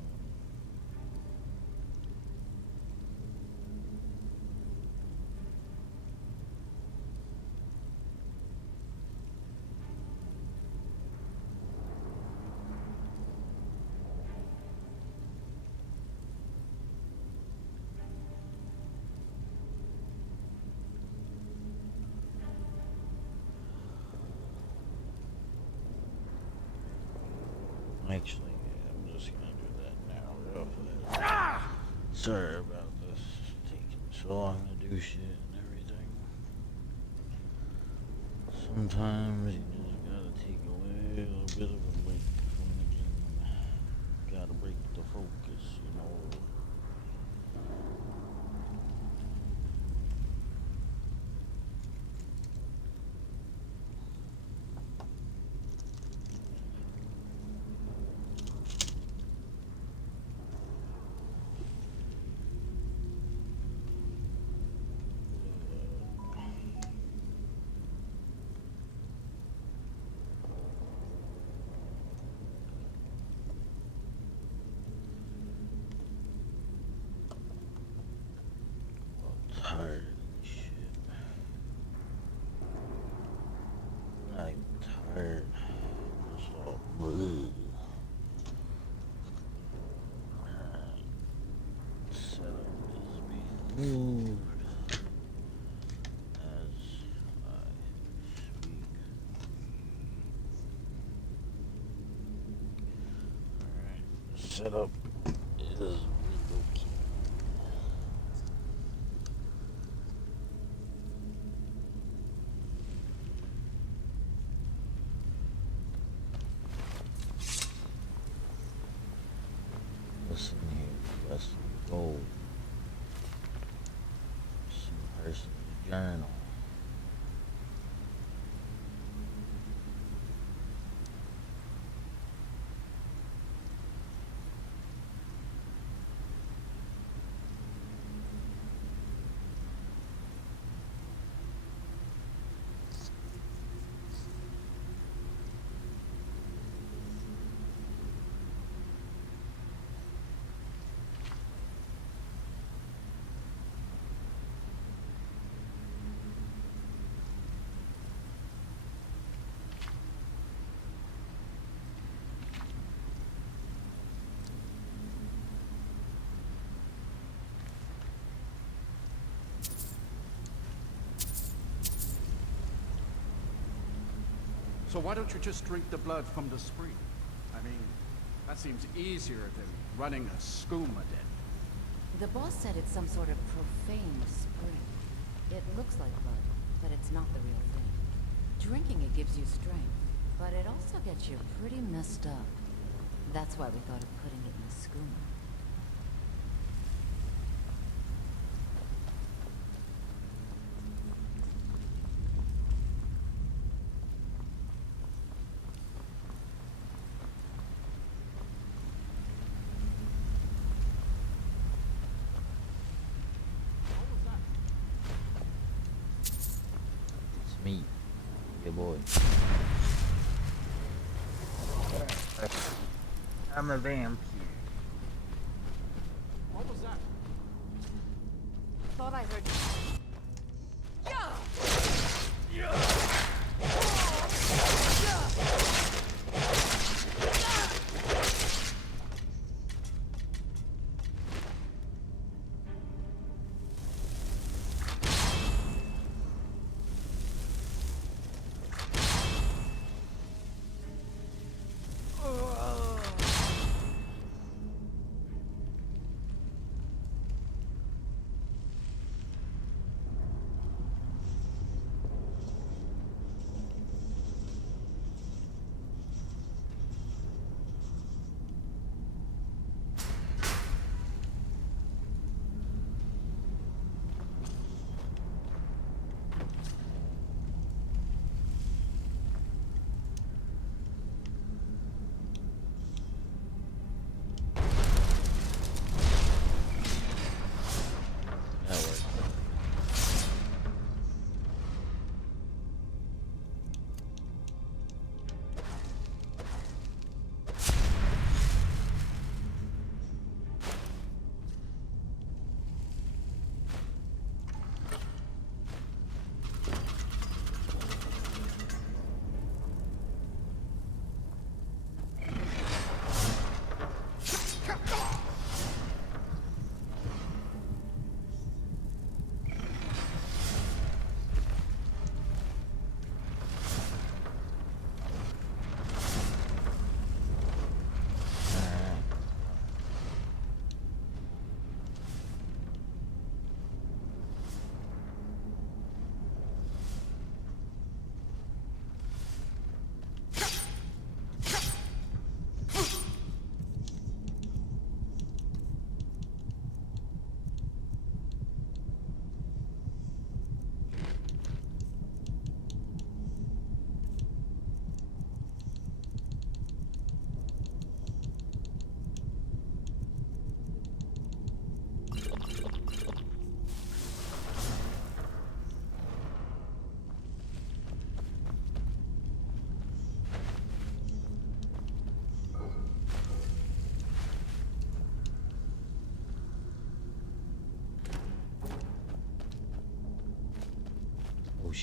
Actually, yeah, I'm just gonna do that now, real fast. Sorry about this taking so long to do shit and everything. Sometimes you just gotta take a little bit of a break from the game. Gotta break the focus, you know. Tired of this shit. I'm tired. Just all blue. Setup is being moved as I speak. Alright, setup is relocated. Listen here, Wesley Gold. Some person's journal. So why don't you just drink the blood from the spring? I mean, that seems easier than running a skooma den. The boss said it's some sort of profane spring. It looks like blood, but it's not the real thing. Drinking it gives you strength, but it also gets you pretty messed up. That's why we thought of putting it in the skooma. It's me, your boy. I'm a vampire. What was that? Thought I heard.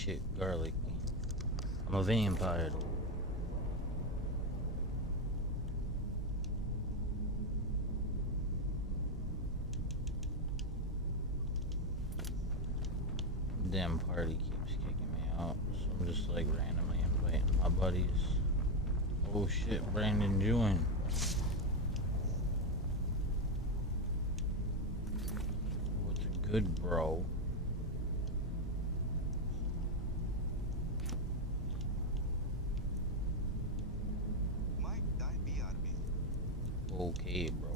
shit garlic. I'm a vampire though. Damn party keeps kicking me out, so I'm just like randomly inviting my buddies. Oh shit, Brandon joined. What's good, bro? Okay, bro.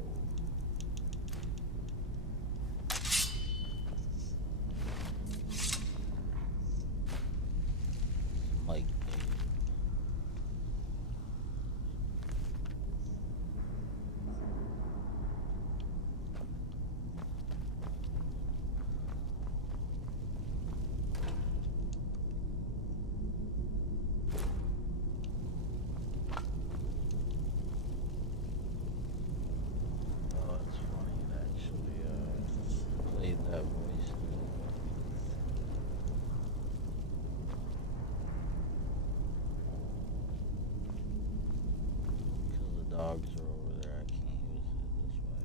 Like, oh, it's funny it actually played that voice. Because the dogs are over there, I can't use it this way.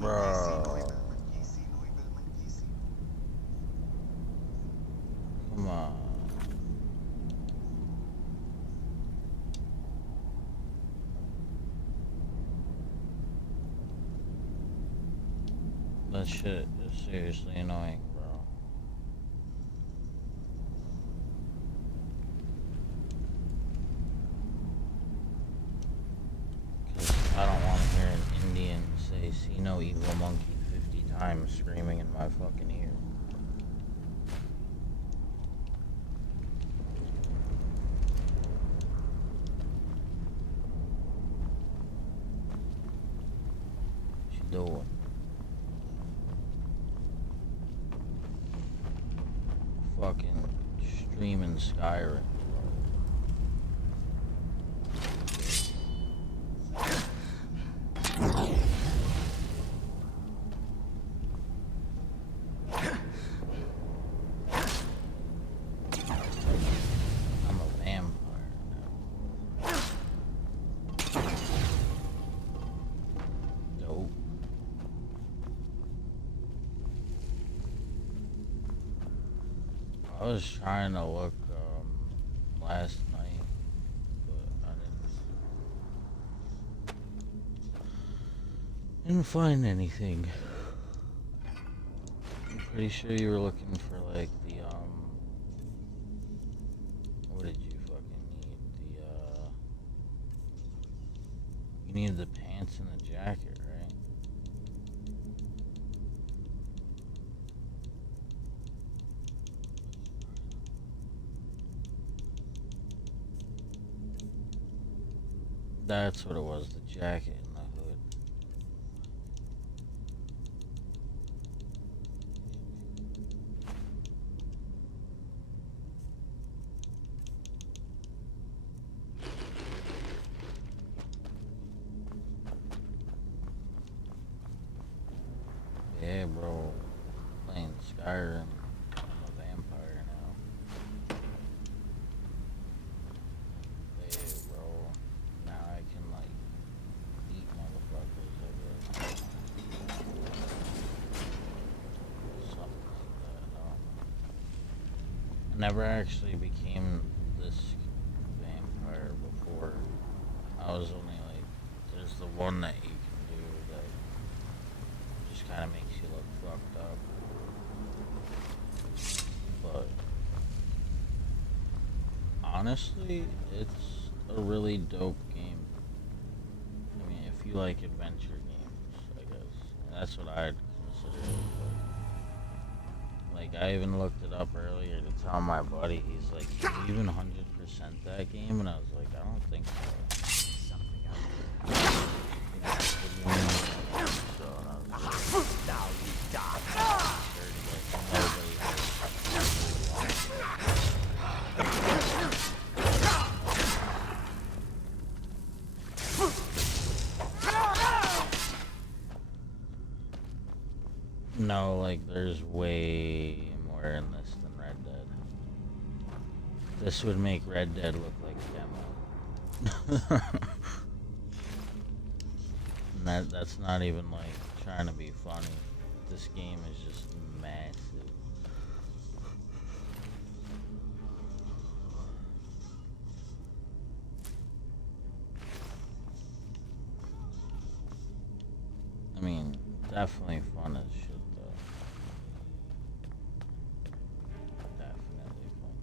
Bro. Come on. That shit is seriously annoying, bro. Cause I don't want to hear an Indian say, "See no evil monkey" 50 times screaming in my fucking ear. What you doing? Fucking streaming Skyrim. I'm a vampire now. Dope. I was trying to look last night, but I didn't find anything. I'm pretty sure you were looking for like the what did you fucking need? The need the pants and the jacket, right? That's what it was, the jacket and the hood. Yeah, bro. Playing Skyrim. I'm a vampire now. Yeah, bro. Now I can, like, eat motherfuckers, I guess. Something like that. I don't know. I never actually became this vampire before. I was only like, there's the one that you can do that just kind of makes you look fucked up. But honestly, it's a really dope game. I mean, if you like adventure games, I guess. That's what I'd consider it. But, like, I even looked it up earlier to tell my buddy, he's like, "Can you even 100% that game?" And I was like, "I don't think so." Now you die. No, like, there's way more in this than Red Dead. This would make Red Dead look like demo. And that's not even, like, trying to be funny. This game is just massive. I mean, definitely fun as shit, though. Definitely fun.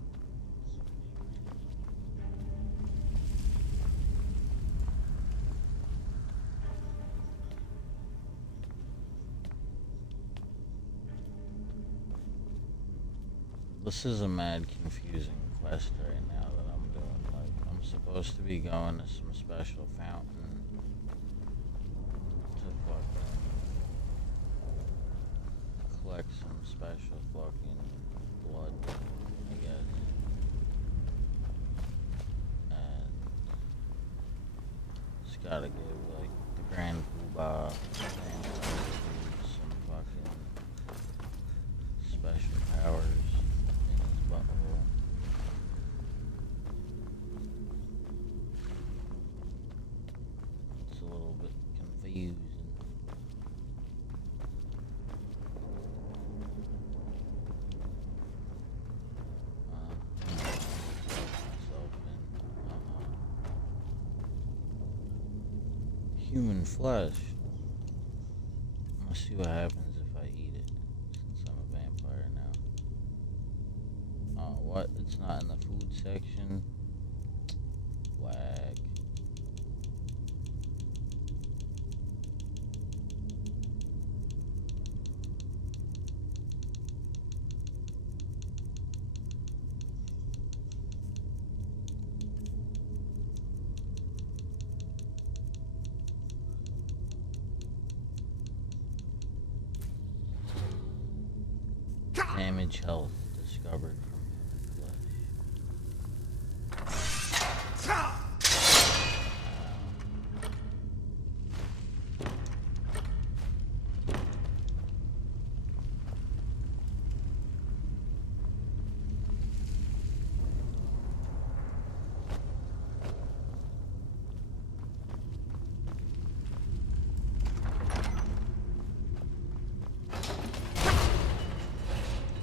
This is a mad confusing quest right now that I'm doing. Like, I'm supposed to be going to some special fountain to fucking collect some special fucking blood, I guess. And just gotta give, like, the Grand Poobah some fucking special powers in his butthole. It's a little bit confusing. Human flesh. I'm gonna see what happens if I eat it, since I'm a vampire now. Oh, what? It's not in the food section? Whack. Damage health discovered from human flesh.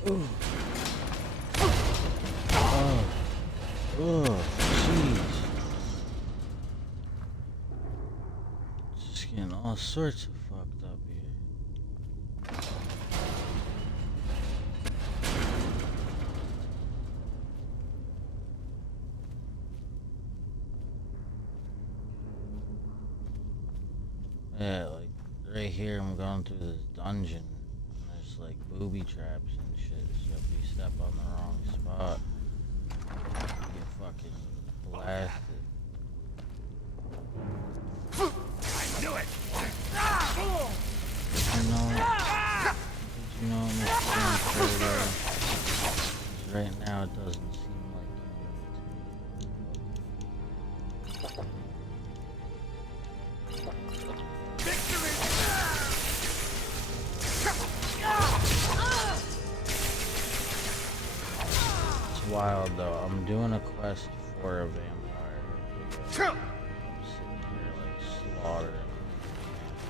Ooh. Oh, jeez. Just getting all sorts of fucked up here. Yeah, like right here, I'm going through this dungeon. And there's like booby traps and shit. So if you step on the wrong spot, you get fucking blasted. I knew it! Did you know I'm staying further? 'Cause right now it doesn't seem like it's wild though. I'm doing a quest for a vampire. I'm sitting here like slaughtering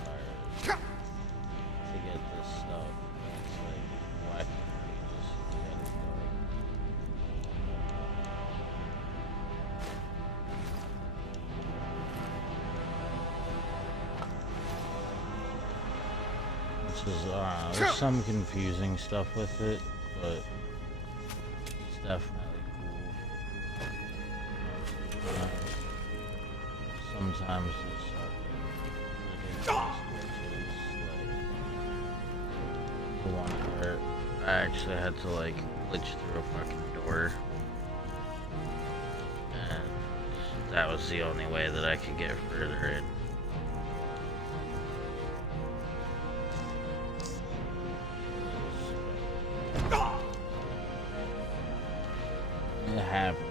vampires to get this stuff. And it's like, why can't we just get it done? Which is, there's some confusing stuff with it, but it's definitely cool. Sometimes it's ridiculous glitches, like the one where I actually had to like glitch through a fucking door, and that was the only way that I could get further in. It happens.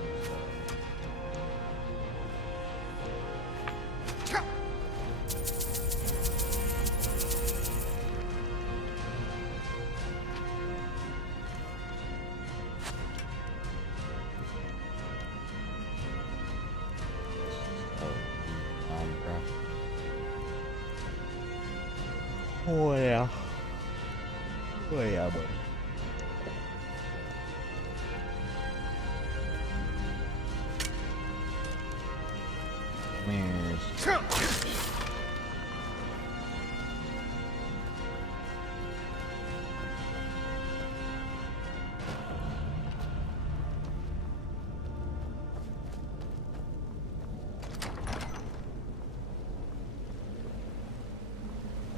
Oh yeah. Oh yeah, buddy.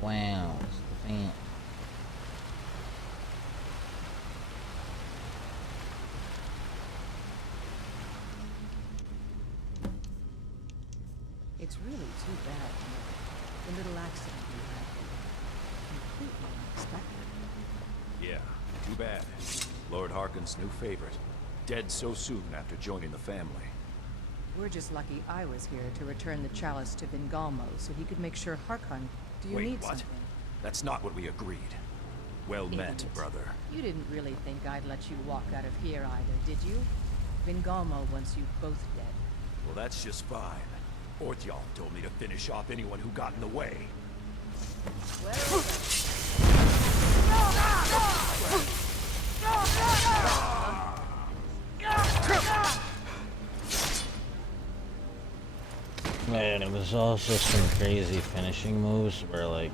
Wow, it's the fan. It's really too bad, you know. The little accident we had. Completely unexpected. Yeah, too bad. Lord Harkon's new favorite. Dead so soon after joining the family. We're just lucky I was here to return the chalice to Vingalmo so he could make sure Harkon... Do you Wait, need what? something? That's not what we agreed. Well met, Idiot. brother. You didn't really think I'd let you walk out of here either, did you? Vingalmo wants you both dead. Well, that's just fine. Ortjal told me to finish off anyone who got in the way. Man, it was also some crazy finishing moves where, like,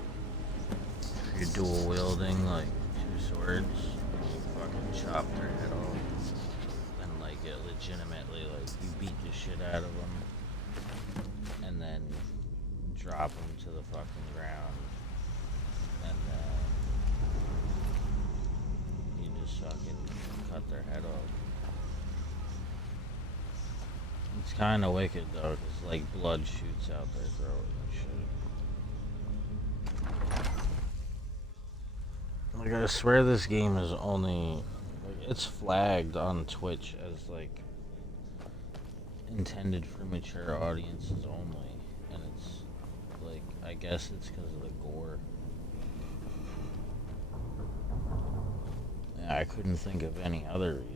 you're dual wielding, like, two swords, you fucking chop their head off, and, like, it legitimately, like, you beat the shit out of them, and then drop them to the fucking ground, and then you just fucking cut their head off. It's kind of wicked though, because like blood shoots out their throat and shit. Like I swear this game is only, like, it's flagged on Twitch as like intended for mature audiences only, and it's like, I guess it's because of the gore. Yeah, I couldn't think of any other reason.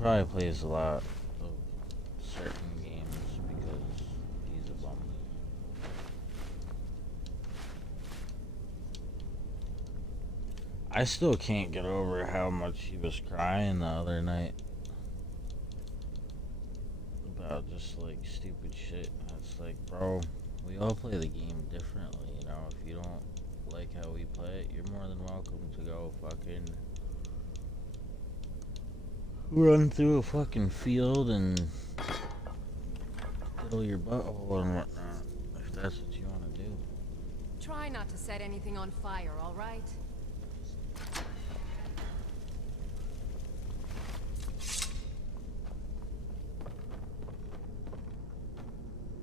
Probably plays a lot of certain games because he's a bum. I still can't get over how much he was crying the other night about just like stupid shit. It's like, bro, we all play the game differently, you know. If you don't like how we play it, you're more than welcome to go fucking run through a fucking field and fill your butthole and whatnot, if that's what you want to do. Try not to set anything on fire, all right?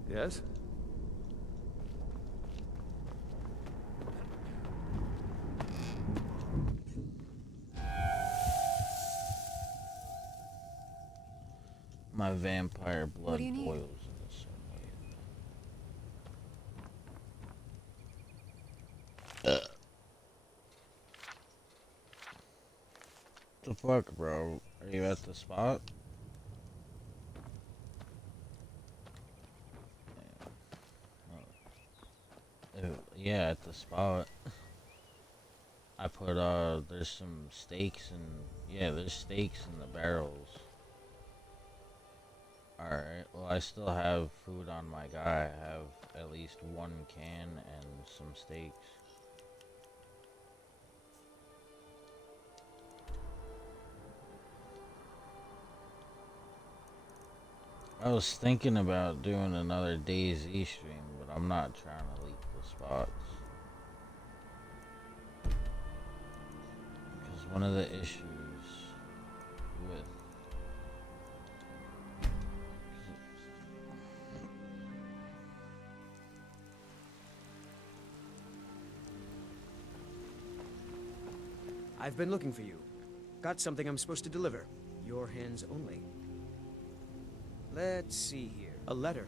Yes? My vampire blood do you need? boils in the sunlight. The fuck, bro? Are you at the spot? Yeah, at the spot. I put, there's some steaks and, yeah, there's steaks in the barrels. Alright, well, I still have food on my guy. I have at least one can and some steaks. I was thinking about doing another DayZ stream, but I'm not trying to leak the spots. Because one of the issues with I've been looking for you. Got something I'm supposed to deliver. Your hands only. Let's see here. A letter.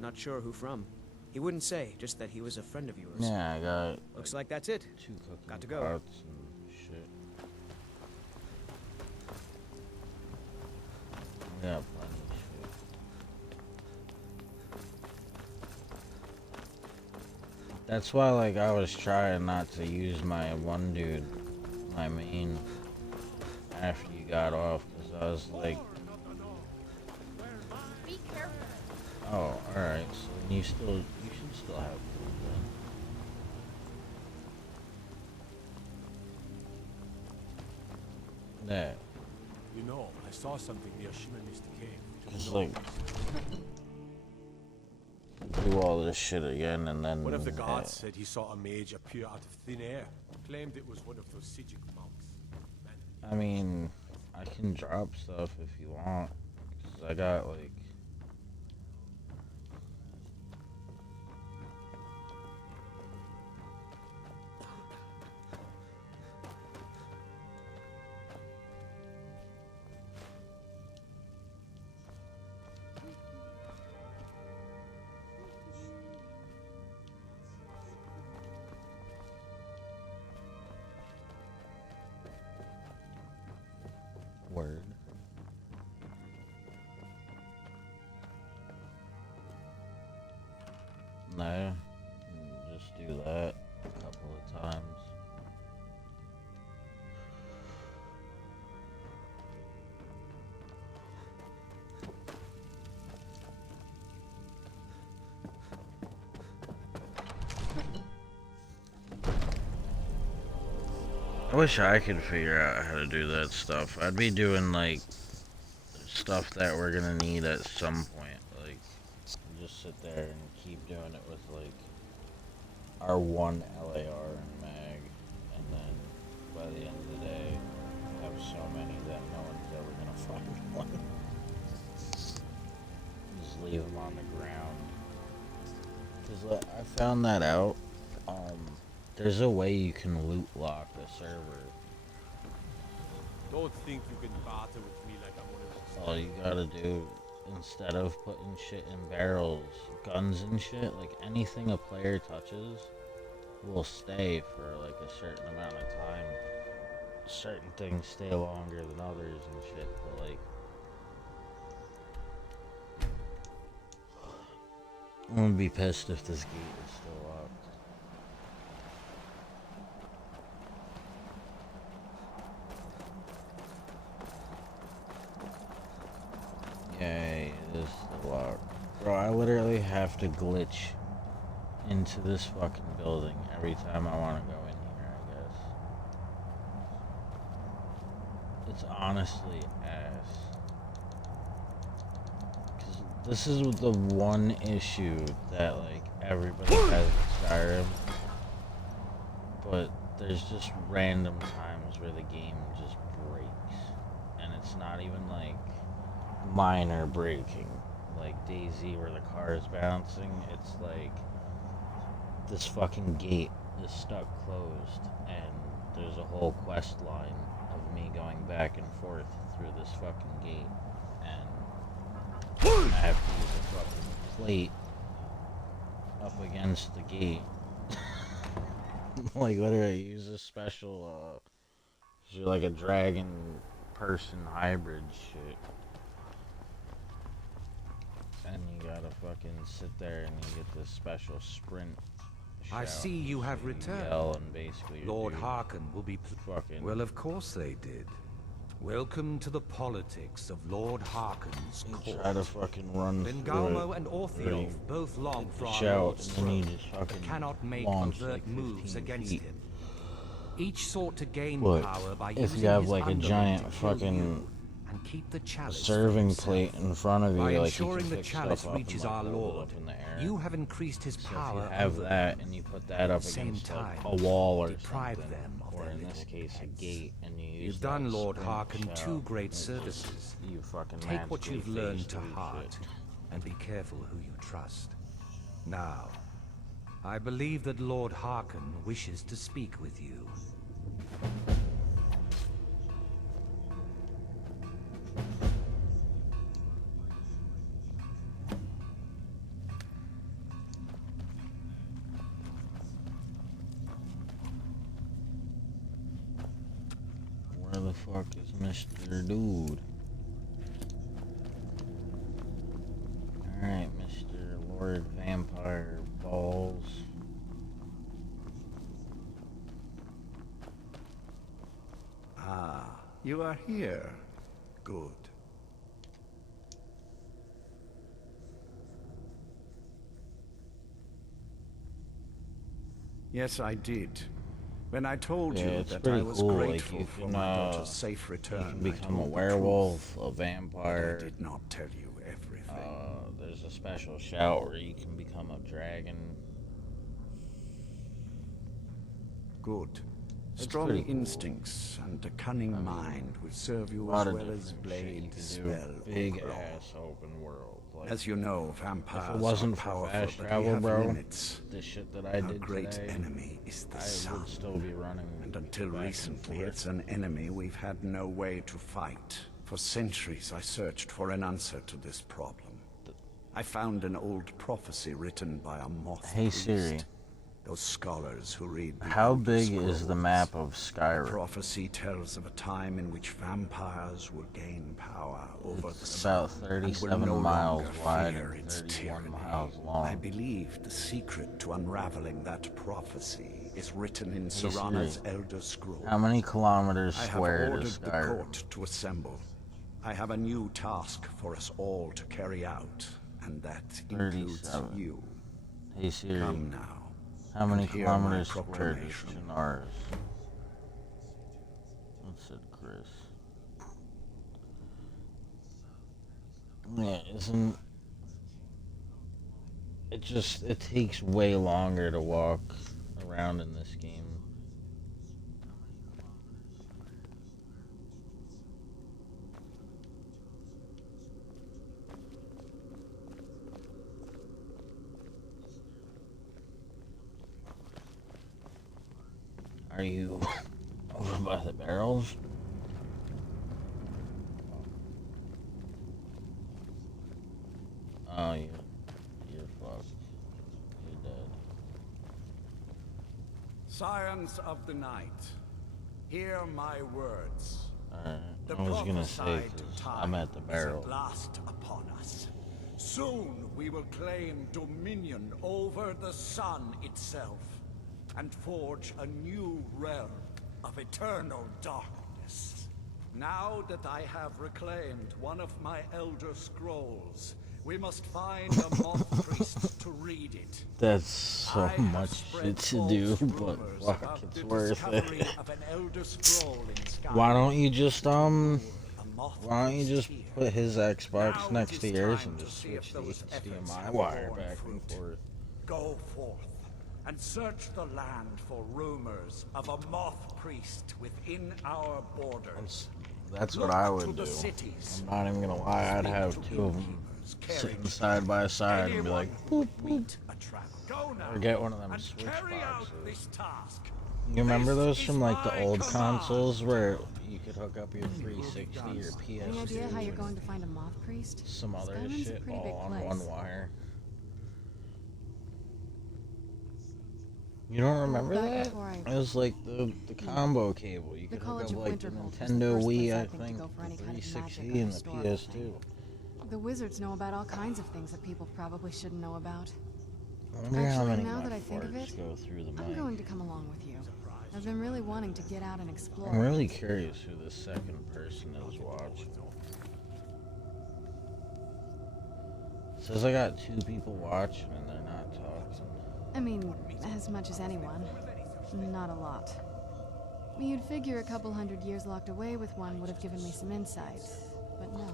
Not sure who from. He wouldn't say, just that he was a friend of yours. yeah, I got Looks like that's it. 2 cooking Got to go. pots and shit. I got plenty of shit. That's why, like, I was trying not to use my one dude, my main, after you got off, because I was like, Be careful. oh, alright, so you should still have food then. That. You know, I saw something near Shimmermist Cave. It's like, do all this shit again and then... One of the guards said he saw a mage appear out of thin air. Claimed it was one of those Sijic monks. I mean, I can drop stuff if you want. 'Cause I got, like... Word. No, just do that a couple of times. I wish I could figure out how to do that stuff. I'd be doing, like, stuff that we're gonna need at some point. Like, just sit there and keep doing it with, like, our one LAR and mag. And then, by the end of the day, have so many that no one's ever gonna find one. Just leave them on the ground. Because I found that out. There's a way you can loot lock a server. Don't think you can barter with me like I'm one of those. All you gotta do, instead of putting shit in barrels, guns and shit, like anything a player touches will stay for like a certain amount of time. Certain things stay longer than others and shit, but like... I'm gonna be pissed if this gate is still locked. Yay, it is still locked. Bro, I literally have to glitch into this fucking building every time I want to go in here, I guess. It's honestly ass. Cause this is the one issue that like everybody has with Skyrim. But there's just random times where the game just breaks. And it's not even like minor breaking. Like DayZ where the car is bouncing. It's like this fucking gate is stuck closed and there's a whole quest line of me going back and forth through this fucking gate, and I have to use a fucking plate up against the gate. Like, what do I use? A special, you're like a dragon person hybrid shit. And you gotta fucking sit there and you get this special sprint. I see you have returned. And basically Lord Harkon will be fucking. Well, of course they did. Welcome to the politics of Lord Harkon's court. Try to fucking run Bengalmo and Orthiolf both long for our Lord's throne, but cannot make overt moves against him. Each sought to gain power by if using you have his like a giant fucking and keep the chalice serving plate in front of you, by like ensuring you the can pick chalice stuff up reaches and, like, our hold it Lord, up in the air. you have increased his power. If you have that and you put that up against like a wall or something, them of or in this case a gate, and you use You've done that Lord sprint Harkon shout, two great it's services. just- you fucking Take what magically you've learned phase to through heart, shit. and be careful who you trust. Now, I believe that Lord Harkon wishes to speak with you. Where the fuck is Mr. Dude? Alright, Mr. Lord Vampire Balls. Ah, you are here. Good. Yes, I did. When I told Yeah, you it's that pretty I was cool. grateful Like, you for can, my daughter's safe return, you can I become a told the werewolf, truth, a vampire. but I did not tell you everything. There's a special shout where you can become a dragon. Good. It's Strong pretty cool. instincts and a cunning mind will serve you A lot as of well as different shit you blade, can spell, do. Big or claw. ass open world. Like, As you know, vampires if it wasn't are for powerful, fast but travel, we have bro, limits. the shit that I Our did great today, enemy is the I sun. would still be running. And until back and recently, forth. it's an enemy we've had no way to fight. For centuries, I searched for an answer to this problem. I found an old prophecy written by a moth Hey priest. Siri, Those scholars who read the how Elder big is the Scrolls. map of The Skyrim? prophecy tells of a time in which vampires will gain power over the It's about sun and 37 will no miles longer wide fear and its 31 tyranny. miles long. I believe the secret to unraveling that prophecy is written in Hey, Serana's Siri, Elder Scrolls. how many kilometers I have squared ordered is the Skyrim? court to assemble. I have a new task for us all to carry out, and that includes 37. you. Hey Siri, Come now. how many and hear my kilometers squared is proclamation. Chinaris? That said Chris. Yeah, isn't... It takes way longer to walk around in this game. Are you over by the barrels? Oh, you're fucked. You're dead. Scions of the night, hear my words. Alright, The I was gonna say, prophesied 'cause time I'm at the is barrel. at last upon us. Soon we will claim dominion over the sun itself and forge a new realm of eternal darkness. Now that I have reclaimed one of my Elder Scrolls, We must find a moth priest to read it. That's so much shit to do, but fuck, it's worth it. Why don't you just put his Xbox next to yours and just switch the HDMI wire back and forth? Go forth and search the land for rumors of a moth priest within our borders. That's what I would do. I'm not even gonna lie, I'd have two of them sitting side by side and be like, boop, boop. Or get one of them Switch boxes. You remember those from like the old consoles where you could hook up your 360 or PS2? Any idea how you're going to find a moth priest? Some other Skyrim's a shit pretty big all on place. one wire. You don't remember that? It was like the combo cable. You could hook up like the Nintendo Wii, I think, the 360 and the PS2. The wizards know about all kinds of things that people probably shouldn't know about. I wonder how many now of that my I think of farts it, go through the I'm mic. going to come along with you. I've been really wanting to get out and explore. I'm really curious who the second person is watching. It says I got 2 people watching and they're not talking. I mean, as much as anyone. Not a lot. You'd figure a couple 100 years locked away with one would have given me some insight, but no.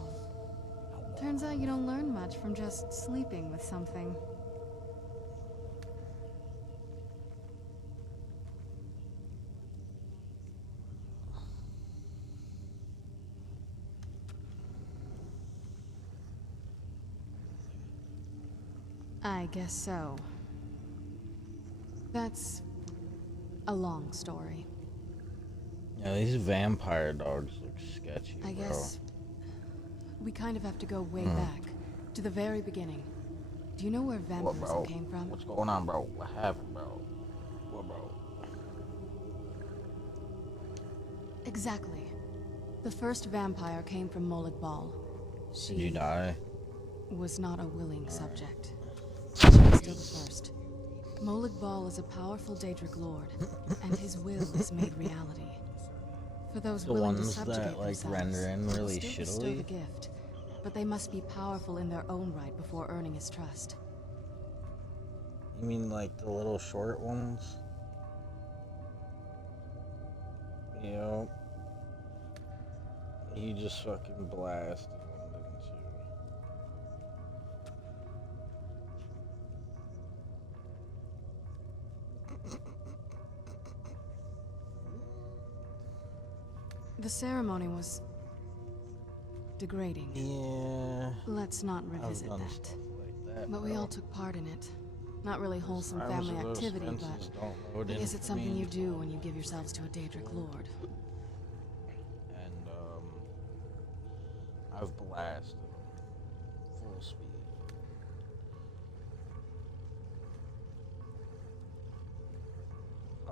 Turns out you don't learn much from just sleeping with something. I guess so. That's a long story. Yeah, these vampire dogs look sketchy, I bro. guess we kind of have to go way back, to the very beginning. Do you know where vampirism What, bro? came from? What's going on, bro? What happened, bro? What, bro? Exactly. The first vampire came from Molag Bal. Did you die? Was not a willing subject. She was still the first. Molag Bal is a powerful Daedric lord, and his will is made reality. For those The willing to ones subjugate that, like, themselves, render in he'll really still bestow the shittily? gift, but they must be powerful in their own right before earning his trust. You mean like the little short ones? You know? You just fucking blasted one, didn't you? The ceremony was degrading. Yeah. Let's not I've revisit done that. stuff like that, But we bro. all took part in it. Not really wholesome Sometimes family those activity, fences don't load but I in guess it's for something me. you do when you give yourselves to a Daedric lord. And, I've blasted them. Full speed.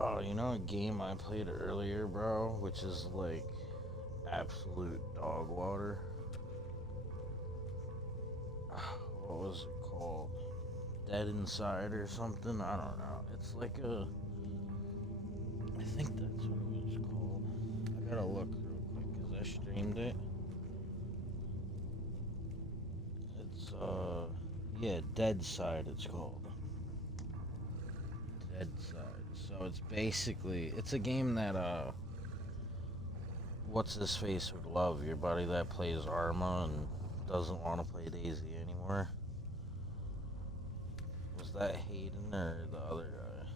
Oh, you know a game I played earlier, bro? Which is like absolute dog water. What was it called? Dead Inside or something? I don't know. It's like a... I think that's what it was called. I gotta look real quick because I streamed it. It's, yeah, Dead Side it's called. Dead Side. So it's basically... It's a game that, What's-His-Face would love. Your buddy that plays Arma and doesn't want to play Daisy anymore. Was that Hayden or the other guy?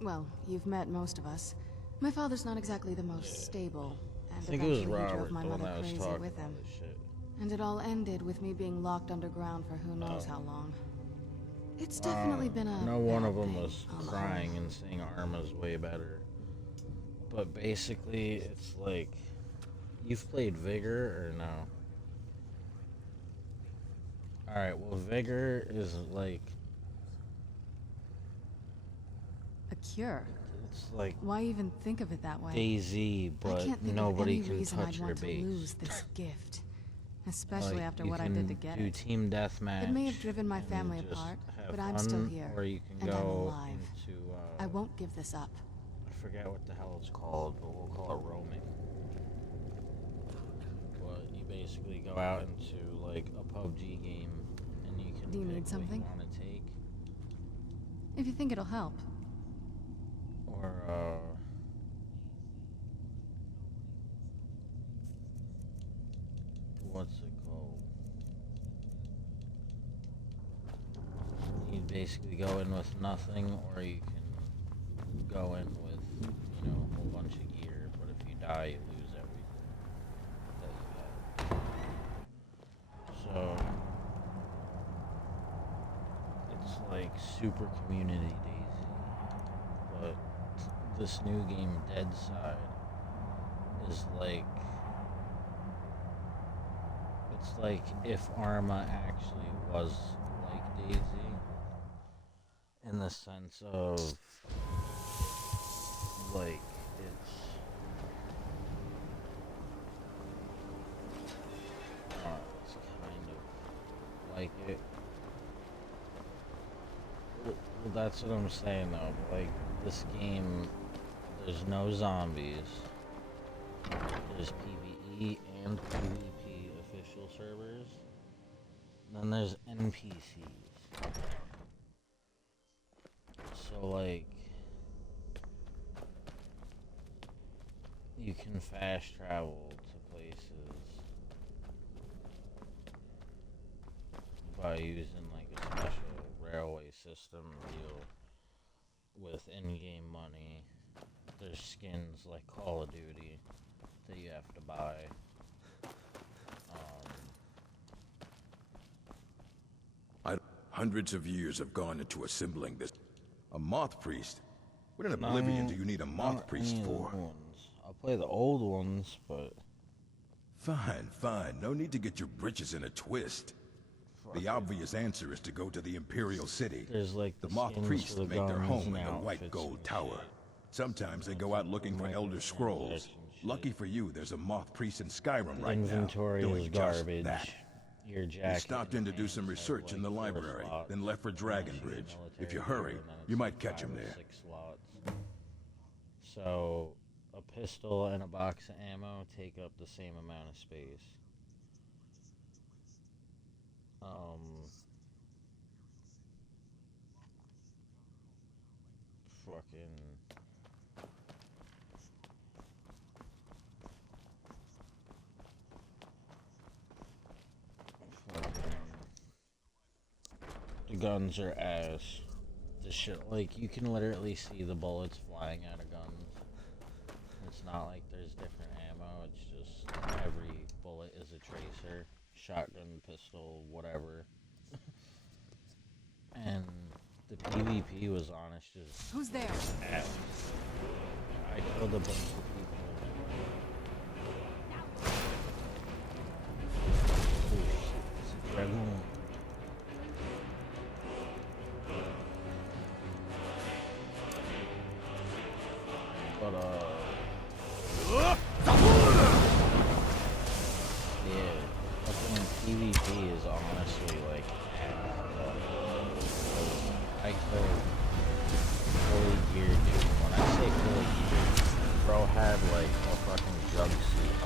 Well, you've met most of us. My father's not exactly the most stable, and I think it was eventually he drove Robert, my the one mother that was crazy talking with him. all this shit. And it all ended with me being locked underground for who knows how long. It's definitely been a No one bad of them thing was on the crying whole. and saying Arma's way better. But basically, it's like... You've played Vigor or no? Alright, well, Vigor is like... A cure? It's like... Why even think of it that way? DayZ, I but can't think nobody of any can reason touch I'd your want to base. lose this gift. Especially Like, after you what I did to can get do it. team deathmatch. It may have driven my and family just apart, have but I'm still fun, here. Or you can and I'm go alive. into, I won't give this up. I forget what the hell it's called, but we'll call it roaming. but you basically go out into like a PUBG game and you can Do you pick need something? what you want to take. If you think it'll help. Or what's it called? You basically go in with nothing, or you can go in with, you know, a whole bunch of gear, but if you die, you lose everything that you have. So, it's like super community daisy, but this new game, Dead Side, is like, it's like if Arma actually was like Daisy, in the sense of, like, it's kind of like it. Well, that's what I'm saying though. Like, this game, there's no zombies. There's PvE and PvP official servers. Then there's NPCs. So, like, you can fast travel to places by using, like, a special railway system deal with in-game money. There's skins like Call of Duty that you have to buy. Hundreds of years have gone into assembling this. A moth priest? What in oblivion do you need a moth priest for? I'll play the old ones, but... Fine, fine. No need to get your britches in a twist. The obvious answer is to go to the Imperial City. There's like the moth skins priests for the make their guns home and in the white outfits gold and tower. shit. Sometimes they go out looking for Elder Scrolls. Lucky for you, there's a moth priest in Skyrim right Inventory now. is Doing just garbage. that. Your You jacket stopped in to do some research in the library, then left for Dragon Bridge. If you hurry, you might catch him there. 6 slots. So, a pistol and a box of ammo take up the same amount of space. The guns are ass. The shit, like, you can literally see the bullets flying out of guns. It's not like there's different ammo, it's just every bullet is a tracer. Shotgun, pistol, whatever. And the PvP was honest, just... Who's there? Ass. I killed a bunch of people. Oh shit, it's a dragoon. But, yeah, fucking PvP is honestly, like, I killed fully geared dude. When I say fully geared, bro had, like, a fucking jumpsuit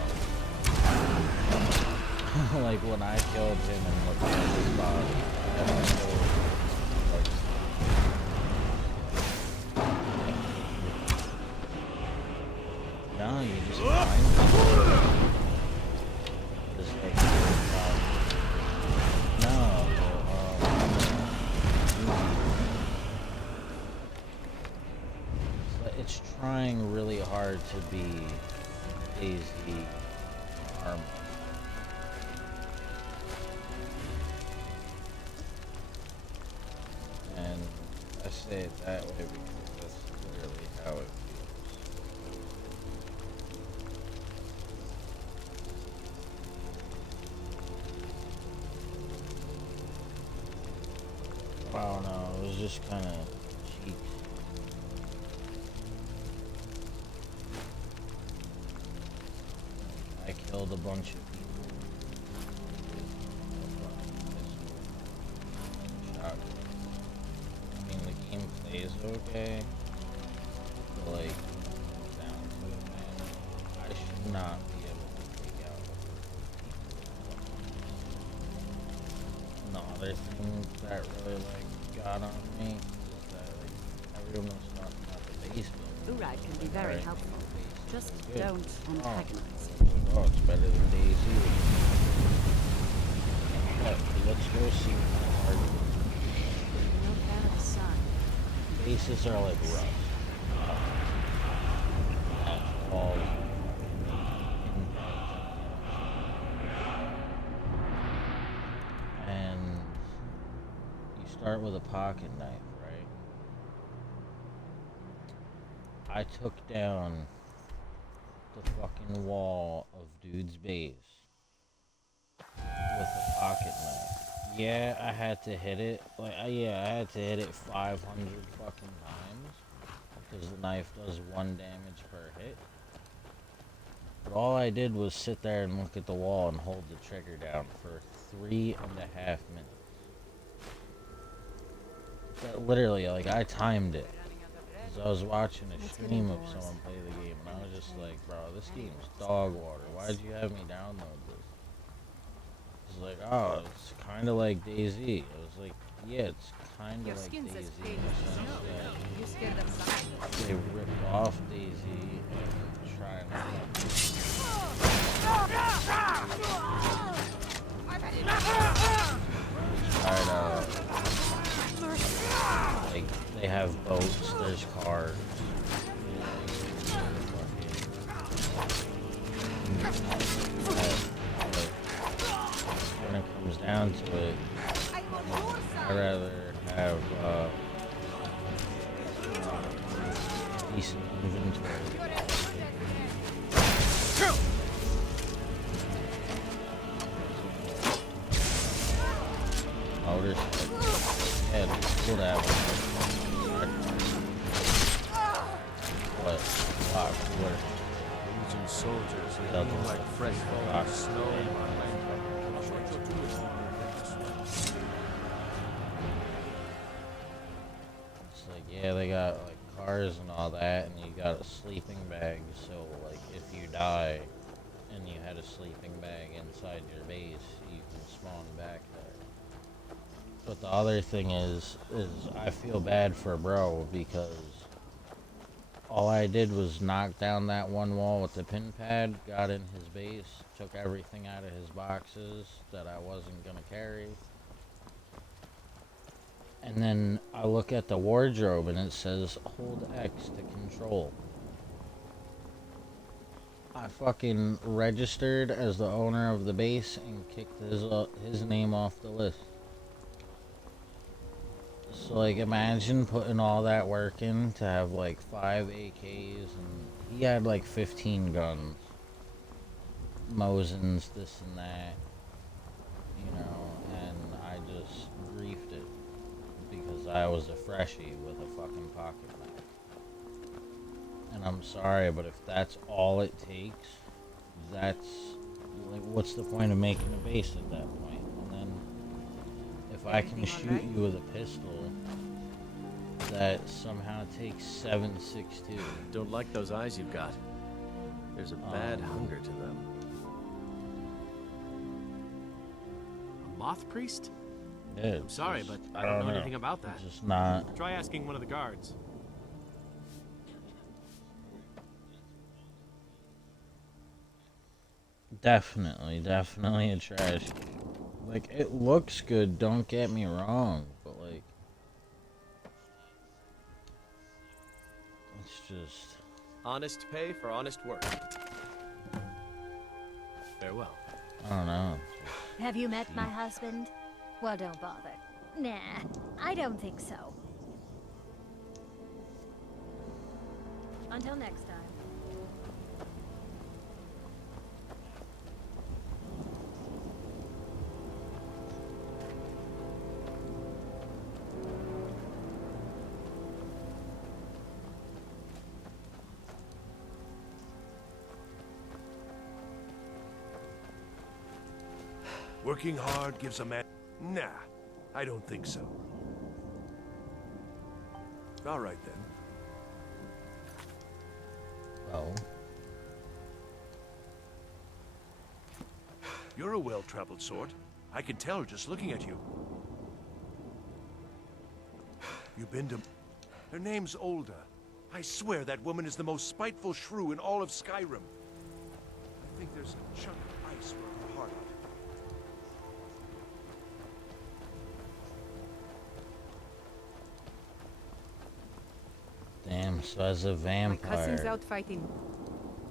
on. Like, when I killed him and looked at his body, I had my whole no, you just find them. Just like, no, it's trying really hard to be Daisy Arma. And I say it that way because that's literally how it feels. I don't know, it was just kind of cheap. I killed a bunch of people. Shotgun. I mean, the game plays okay, but like, down to it, man. I should not be able to take out another thing that really like got on me is that like everyone was talking about the base building. Uride can be very helpful. Just Good. don't antagonize. Oh, it's better than DayZ. But let's go see how hard No fan of the sun. bases are like rough. All and you start with a pocket knife, right? I took down the fucking wall of dude's base with a pocket knife. Yeah, I had to hit it. Like, yeah, I had to hit it 500 fucking times because the knife does 1 damage per hit. But all I did was sit there and look at the wall and hold the trigger down for 3.5 minutes. That literally, like, I timed it. Cause I was watching a stream of someone play the game, and I was just like, bro, this game's dog water. Why'd you have me download this? It's like, oh, it's kind of like DayZ. I was like, yeah, it's kind of like DayZ in the sense that they ripped off DayZ and tried like, they have boats, there's cars. When it comes down to it, I'd rather have decent inventory. Motorcycle. Yeah, it's cool to have one. But a lot cooler. Legion soldiers looking like fresh fallen snow. It's like, yeah, they got like cars and all that, and you got a sleeping bag, so like if you die and you had a sleeping bag inside your base, you can spawn back there. But the other thing is I feel bad for bro because all I did was knock down that one wall with the pin pad, got in his base, took everything out of his boxes that I wasn't gonna carry. And then I look at the wardrobe and it says hold X to control. I fucking registered as the owner of the base and kicked his name off the list. So like imagine putting all that work in to have like 5 AKs, and he had like 15 guns. Mosins, this and that. You know, and I just griefed it. Because I was a freshie with a fucking pocket knife. And I'm sorry, but if that's all it takes, that's like, what's the point of making a base at that point? And then if I can shoot you with a pistol that somehow takes 7.62. Don't like those eyes you've got. There's a bad hunger to them. A moth priest? Yeah, I'm sorry, but I don't know anything about that. It's just not. Try asking one of the guards. Definitely a trash. Like, it looks good, don't get me wrong, but like, it's just... Honest pay for honest work. Farewell. I don't know. Have you met my husband? Well, don't bother. Nah, I don't think so. Until next time. Working hard gives a man... Nah, I don't think so. All right, then. Oh. You're a well-traveled sort. I can tell just looking at you. You been to... Her name's Olda. I swear that woman is the most spiteful shrew in all of Skyrim. I think there's a chunk of ice where her heart of. Damn, so as a My vampire, cousin's out fighting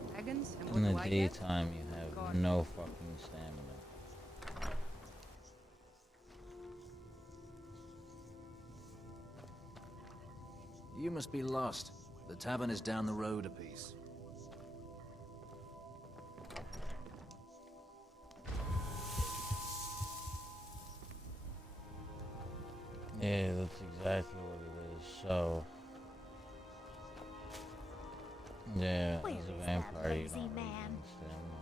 dragons, and in what the do I get? daytime you have God. no fucking stamina. You must be lost. The tavern is down the road a piece. Yeah, that's exactly what it is. So, yeah, Where as a is that vampire, you lazy don't really man? gain stamina.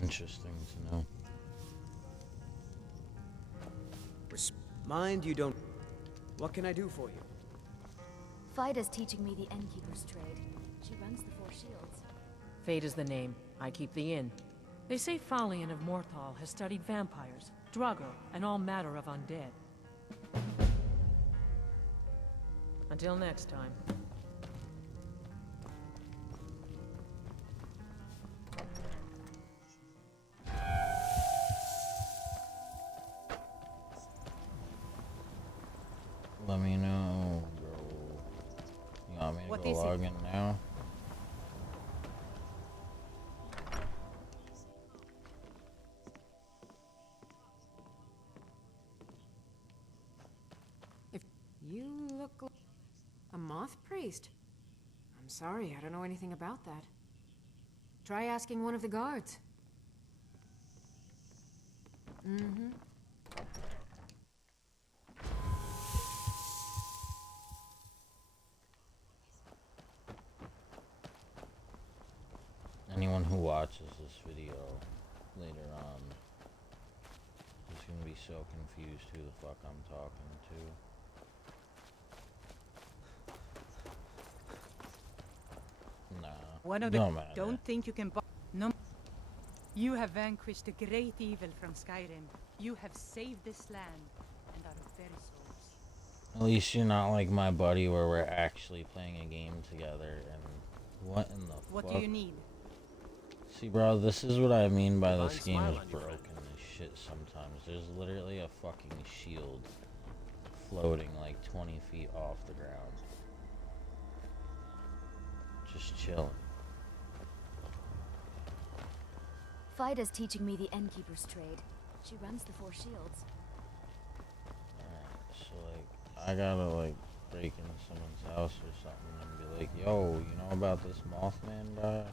Interesting to know. Mind you don't... What can I do for you? Fida's teaching me the innkeeper's trade. She runs the Four Shields. Fate is the name. I keep the inn. They say Falion of Morthal has studied vampires, Draugr, and all matter of undead. Until next time. Let me know, bro. You want me to What go is it? log in now? If you look like a moth priest. I'm sorry, I don't know anything about that. Try asking one of the guards. Mm-hmm. Anyone who watches this video later on is gonna be so confused who the fuck I'm talking to. Nah, One of the don't matter. don't think you can buy. No. You have vanquished the great evil from Skyrim. You have saved this land and our very souls. At least you're not like my buddy where we're actually playing a game together and what in the What fuck? do you need? See, bro, this is what I mean by this game is broken as shit sometimes. There's literally a fucking shield floating like 20 feet off the ground. Just chilling. Fida's teaching me the innkeeper's trade. She runs the Four Shields. Alright, so like, I gotta like break into someone's house or something and be like, yo, you know about this Mothman guy?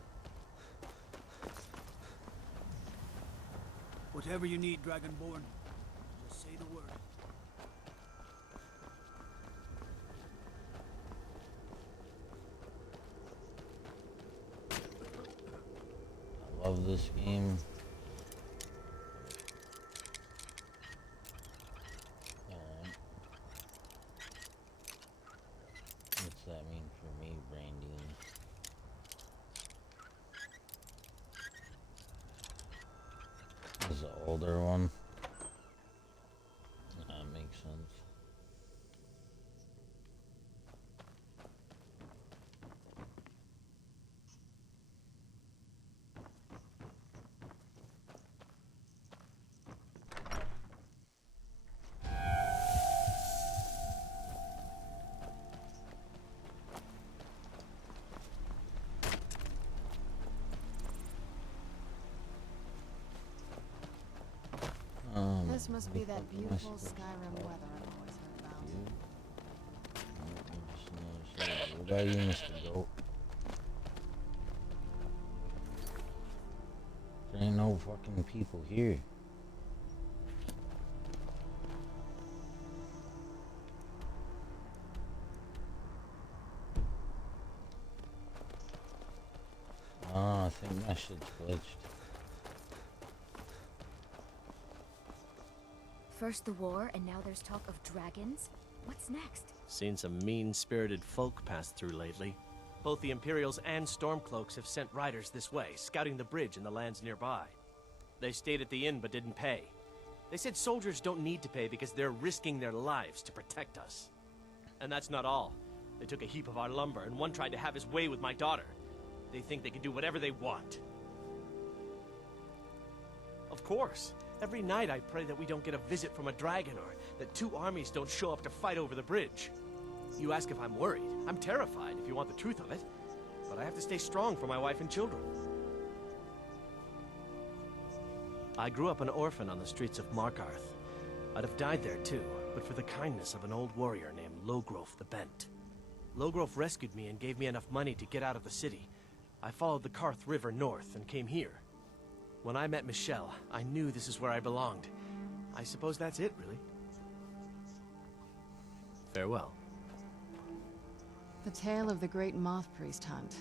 Whatever you need, Dragonborn. Just say the word. I love this game. Alright. What's that mean for me, Brandine? This is an older one. That makes sense. This must be that beautiful Skyrim weather I've always heard about. What about you, Mr. Goat? There ain't no fucking people here. Oh, I think my shit's glitched. First the war, and now there's talk of dragons. What's next? Seen some mean-spirited folk pass through lately. Both the Imperials and Stormcloaks have sent riders this way, scouting the bridge and the lands nearby. They stayed at the inn but didn't pay. They said soldiers don't need to pay because they're risking their lives to protect us. And that's not all. They took a heap of our lumber, and one tried to have his way with my daughter. They think they can do whatever they want. Of course. Every night I pray that we don't get a visit from a dragon, or that two armies don't show up to fight over the bridge. You ask if I'm worried. I'm terrified, if you want the truth of it. But I have to stay strong for my wife and children. I grew up an orphan on the streets of Markarth. I'd have died there too, but for the kindness of an old warrior named Logrove the Bent. Logrove rescued me and gave me enough money to get out of the city. I followed the Karth River north and came here. When I met Michelle, I knew this is where I belonged. I suppose that's it, really. Farewell. The tale of the great moth priest hunt.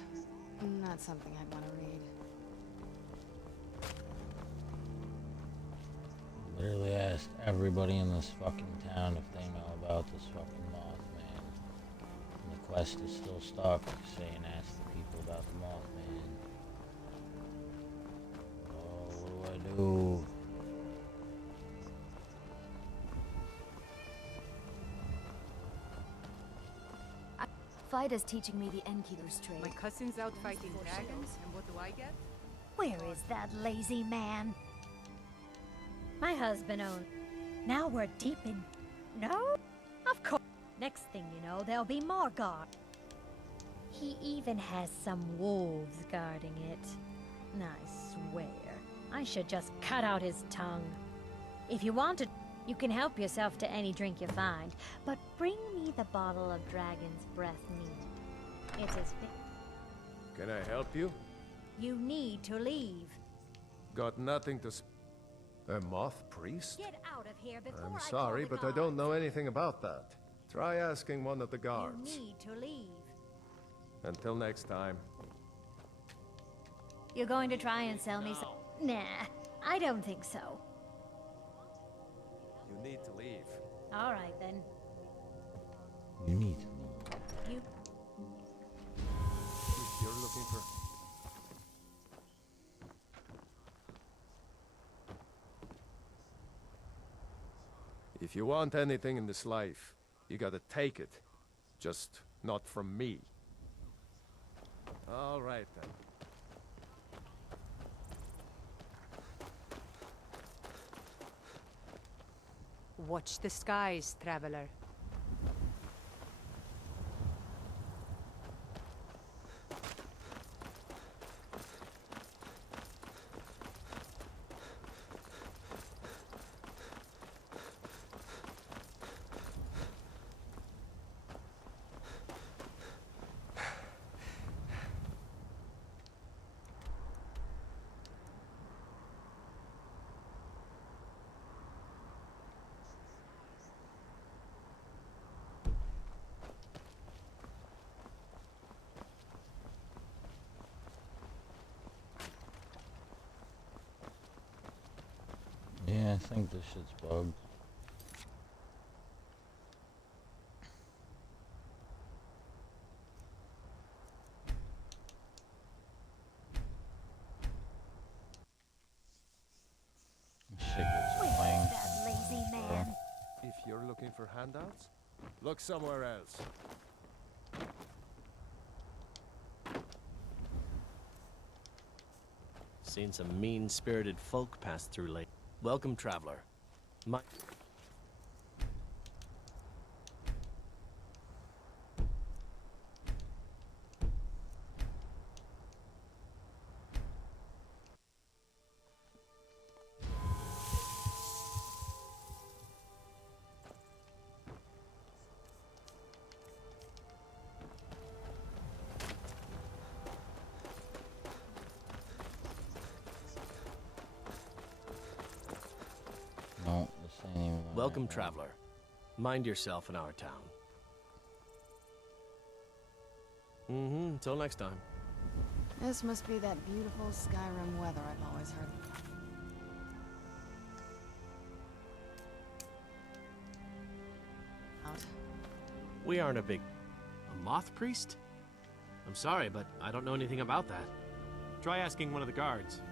Not something I'd want to read. Literally asked everybody in this fucking town if they know about this fucking Mothman. And the quest is still stuck, saying ask the people about the Mothman. Oh, what do I do? Fida's teaching me the innkeeper's trade. My cousin's out fighting dragons, and what do I get? Where is that lazy man? My husband owned. Now we're deep in... No? Of course. Next thing you know, there'll be more guard. He even has some wolves guarding it. I swear, I should just cut out his tongue. If you want to, you can help yourself to any drink you find, but bring me the bottle of dragon's breath mead. It's as big. Can I help you? You need to leave. Got nothing to A moth priest? Get out of here before I'm I sorry, call the but I don't know anything about that. Try asking one of the guards. guards. You need to leave. Until next time. You're going to try and sell me some... Nah, I don't think so. You need to leave. All right, then. You need to leave. You... If you're looking for... If you want anything in this life, you gotta take it. Just not from me. All right, then. Watch the skies, traveler. Yeah, I think this shit's bugged. Where's that lazy man? If you're looking for handouts, look somewhere else. Seen some mean-spirited folk pass through lately. Welcome, traveler. My... No, this ain't even the Welcome, right one. traveler. Mind yourself in our town. Until next time. This must be that beautiful Skyrim weather I've always heard. We aren't a big... A moth priest? I'm sorry, but I don't know anything about that. Try asking one of the guards.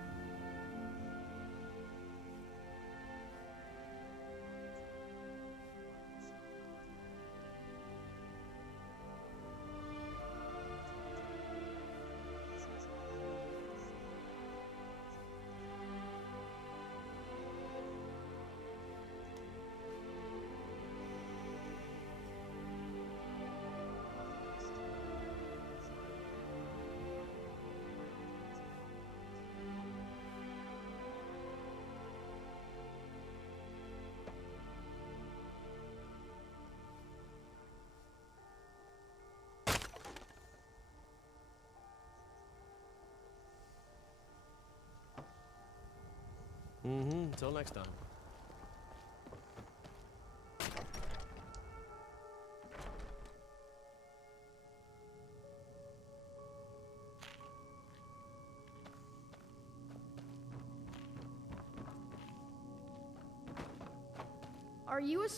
Until next time. Are you a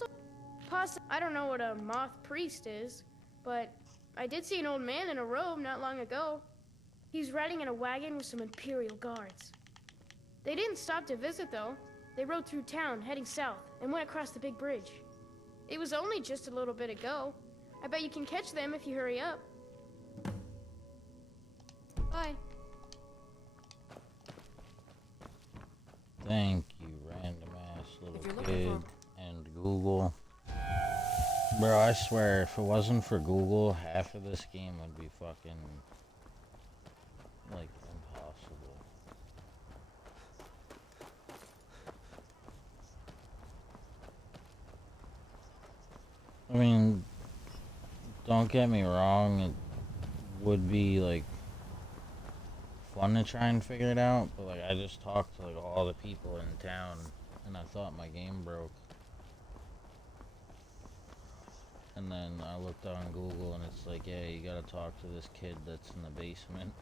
I don't know what a moth priest is, but I did see an old man in a robe not long ago. He's riding in a wagon with some Imperial guards. They didn't stop to visit, though. They rode through town, heading south, and went across the big bridge. It was only just a little bit ago. I bet you can catch them if you hurry up. Bye. Thank you, random ass little kid and Google. Bro, I swear, if it wasn't for Google, half of this game would be fucking, like, impossible. I mean, don't get me wrong, it would be, like, fun to try and figure it out, but, like, I just talked to, like, all the people in town, and I thought my game broke. And then I looked on Google, and it's like, yeah, you gotta talk to this kid that's in the basement.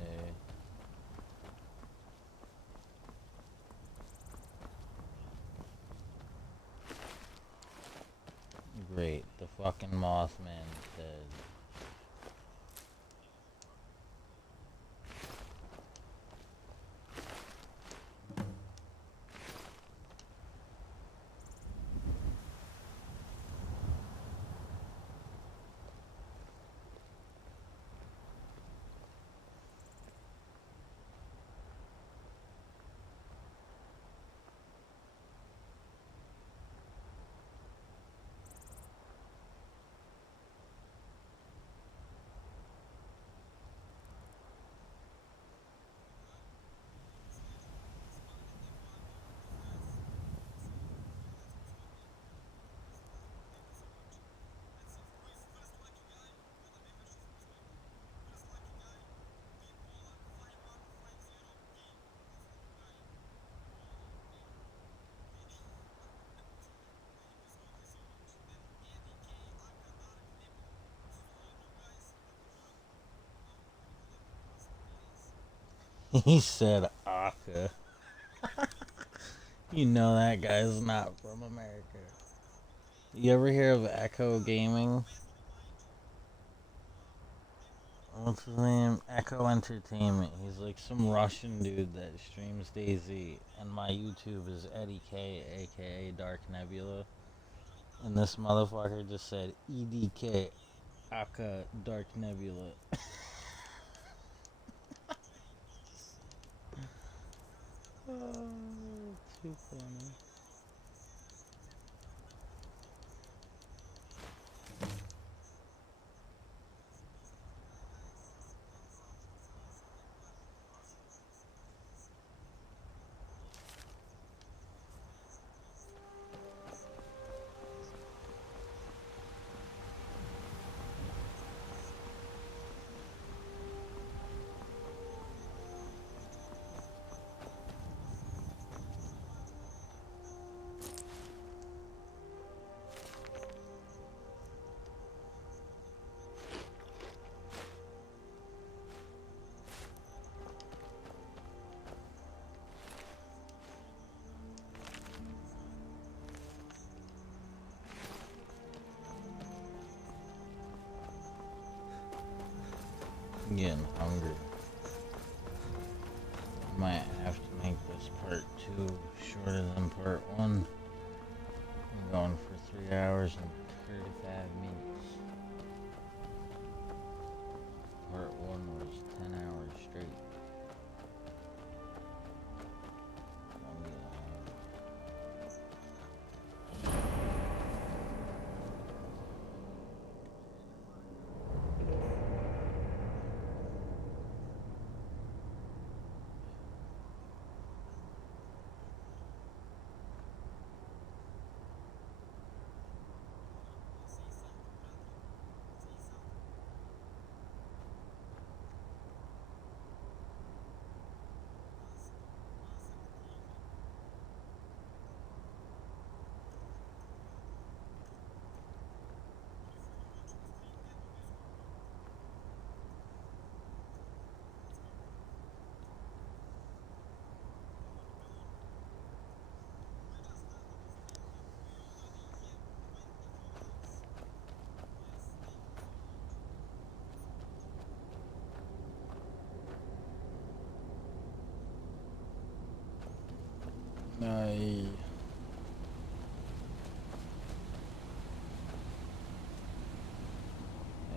Yeah. Great, the fucking Mothman is dead. He said Aka. You know that guy's not from America. You ever hear of Echo Gaming? What's his name? Echo Entertainment. He's like some Russian dude that streams DayZ. And my YouTube is Eddie K, aka Dark Nebula. And this motherfucker just said EDK Aka Dark Nebula. Oh, too funny. getting hungry. Might have to make this part 2 shorter than part 1. I'm going for 3 hours and 35 minutes. Part 1 was 10 hours straight. I'm getting hungry.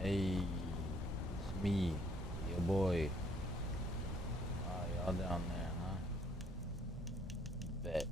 Hey, it's me, your boy. Y'all down there, huh? Bet.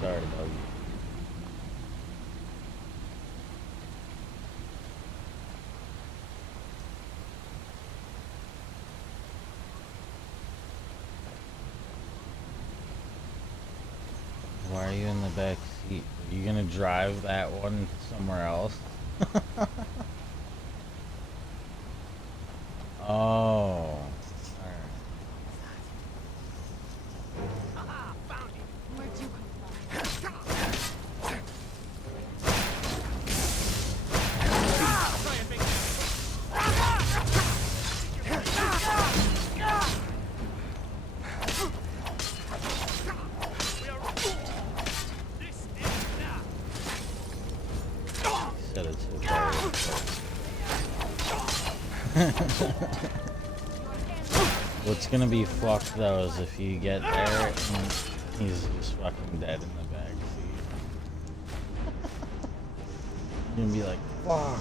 Sorry, doggy. Why are you in the back seat? Are you gonna drive that one somewhere else? Oh. Said it's so What's gonna be fucked though is if you get there and he's just fucking dead in the back seat. You're gonna be like, fuck.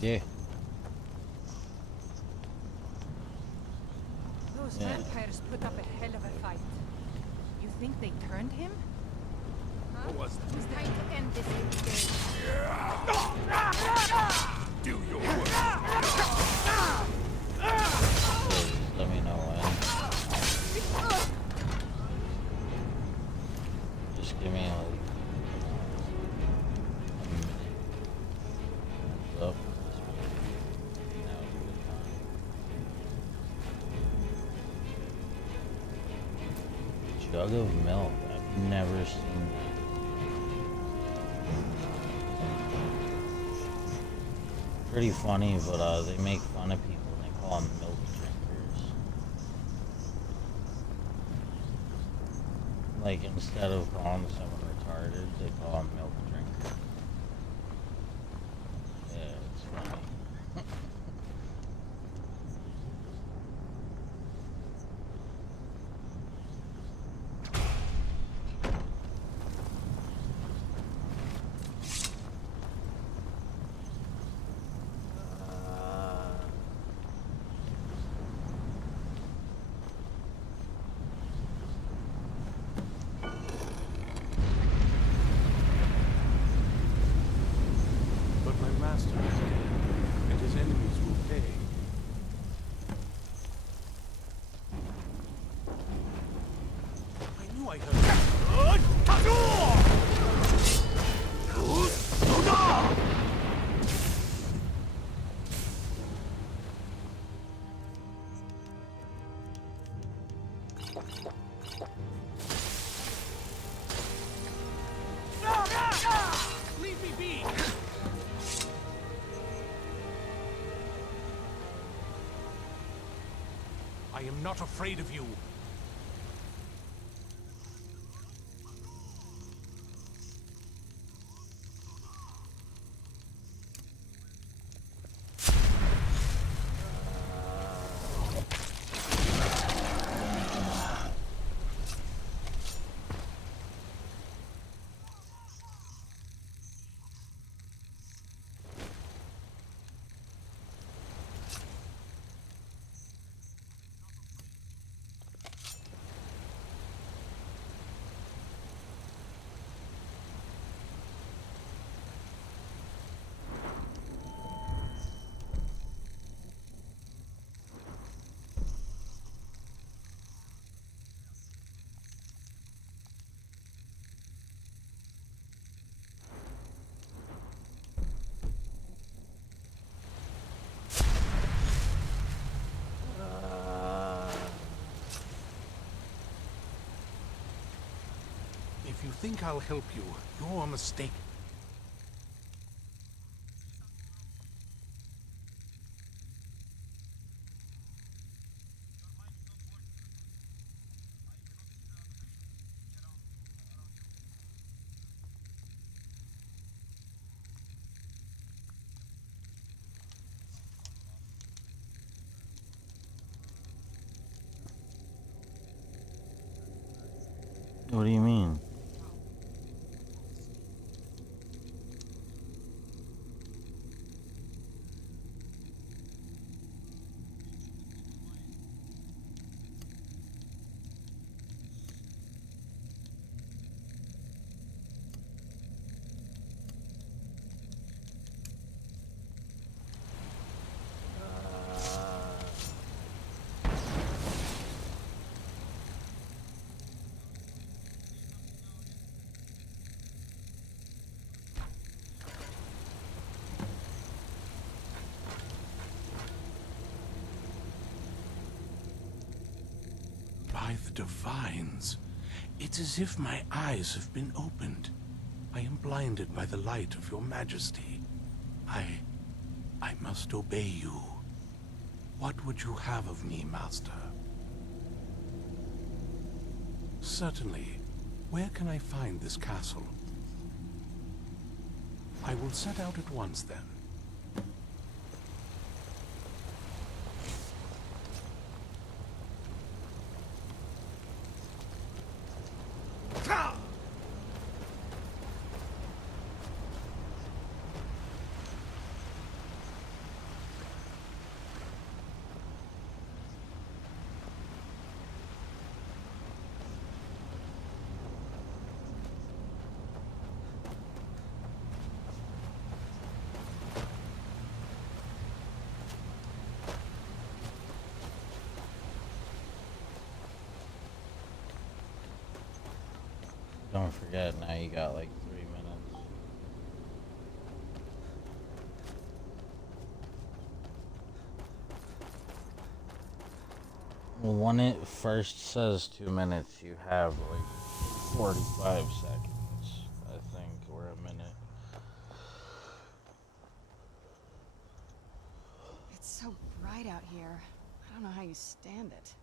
Yeah. Those vampires put up a hell of a fight. You think they turned him? Huh? What was that? It was time to end this Do your work. Let me know when. Just give me like a minute. Up. Jug of milk. I've never seen that. Pretty funny, but they make fun of people and they call them milk drinkers. Like instead of calling someone retarded, they call them milk drinkers. Yeah, it's funny. knew I heard. Leave me be! I am not afraid of you. If you think I'll help you, you're mistaken. What do you mean? By the divines, it's as if my eyes have been opened. I am blinded by the light of your majesty. I must obey you. What would you have of me, master? Certainly. Where can I find this castle? I will set out at once, then. Don't forget, now you got like 3 minutes. Well, when it first says 2 minutes, you have like 45 seconds, I think, or a minute. It's so bright out here. I don't know how you stand it.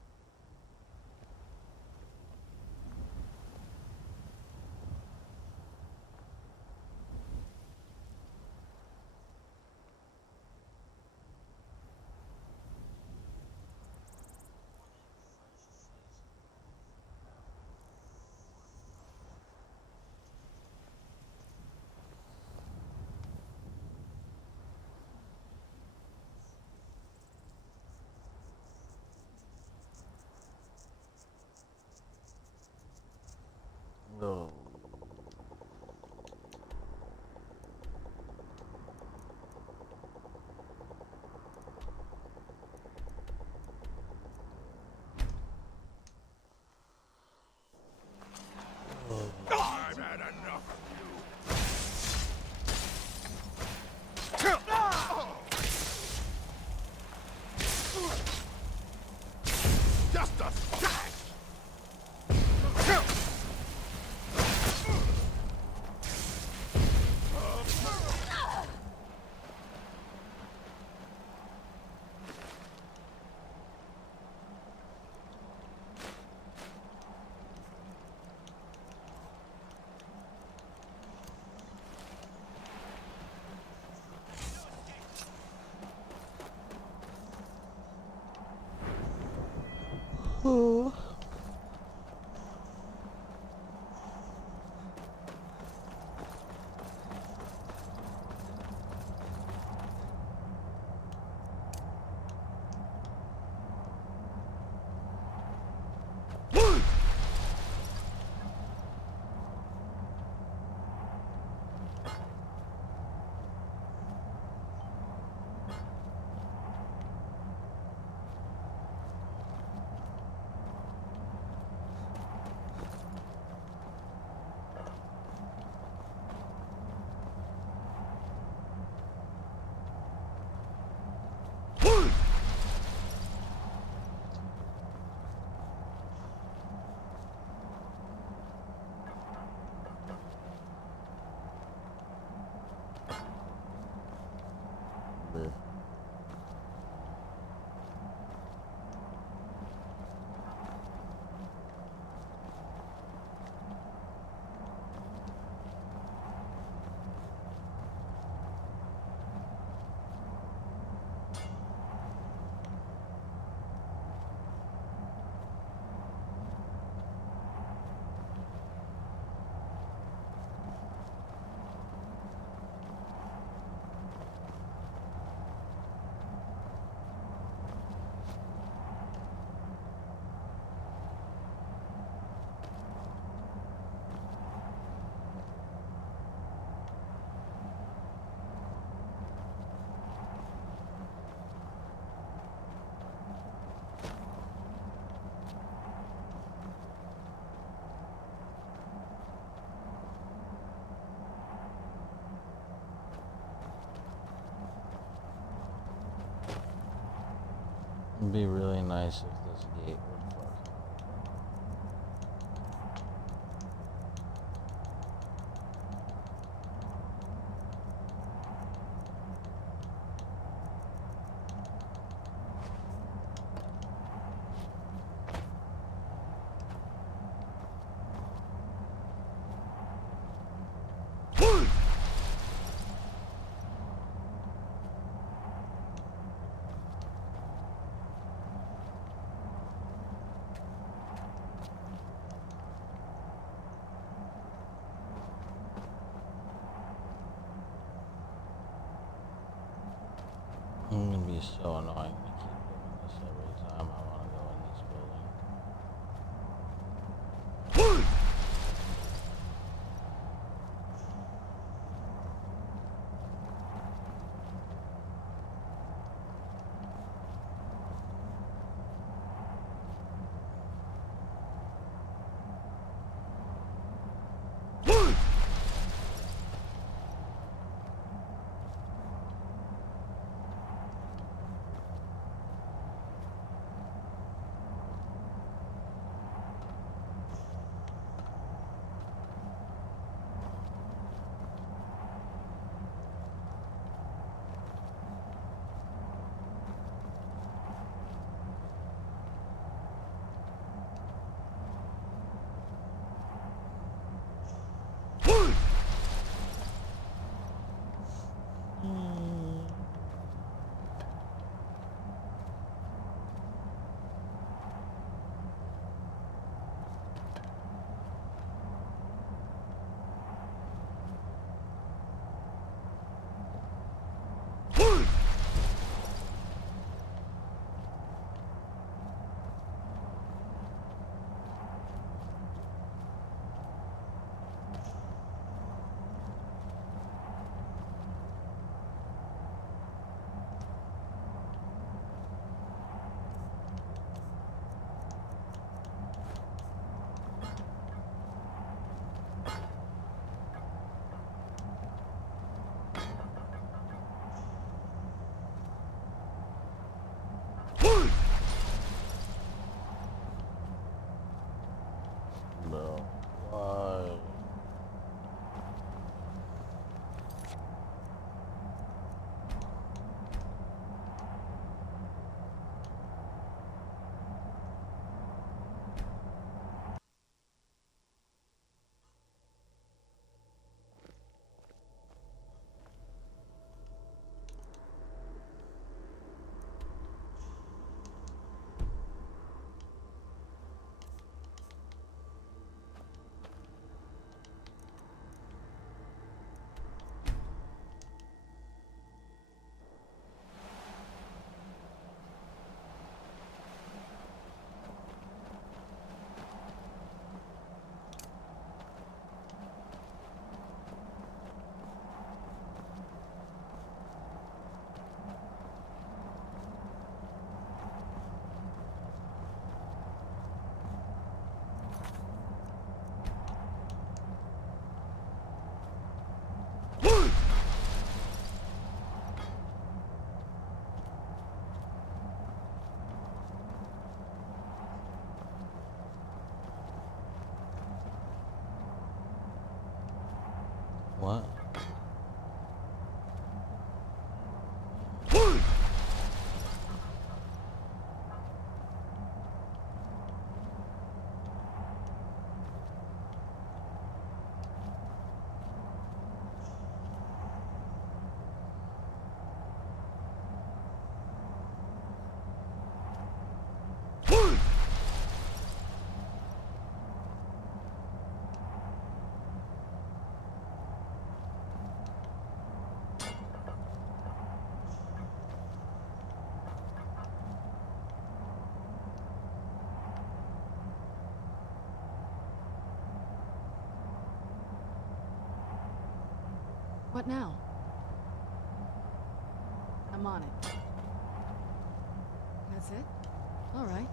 It'd be really nice if this gate would fucking open. I'm gonna be so annoying to keep doing this every time I want to go in this building. Bro, why? What? What now? I'm on it. That's it? All right.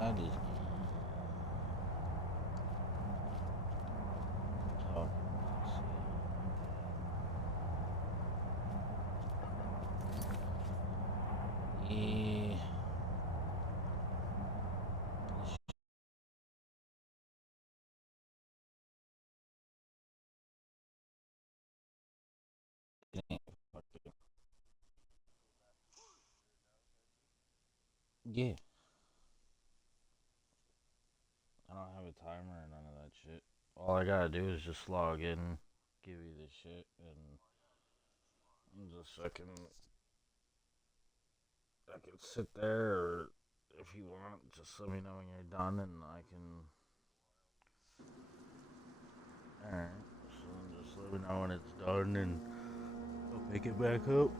That is talk. Yeah. Yeah. I don't have a timer or none of that shit. All I gotta do is just log in, give you the shit, and I'm just fucking. I can sit there, or if you want, just let me know when you're done, and I can. Alright, so then just let me know when it's done, and I'll pick it back up.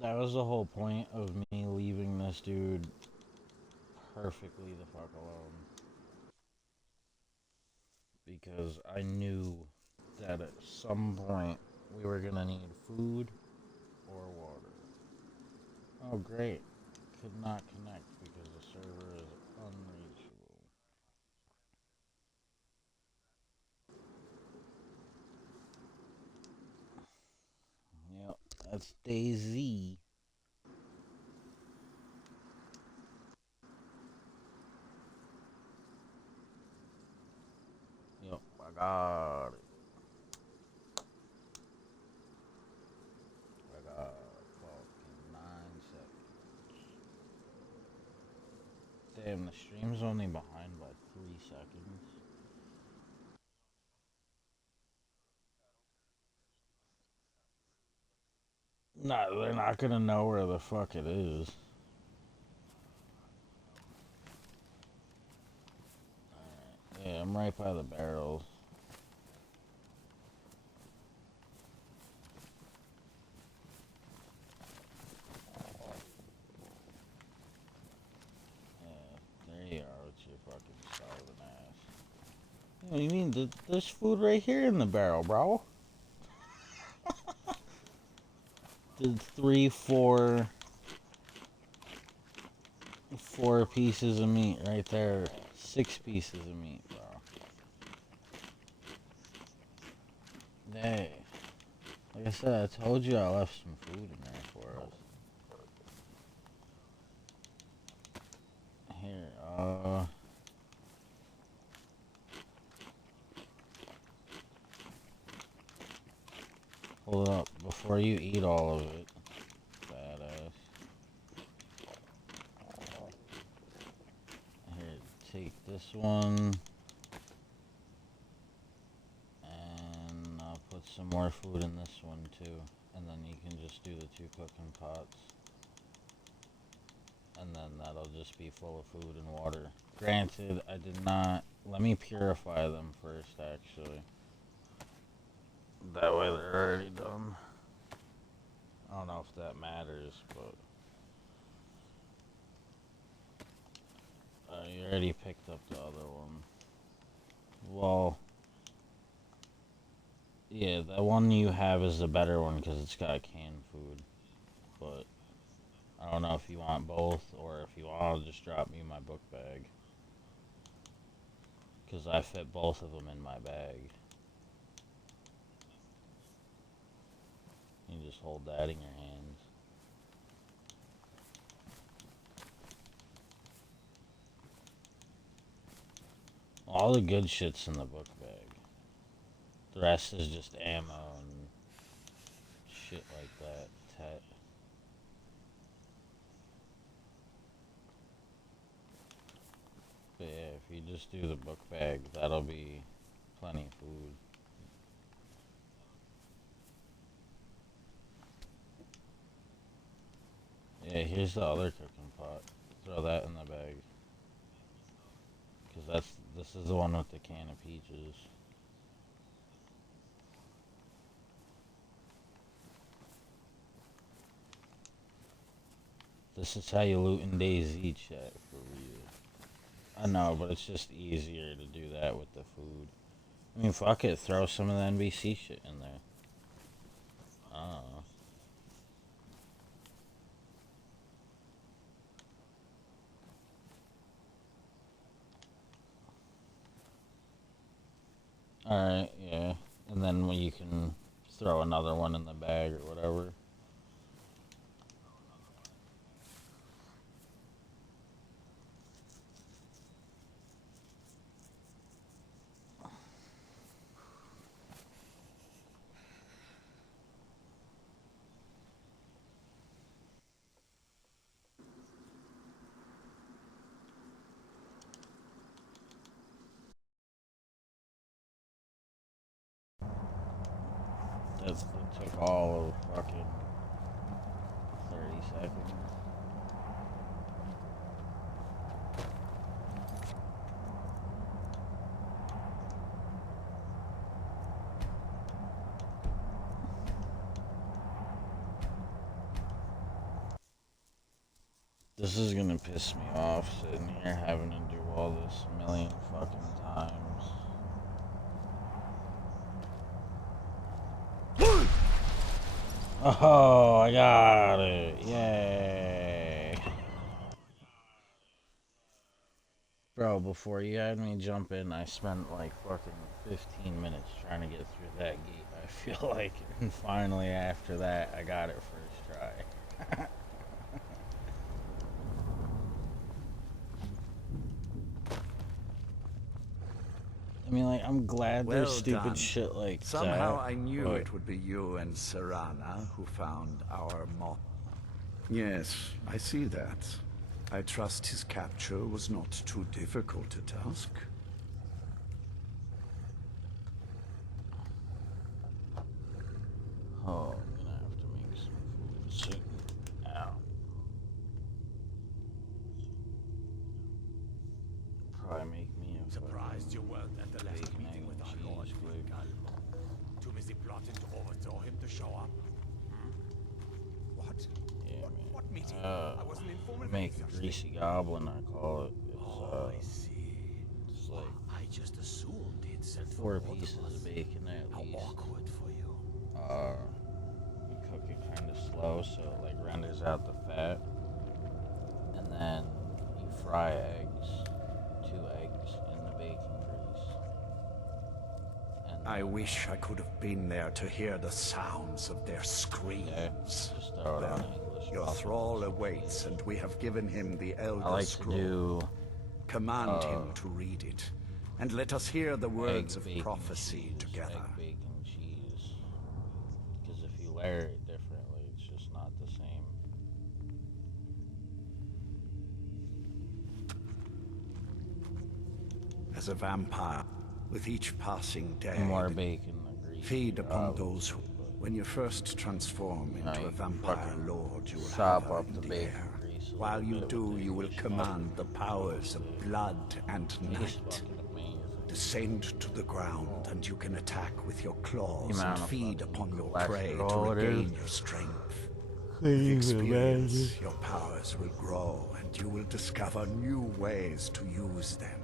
That was the whole point of me leaving this dude perfectly the fuck alone. Because I knew that at some point we were gonna need food or water. Oh great, could not connect because the server is unreachable. Yep, that's DayZ. Yep, I got it. I got fucking 9 seconds. Damn, the stream's only behind by 3 seconds. No, they're not gonna know where the fuck it is. Alright, yeah, I'm right by the barrels. There you are with your fucking starving ass. What do you mean? There's food right here in the barrel, bro. Did 4 pieces of meat right there. 6 pieces of meat, bro. Hey, like I said, I told you I left some food in there for us. Here, hold up before you eat all of it, badass. Here, take this one, and I'll put some more food in this one too, and then you can just do the 2 cooking pots, and then that'll just be full of food and water. Granted, I did not. Let me purify them first, actually. That way they're already done. I don't know if that matters, but you already picked up the other one. Well, yeah, the one you have is the better one because it's got canned food. But I don't know if you want both, or if you want to just drop me my book bag. Because I fit both of them in my bag. You just hold that in your hands. All the good shit's in the book bag. The rest is just ammo and shit like that. But yeah, if you just do the book bag, that'll be plenty of food. Yeah, here's the other cooking pot. Throw that in the bag. Because this is the one with the can of peaches. This is how you loot in DayZ, chat, for real. I know, but it's just easier to do that with the food. I mean, fuck it, throw some of the NBC shit in there. I don't know. then you can throw another one in the bag or whatever. That took all of fucking 30 seconds. This is gonna piss me off sitting here having to do all this a million fucking times. Oh, I got it. Yay. Bro, before you had me jump in, I spent like fucking 15 minutes trying to get through that gate, I feel like. And finally, after that, I got it first try. I mean, like, I'm glad there's stupid done. shit like Somehow that. I knew but it would be you and Serana who found our moth. Yes, I see that. I trust his capture was not too difficult a task. Oh, I'm gonna have to make some food soon. Ow. Probably make me a Surprised you weren't at the last meeting with our Lord Calmo. Too busy plotting to overthrow him to show up. What? Yeah, what meeting? I wasn't informed of make anything. greasy goblin, I call it. I see. It's like I just assumed he'd sent 4 for pieces of bacon at How least. awkward for you. You cook it kind of slow so it like renders out the fat, and then you fry eggs, 2 eggs in the bacon grease. And I wish I could have been there to hear the sounds of their screams. yeah, just throw it on English. Your thrall awaits, and we have given him the Elder I like Scroll. to do Command him to read it, and let us hear the words of prophecy together. Egg, bacon, cheese. Because if you layer it differently, it's just not the same. As a vampire, with each passing day, The more bacon, the grease. feed upon those who... When you first transform into a vampire lord, you will chop have her up in the the bacon air. grease a While little you bit do, with you will English command the powers of blood and He's night. fucking amazing. Descend to the ground, and you can attack with your claws and amount of feed upon your prey to cholesterol it regain is. your strength. Can With you experience, imagine? your powers will grow, and you will discover new ways to use them.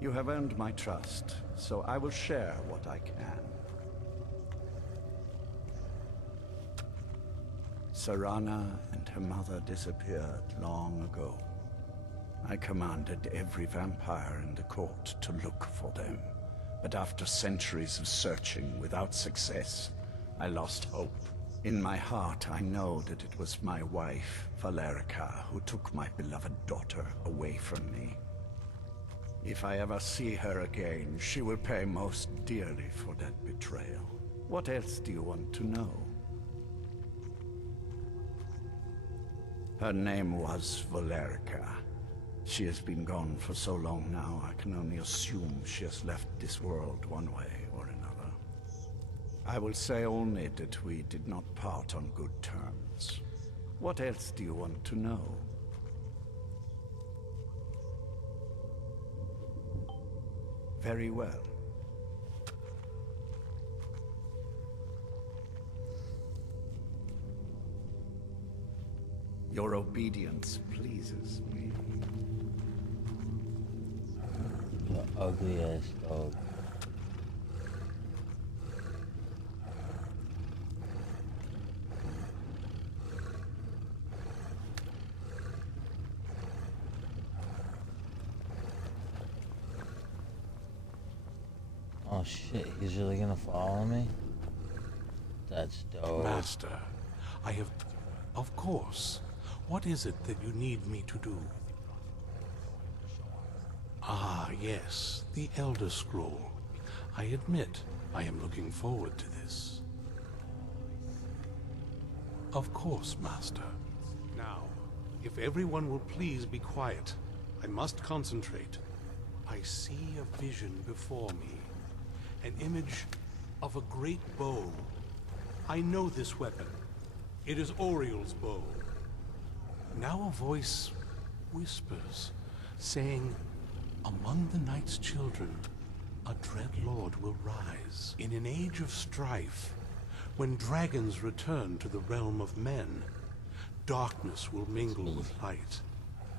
You have earned my trust, so I will share what I can. Serana and her mother disappeared long ago. I commanded every vampire in the court to look for them, but after centuries of searching without success, I lost hope. In my heart, I know that it was my wife, Valerica, who took my beloved daughter away from me. If I ever see her again, she will pay most dearly for that betrayal. What else do you want to know? Her name was Valerica. She has been gone for so long now, I can only assume she has left this world one way or another. I will say only that we did not part on good terms. What else do you want to know? Very well. Your obedience pleases me. The ugly ass dog. Oh shit, he's really gonna follow me? That's dope. Master, I have... Of course. What is it that you need me to do? Ah, yes, the Elder Scroll. I admit, I am looking forward to this. Of course, Master. Now, if everyone will please be quiet, I must concentrate. I see a vision before me. An image of a great bow. I know this weapon. It is Oriel's bow. Now a voice whispers, saying, among the night's children, a dread lord will rise. In an age of strife, when dragons return to the realm of men, darkness will mingle with light,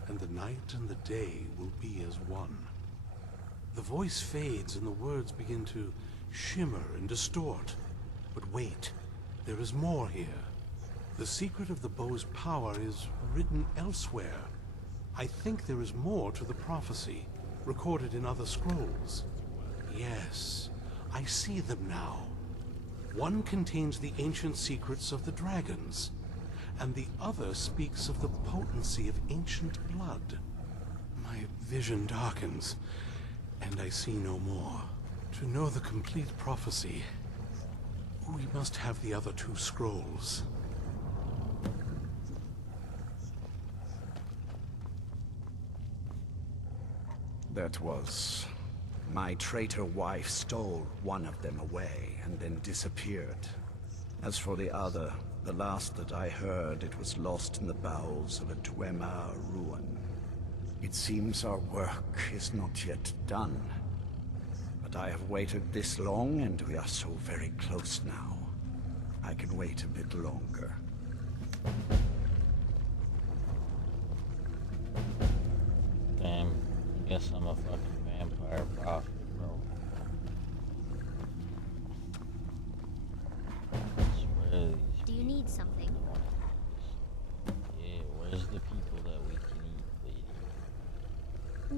and the night and the day will be as one. The voice fades and the words begin to shimmer and distort. But wait, there is more here. The secret of the bow's power is written elsewhere. I think there is more to the prophecy, recorded in other scrolls. Yes, I see them now. One contains the ancient secrets of the dragons, and the other speaks of the potency of ancient blood. My vision darkens, and I see no more. To know the complete prophecy, we must have the other two scrolls. That was... My traitor wife stole one of them away and then disappeared. As for the other, the last that I heard, it was lost in the bowels of a Dwemer ruin. It seems our work is not yet done. But I have waited this long, and we are so very close now. I can wait a bit longer. Damn, I guess I'm a fucking vampire prophet, bro. Swear these Do you need something? Yeah, where's the people that we can eat, lady?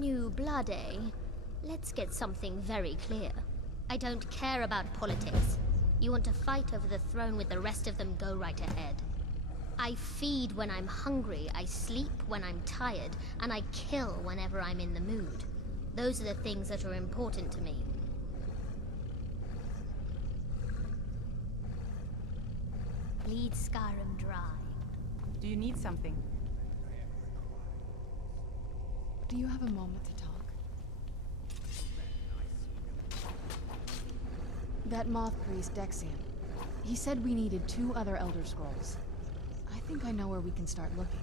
New blood, eh? Let's get something very clear. I don't care about politics. You want to fight over the throne with the rest of them, go right ahead. I feed when I'm hungry, I sleep when I'm tired, and I kill whenever I'm in the mood. Those are the things that are important to me. Bleed Skyrim dry. Do you need something? Do you have a moment to talk? That moth priest, Dexian. He said we needed 2 other Elder Scrolls. I think I know where we can start looking.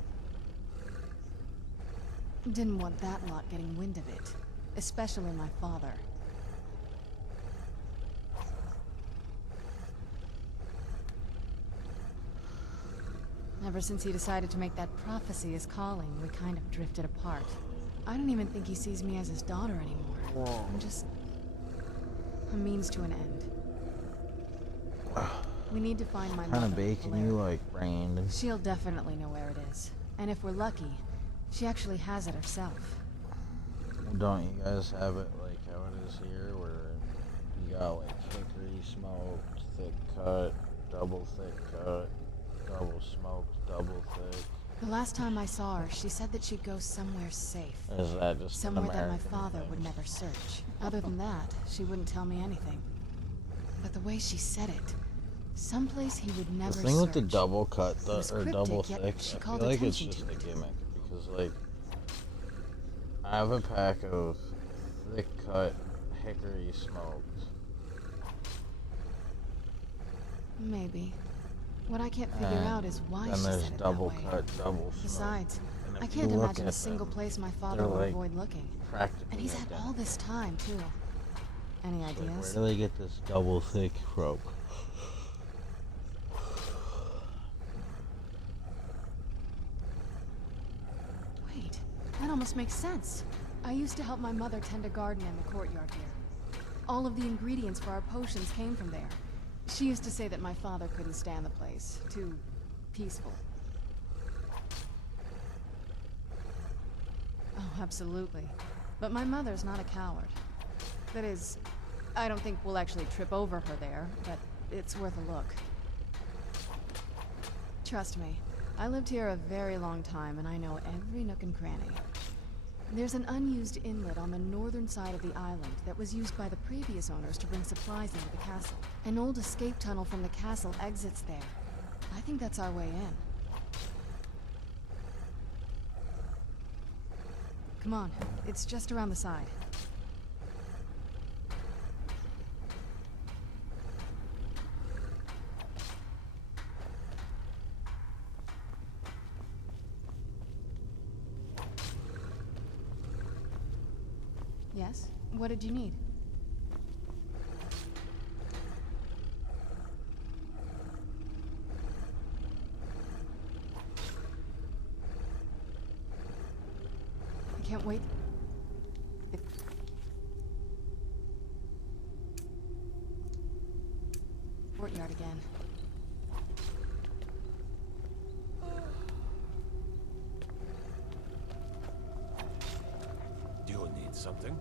Didn't want that lot getting wind of it. Especially my father. Ever since he decided to make that prophecy his calling, we kind of drifted apart. I don't even think he sees me as his daughter anymore. Whoa. I'm just... a means to an end. We need to find my What kind of mother, bacon Valeria. you like, Brandon? She'll definitely know where it is. And if we're lucky, she actually has it herself. Don't you guys have it like how it is here, where you got like hickory smoked, thick cut, double thick cut, double smoked, double thick? The last time I saw her, she said that she'd go somewhere safe. Is that just an Somewhere that my American father thing? would never search. Other than that, she wouldn't tell me anything. But the way she said it, someplace he would never The search. thing with the double cut, It was or double cryptic, thick, yet she I called feel like it's attention just to a it. gimmick, because like, I have a pack of thick cut hickory smoked. Maybe. What I can't figure And out is why then she there's said it double that way. cut, double smoked. Besides, And I if can't you look imagine a at single them, place my father they're, would like, avoid looking. practically And he's had identical. all this time, too. Any Like, where ideas? do they get this double thick from? Wait, that almost makes sense. I used to help my mother tend a garden in the courtyard here. All of the ingredients for our potions came from there. She used to say that my father couldn't stand the place. Too peaceful. Oh, absolutely. But my mother's not a coward. That is, I don't think we'll actually trip over her there, but it's worth a look. Trust me, I lived here a very long time and I know every nook and cranny. There's an unused inlet on the northern side of the island that was used by the previous owners to bring supplies into the castle. An old escape tunnel from the castle exits there. I think that's our way in. Come on, it's just around the side. Yes? What did you need? I can't wait. Courtyard again. Do you need something?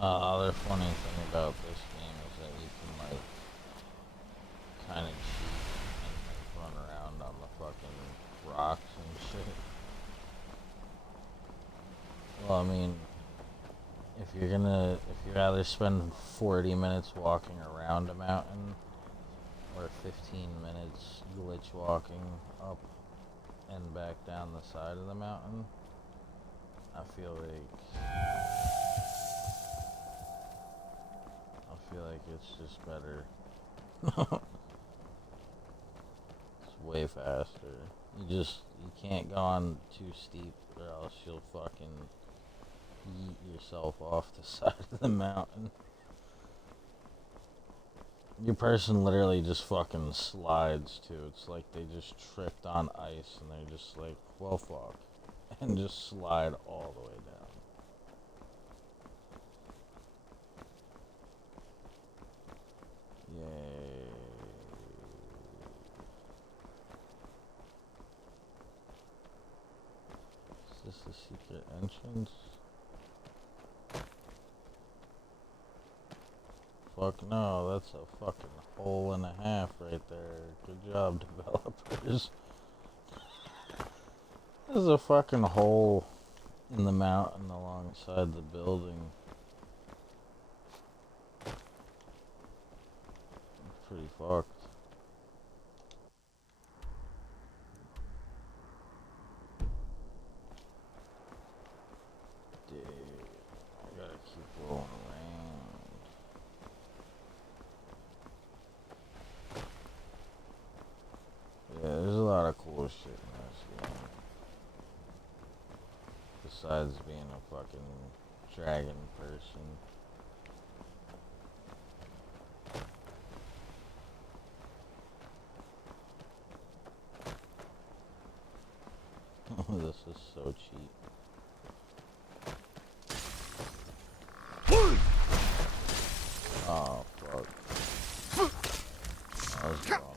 Other funny thing about this game is that you can, like, kind of cheat and run around on the fucking rocks and shit. Well, I mean, if you'd rather spend 40 minutes walking around a mountain, or 15 minutes glitch walking up and back down the side of the mountain, I feel like it's just better. It's way faster. You can't go on too steep or else you'll fucking yeet yourself off the side of the mountain. Your person literally just fucking slides too. It's like they just tripped on ice and they're just like, well fuck. And just slide all the way down. Yay. Is this the secret entrance? Fuck no, that's a fucking hole and a half right there. Good job, developers. There's a fucking hole in the mountain alongside the building. Pretty fucked. Dude, I gotta keep rolling around. Yeah, there's a lot of cool shit in this game. Besides being a fucking dragon person. This is so cheap. Oh, fuck. That was the wrong button.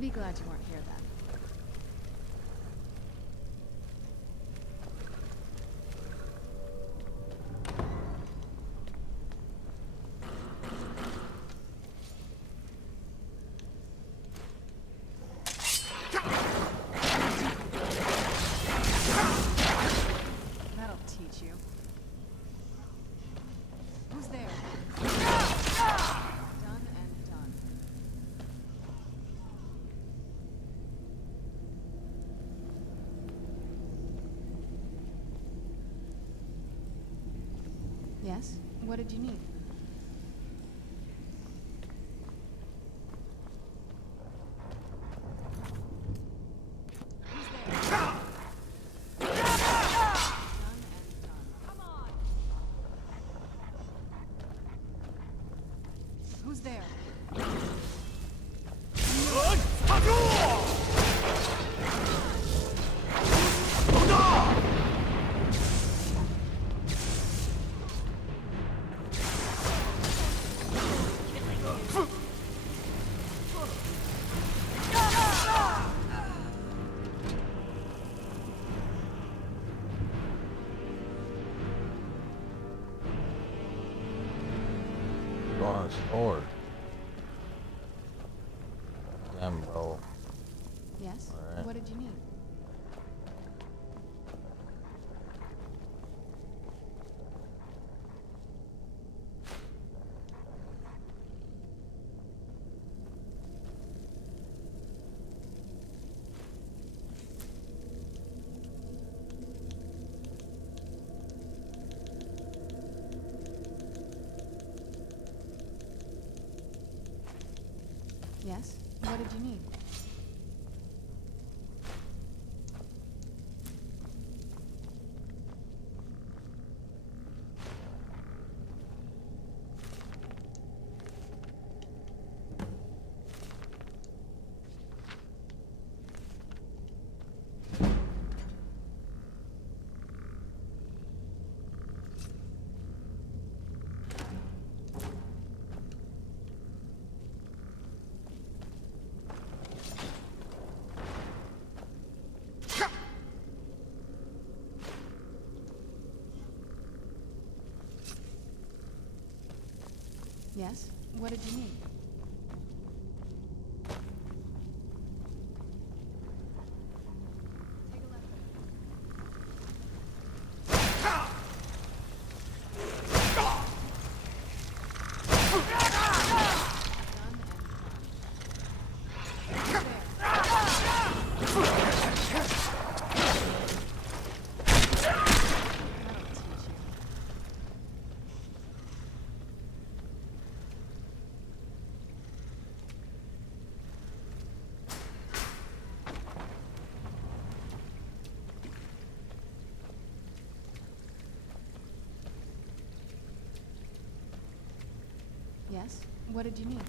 Be glad you weren't here then. That'll teach you. Who's there? Done and done. Yes? What did you need? Who's there? Go on a sword. Damn, bro. Yes? Alright. What did you need? Yes? What did you need? Yes? What did you need? Yes? What did you need?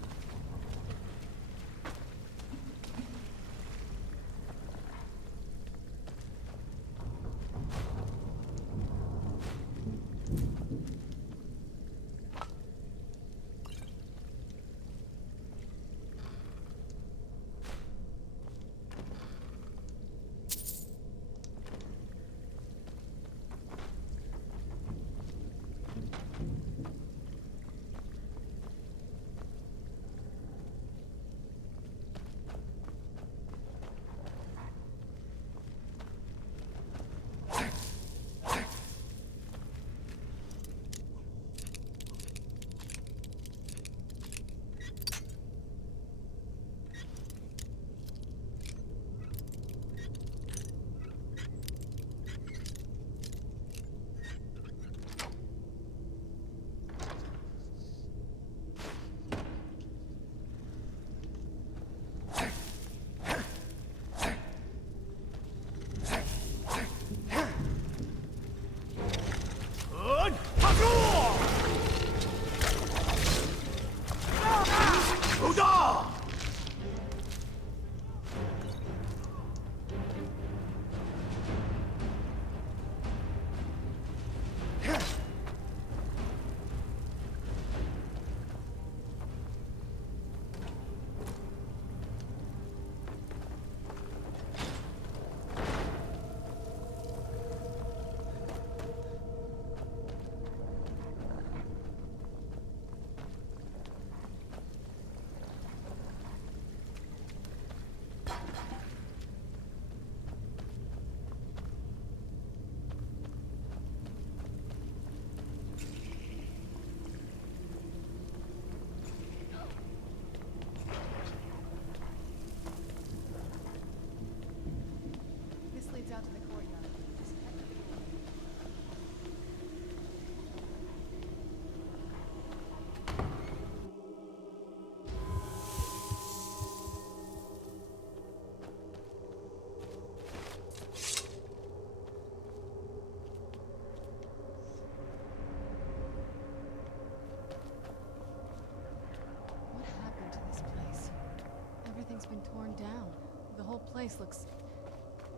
place looks,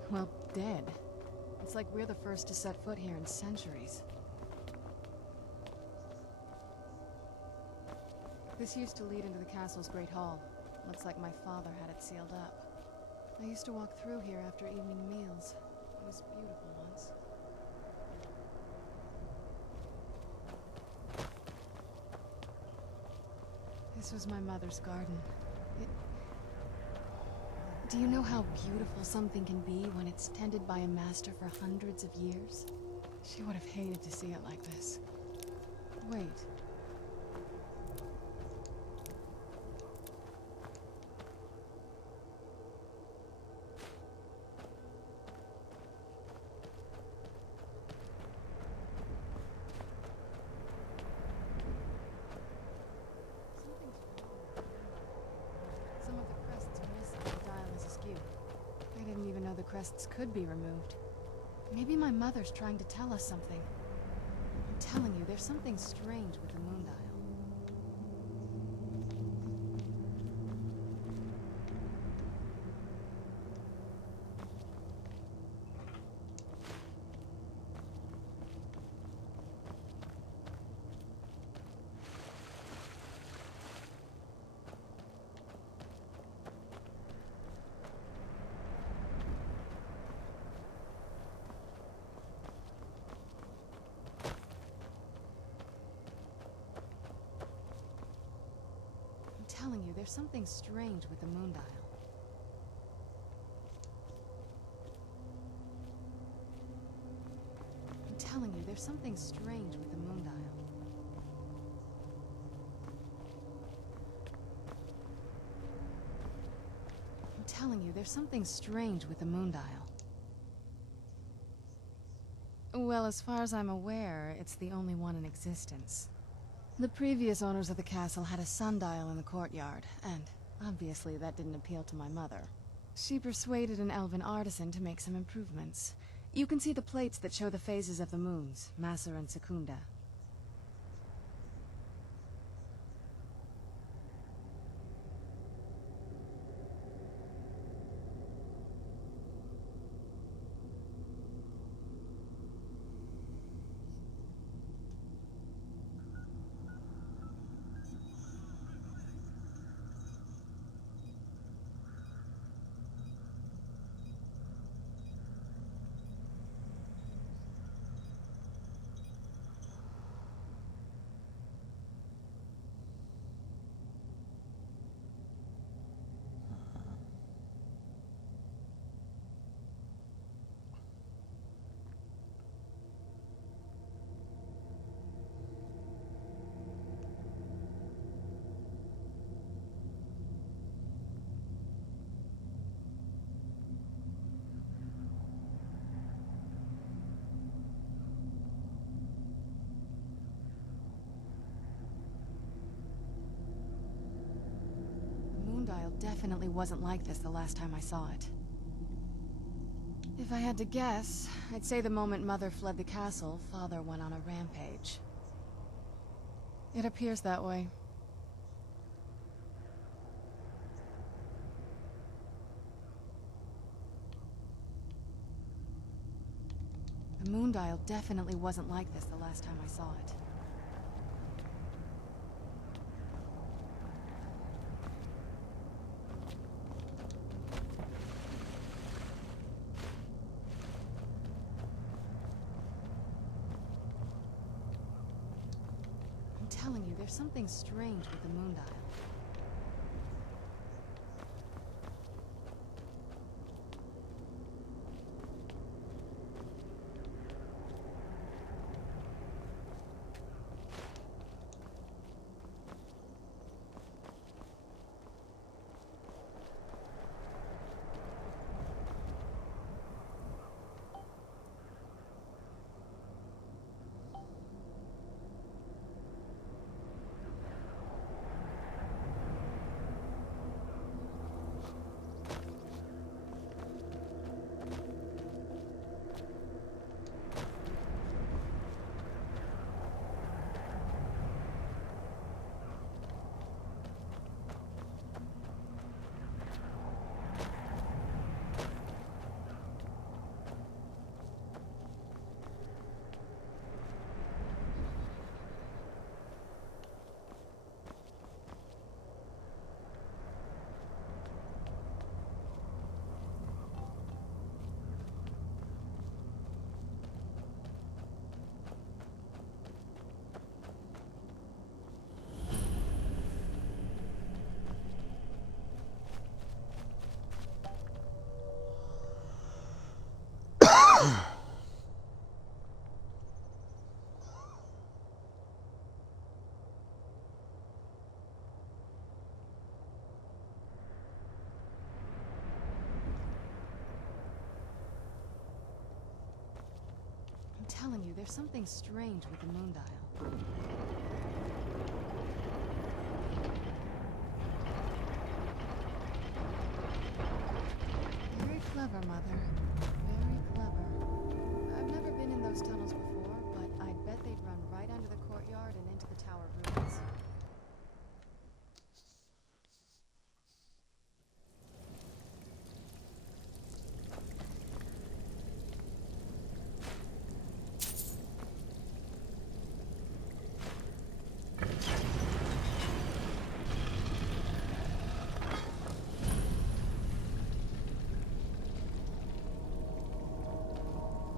well, dead. It's like we're the first to set foot here in centuries. This used to lead into the castle's great hall. Looks like my father had it sealed up. I used to walk through here after evening meals. It was beautiful once. This was my mother's garden. Do you know how beautiful something can be when it's tended by a master for hundreds of years? She would have hated to see it like this. Wait. Some of the crests are missing. The dial is askew. I didn't even know the crests could be removed. Maybe my mother's trying to tell us something. I'm telling you, there's something strange with the moon dial. I'm telling you, there's something strange with the moon dial. I'm telling you, there's something strange with the moon dial. I'm telling you, there's something strange with the moon dial. Well, as far as I'm aware, it's the only one in existence. The previous owners of the castle had a sundial in the courtyard, and obviously that didn't appeal to my mother. She persuaded an elven artisan to make some improvements. You can see the plates that show the phases of the moons, Maser and Secunda. Dial definitely wasn't like this the last time I saw it. If I had to guess, I'd say the moment Mother fled the castle, Father went on a rampage. It appears that way. The moon dial definitely wasn't like this the last time I saw it. I'm telling you, there's something strange with the moon dial. I'm telling you, there's something strange with the moon dial. Very clever, Mother. Very clever. I've never been in those tunnels before, but I bet they'd run right under the courtyard and into the tower ruins.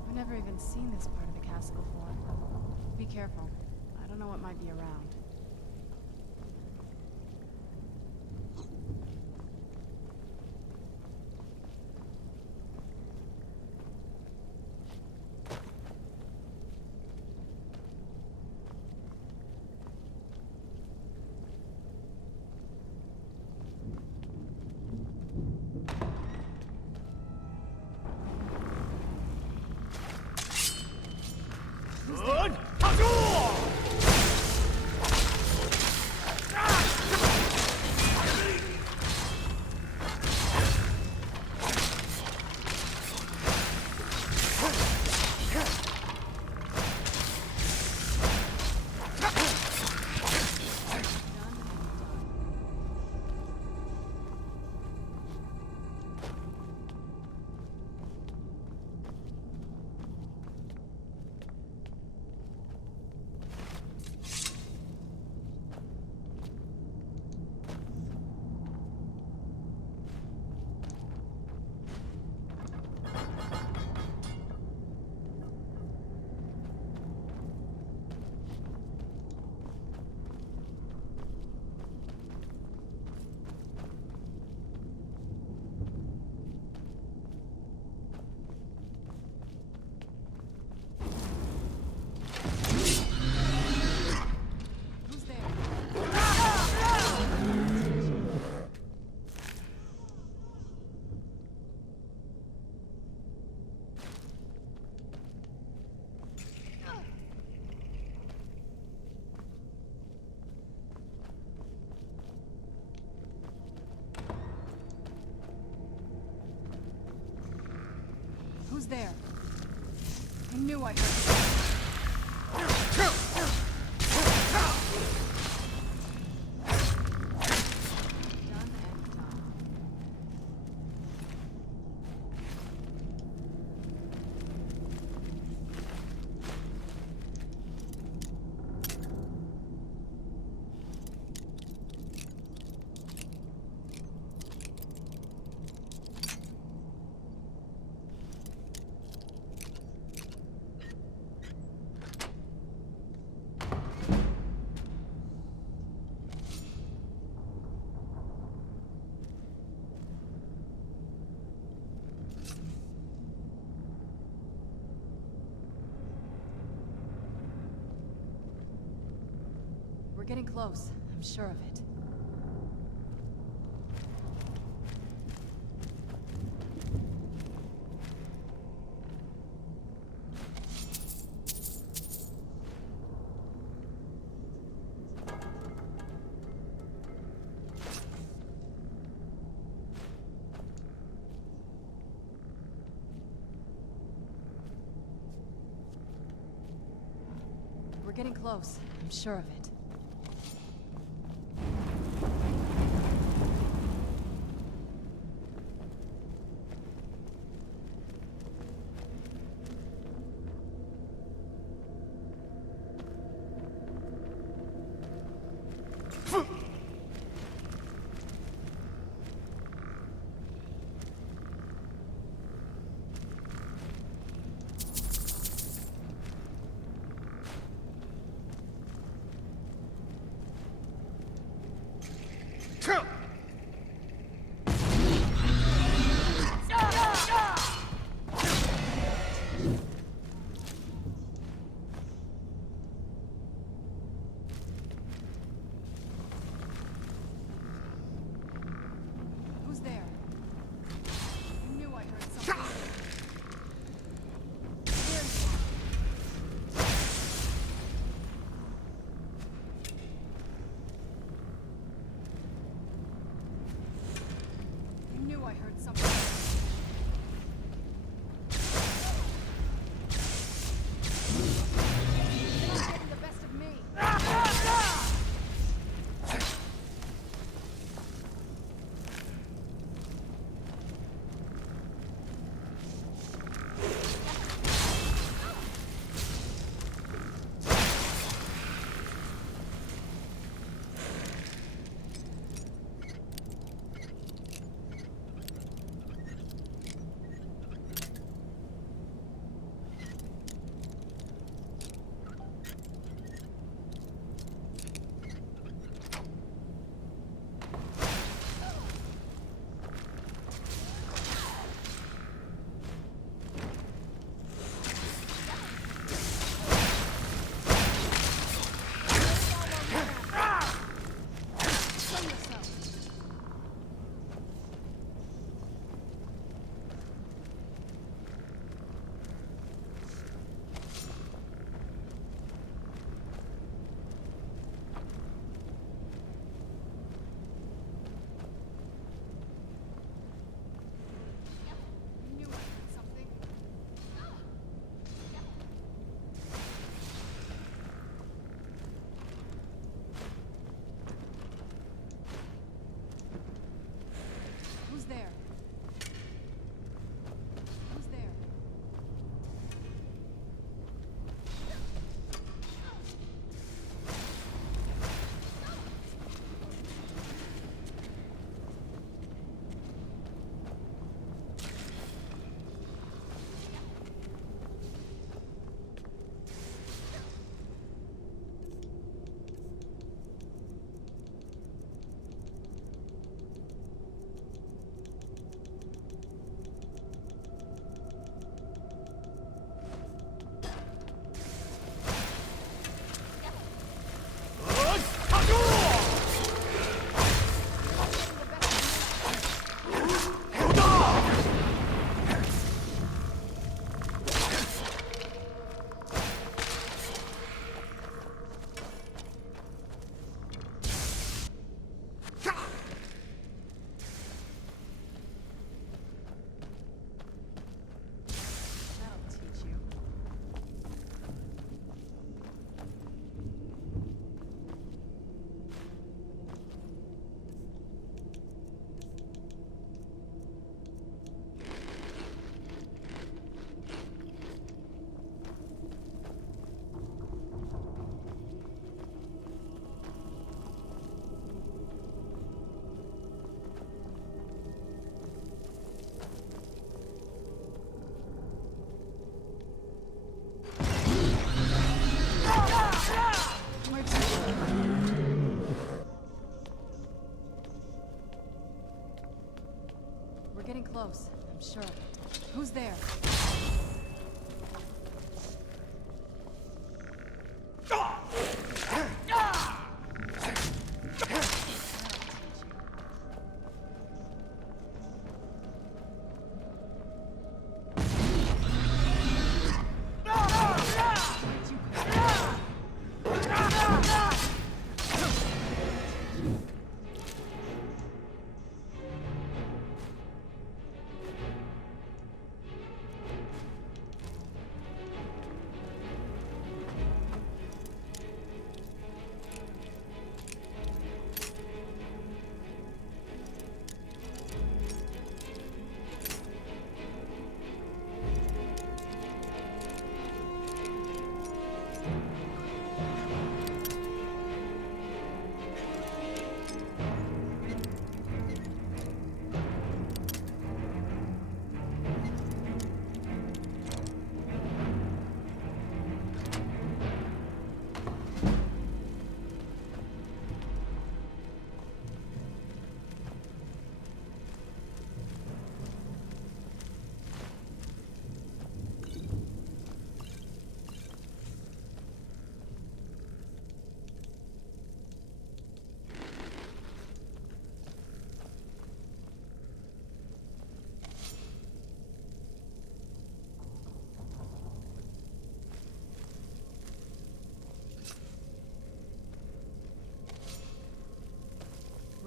I've never even seen this part of the castle before. Be careful. I don't know what might be around. Who's there? I knew I heard We're getting close. I'm sure of it. We're getting close. I'm sure of it.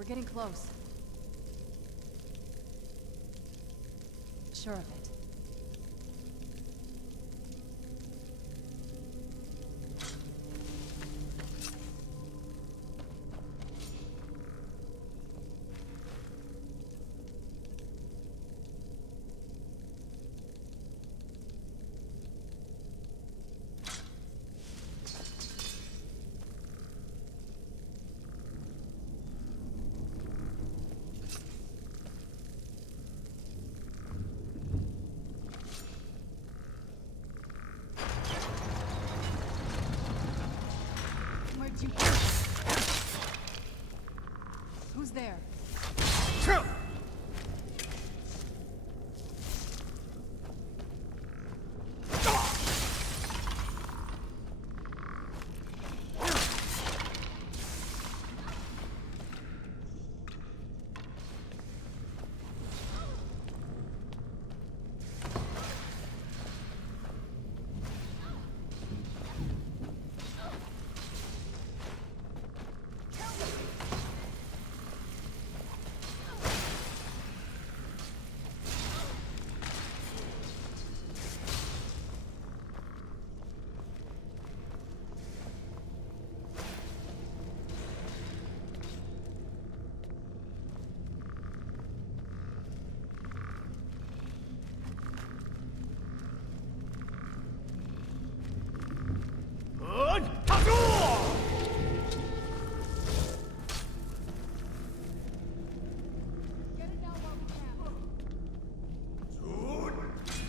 getting close. Sure of it. Where'd you go? Who's there?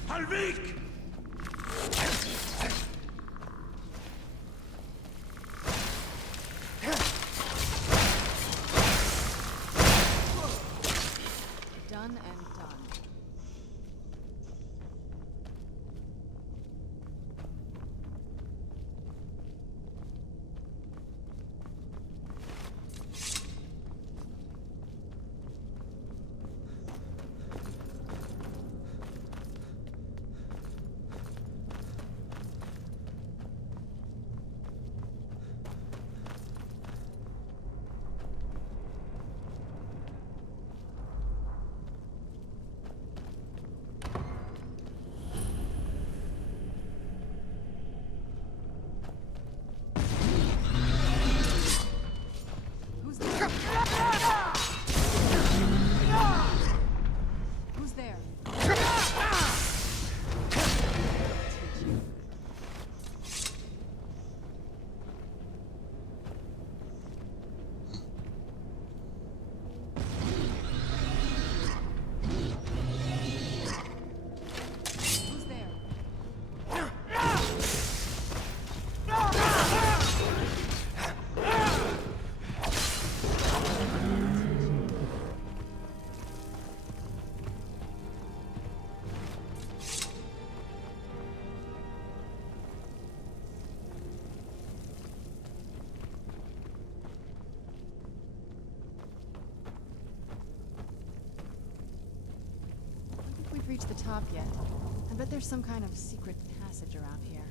Halvik! Done and done. Who's there? Who's there? Who's there? I don't think we've reached the top yet. I bet there's some kind of secret passage around here.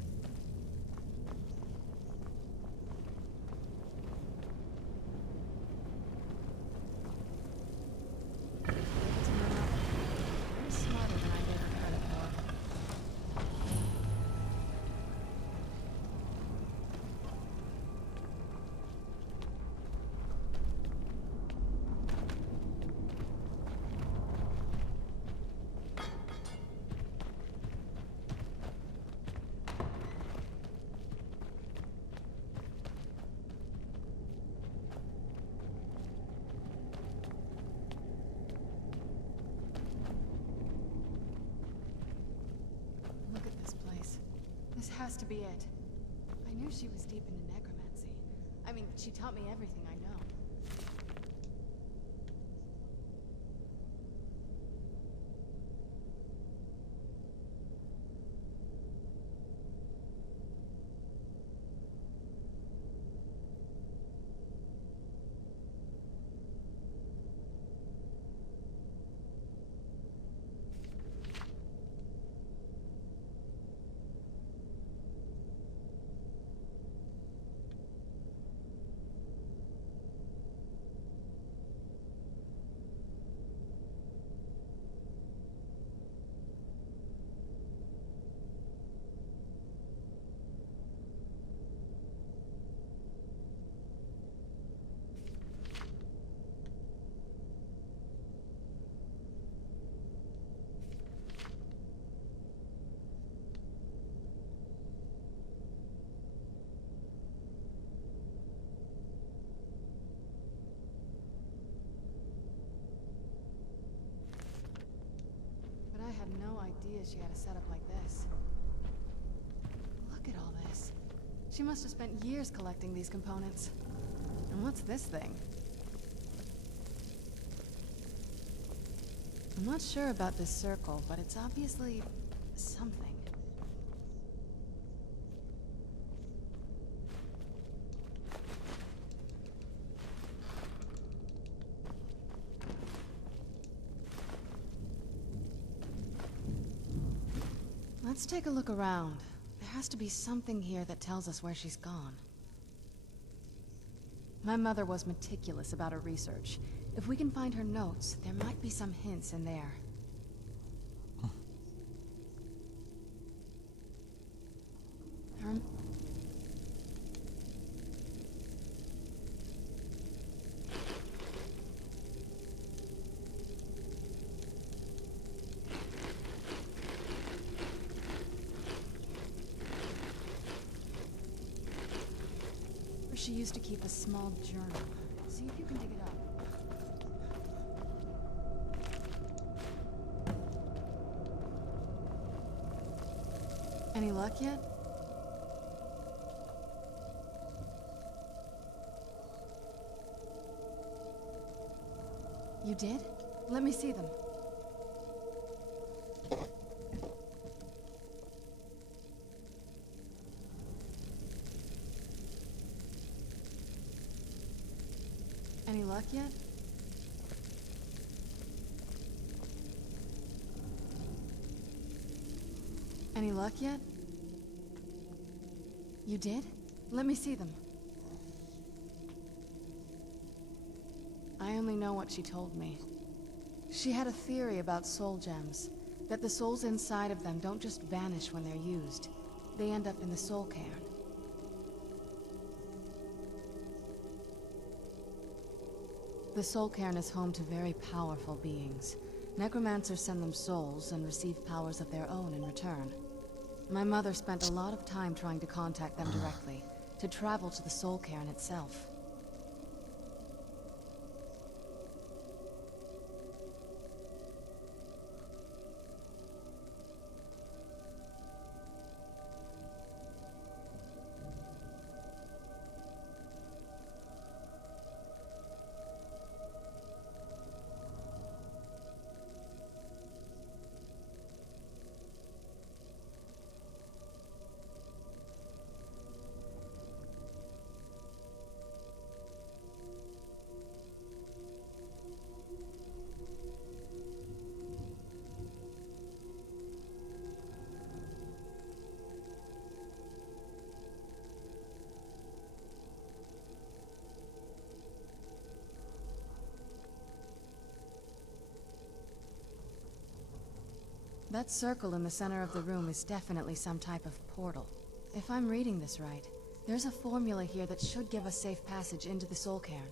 You're smarter than I gave her credit for. Look at this place. This has to be it. I knew she was deep into necromancy. I mean, she taught me everything I know. idea she had a setup like this. Look at all this. She must have spent years collecting these components. And what's this thing? I'm not sure about this circle, but it's obviously something. Let's take a look around. There has to be something here that tells us where she's gone. My mother was meticulous about her research. If we can find her notes, there might be some hints in there. She used to keep a small journal. See if you can dig it up. Any luck yet? You did? Let me see them. Any luck yet? Any luck yet? You did? Let me see them. I only know what she told me. She had a theory about soul gems, that the souls inside of them don't just vanish when they're used. They end up in the soul cairn. The soul cairn is home to very powerful beings. Necromancers send them souls and receive powers of their own in return. My mother spent a lot of time trying to contact them directly, to travel to the soul cairn itself. That circle in the center of the room is definitely some type of portal. If I'm reading this right, there's a formula here that should give us safe passage into the soul cairn.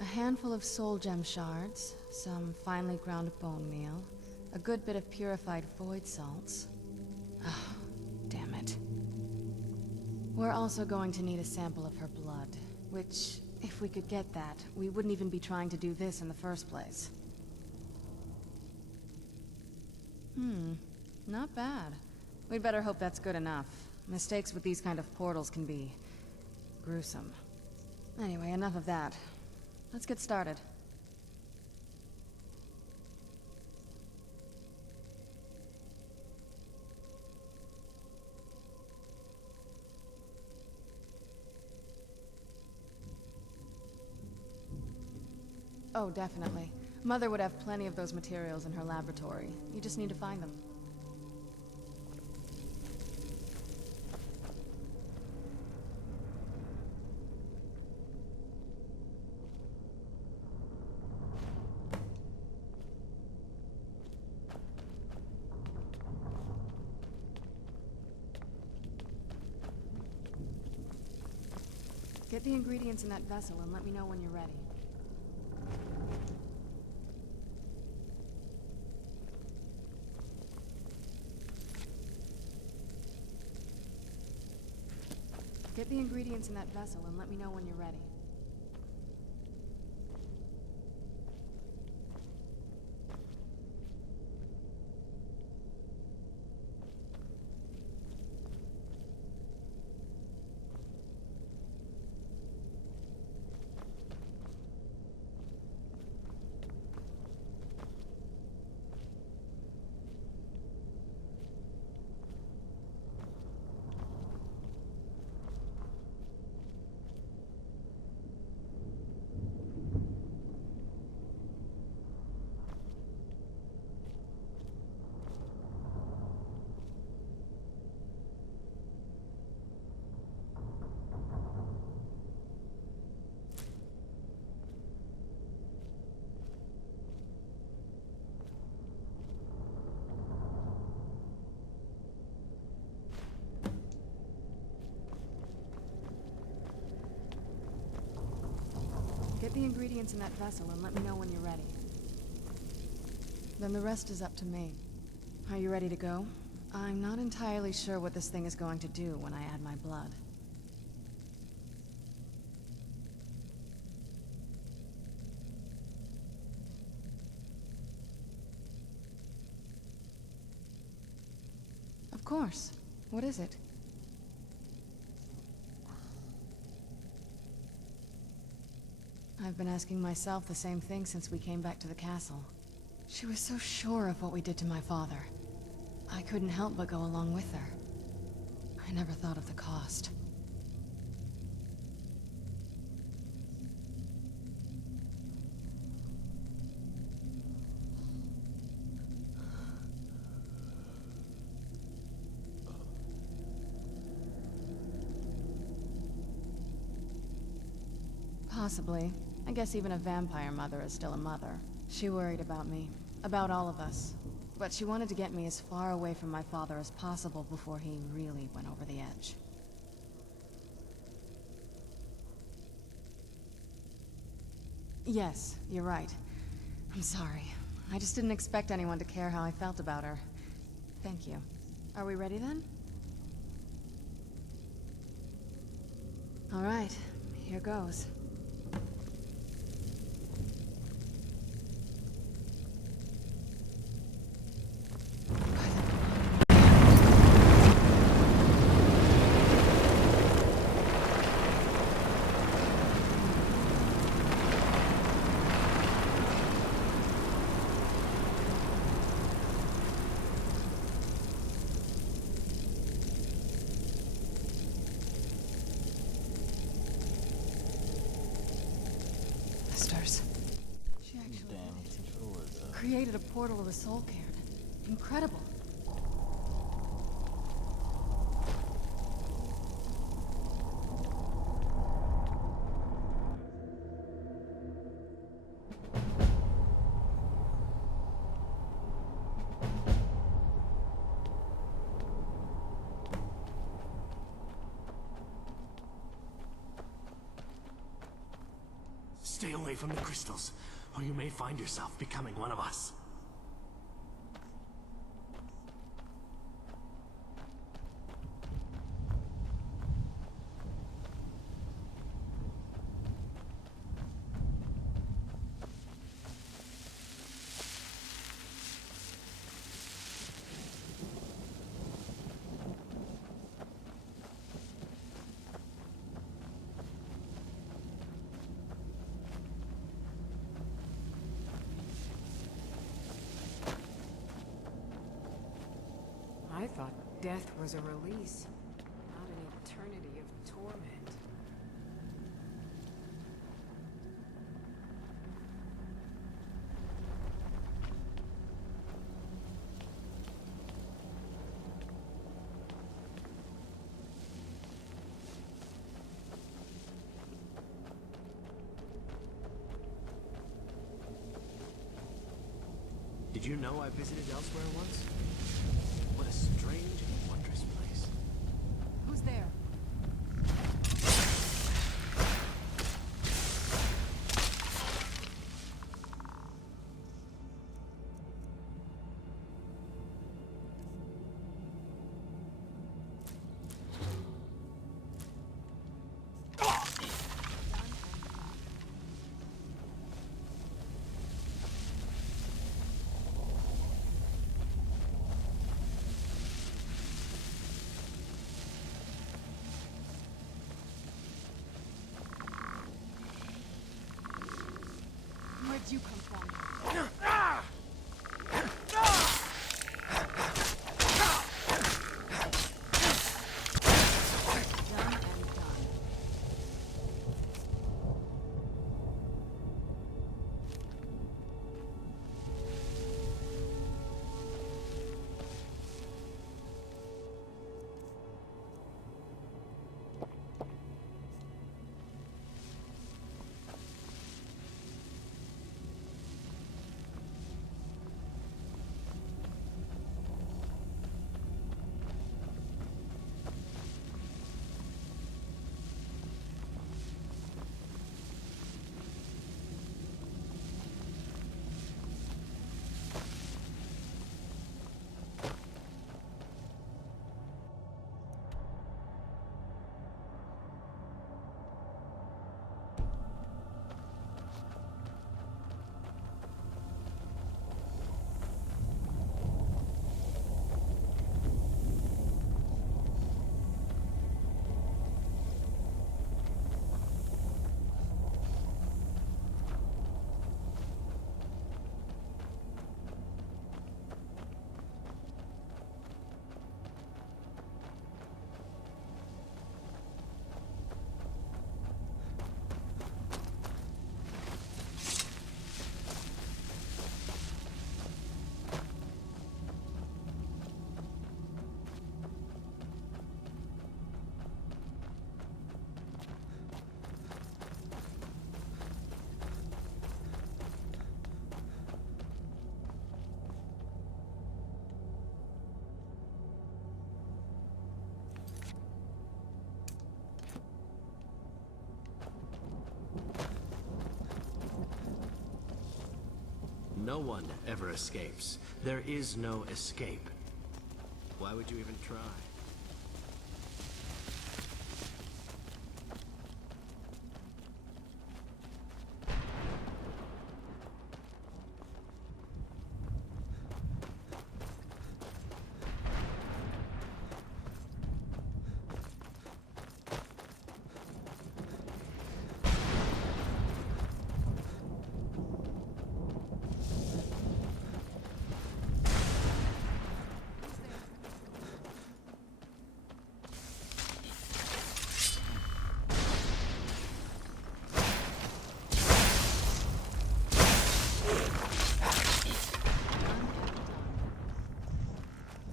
A handful of soul gem shards, some finely ground bone meal, a good bit of purified void salts. Oh, damn it. We're also going to need a sample of her blood, which, if we could get that, we wouldn't even be trying to do this in the first place. Not bad. We'd better hope that's good enough. Mistakes with these kind of portals can be gruesome. Anyway, enough of that. Let's get started. Oh, definitely. Mother would have plenty of those materials in her laboratory. You just need to find them. Get the ingredients in that vessel and let me know when you're ready. Get the ingredients in that vessel and let me know when you're ready. Get the ingredients in that vessel and let me know when you're ready. Then the rest is up to me. Are you ready to go? I'm not entirely sure what this thing is going to do when I add my blood. Of course. What is it? I've been asking myself the same thing since we came back to the castle. She was so sure of what we did to my father. I couldn't help but go along with her. I never thought of the cost. Possibly. I guess even a vampire mother is still a mother. She worried about me. About all of us. But she wanted to get me as far away from my father as possible before he really went over the edge. Yes, you're right. I'm sorry. I just didn't expect anyone to care how I felt about her. Thank you. Are we ready then? All right, here goes. She actually created a portal of the soul cairn. Incredible. Stay away from the crystals, or you may find yourself becoming one of us. I thought death was a release, not an eternity of torment. Did you know I visited elsewhere once? What a strange and wondrous place. Who's there? Where'd you come from? Done and done. No one ever escapes. There is no escape. Why would you even try?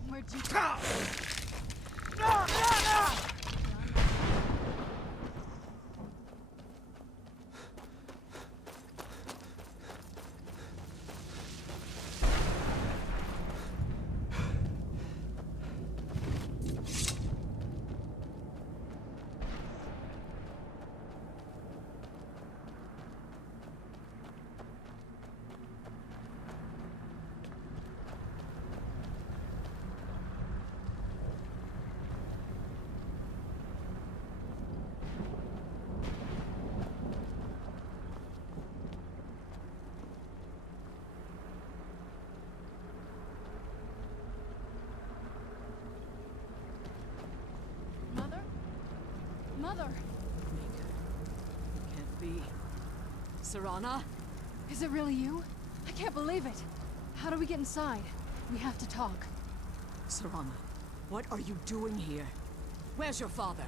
Where'd you Mother? Mother! It can't be. Serana? Is it really you? I can't believe it. How do we get inside? We have to talk. Serana, what are you doing here? Where's your father?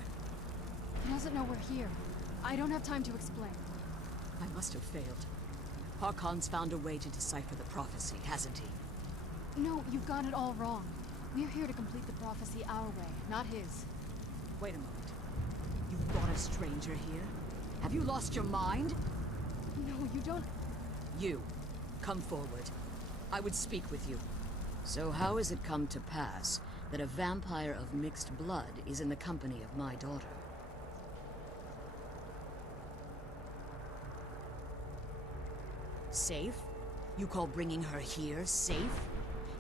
He doesn't know we're here. I don't have time to explain. I must have failed. Harkon's found a way to decipher the prophecy, hasn't he? No, you've got it all wrong. We're here to complete the prophecy our way, not his. Wait a moment. You brought a stranger here? Have you lost your mind? No, you don't... You, come forward. I would speak with you. So how has it come to pass that a vampire of mixed blood is in the company of my daughter? Safe? You call bringing her here safe?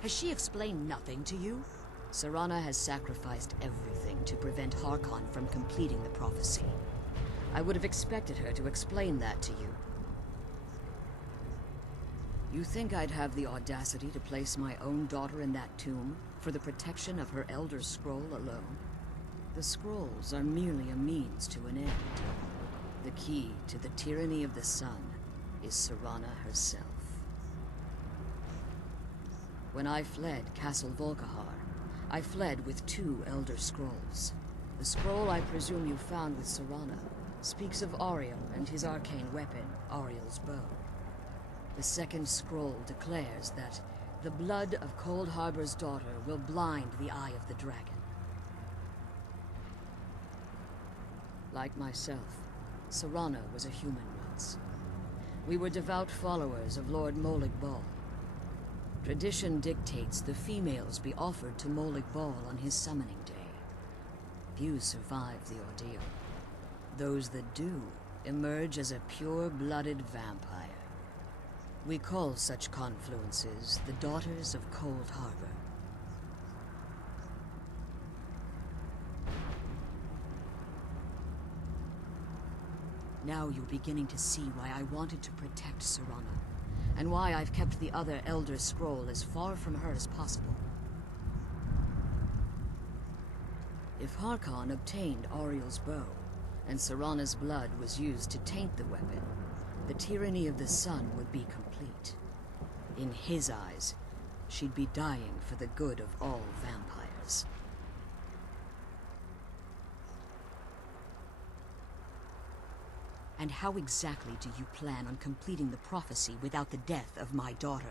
Has she explained nothing to you? Serana has sacrificed everything to prevent Harkon from completing the prophecy. I would have expected her to explain that to you. You think I'd have the audacity to place my own daughter in that tomb for the protection of her Elder Scroll alone? The scrolls are merely a means to an end. The key to the tyranny of the sun is Serana herself. When I fled Castle Volkihar, I fled with 2 Elder Scrolls. The scroll I presume you found with Serana speaks of Ariel and his arcane weapon, Ariel's bow. The second scroll declares that the blood of Cold Harbor's daughter will blind the eye of the dragon. Like myself, Serana was a human once. We were devout followers of Lord Molig Bal. Tradition dictates the females be offered to Molig Bal on his summoning day. Few survive the ordeal. Those that do emerge as a pure-blooded vampire. We call such confluences the Daughters of Cold Harbor. Now you're beginning to see why I wanted to protect Serana, and why I've kept the other Elder Scroll as far from her as possible. If Harkon obtained Ariel's bow, and Serana's blood was used to taint the weapon, the tyranny of the sun would be complete. In his eyes, she'd be dying for the good of all vampires. And how exactly do you plan on completing the prophecy without the death of my daughter?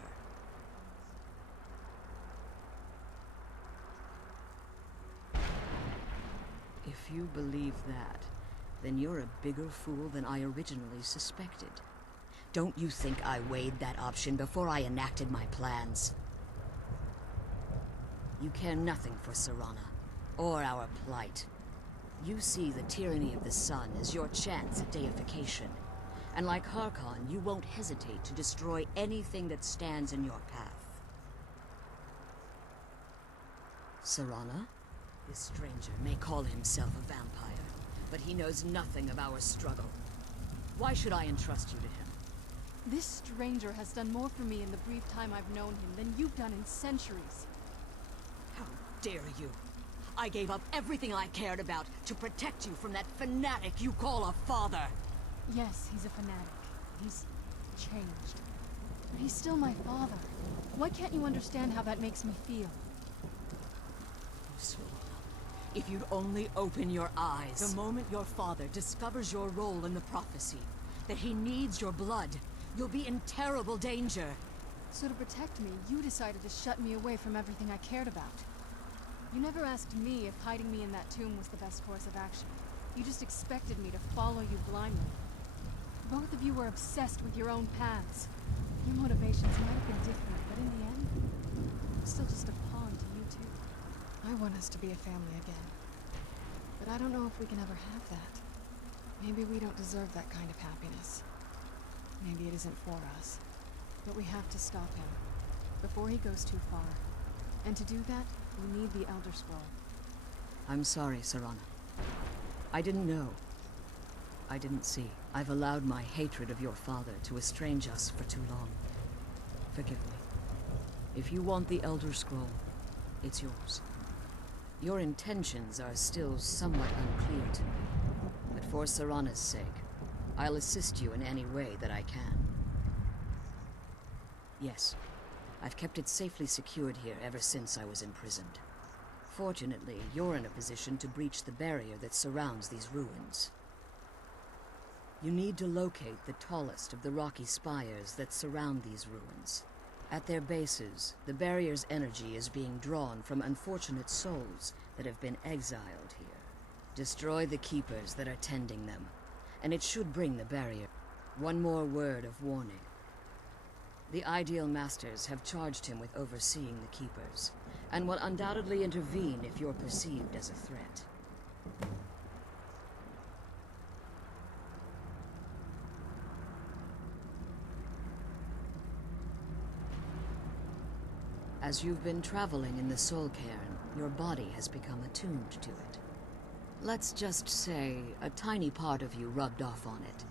If you believe that, then you're a bigger fool than I originally suspected. Don't you think I weighed that option before I enacted my plans? You care nothing for Serana, or our plight. You see the tyranny of the sun as your chance at deification. And like Harkon, you won't hesitate to destroy anything that stands in your path. Serana? This stranger may call himself a vampire, but he knows nothing of our struggle. Why should I entrust you to him? This stranger has done more for me in the brief time I've known him than you've done in centuries. How dare you? I gave up everything I cared about to protect you from that fanatic you call a father. Yes, he's a fanatic. He's changed. But he's still my father. Why can't you understand how that makes me feel? If you'd only open your eyes. The moment your father discovers your role in the prophecy, that he needs your blood, you'll be in terrible danger. So to protect me, you decided to shut me away from everything I cared about. You never asked me if hiding me in that tomb was the best course of action. You just expected me to follow you blindly. Both of you were obsessed with your own paths. Your motivations might have been different, but in the end, I'm still just a pawn to you two. I want us to be a family again. But I don't know if we can ever have that. Maybe we don't deserve that kind of happiness. Maybe it isn't for us. But we have to stop him, before he goes too far. And to do that, we need the Elder Scroll. I'm sorry, Serana. I didn't know. I didn't see. I've allowed my hatred of your father to estrange us for too long. Forgive me. If you want the Elder Scroll, it's yours. Your intentions are still somewhat unclear to me. But for Serana's sake, I'll assist you in any way that I can. Yes, I've kept it safely secured here ever since I was imprisoned. Fortunately, you're in a position to breach the barrier that surrounds these ruins. You need to locate the tallest of the rocky spires that surround these ruins. At their bases, the barrier's energy is being drawn from unfortunate souls that have been exiled here. Destroy the keepers that are tending them, and it should bring the barrier. One more word of warning. The Ideal Masters have charged him with overseeing the keepers, and will undoubtedly intervene if you're perceived as a threat. As you've been traveling in the Soul Cairn, your body has become attuned to it. Let's just say a tiny part of you rubbed off on it,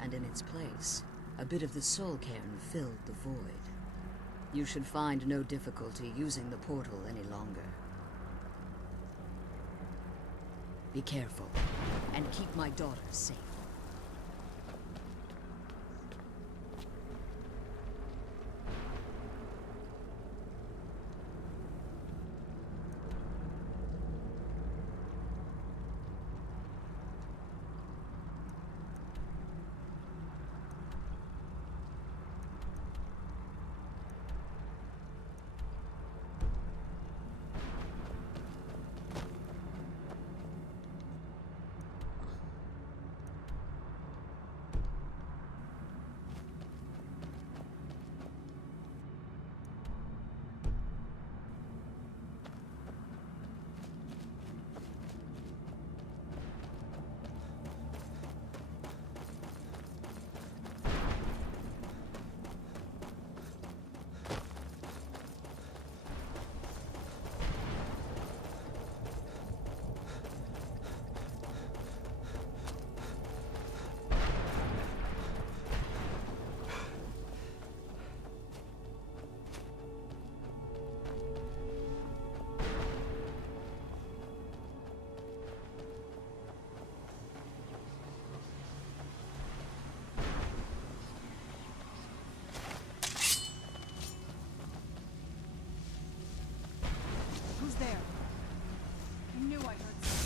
and in its place, a bit of the Soul Cairn filled the void. You should find no difficulty using the portal any longer. Be careful, and keep my daughter safe. Who's there? I knew I heard something.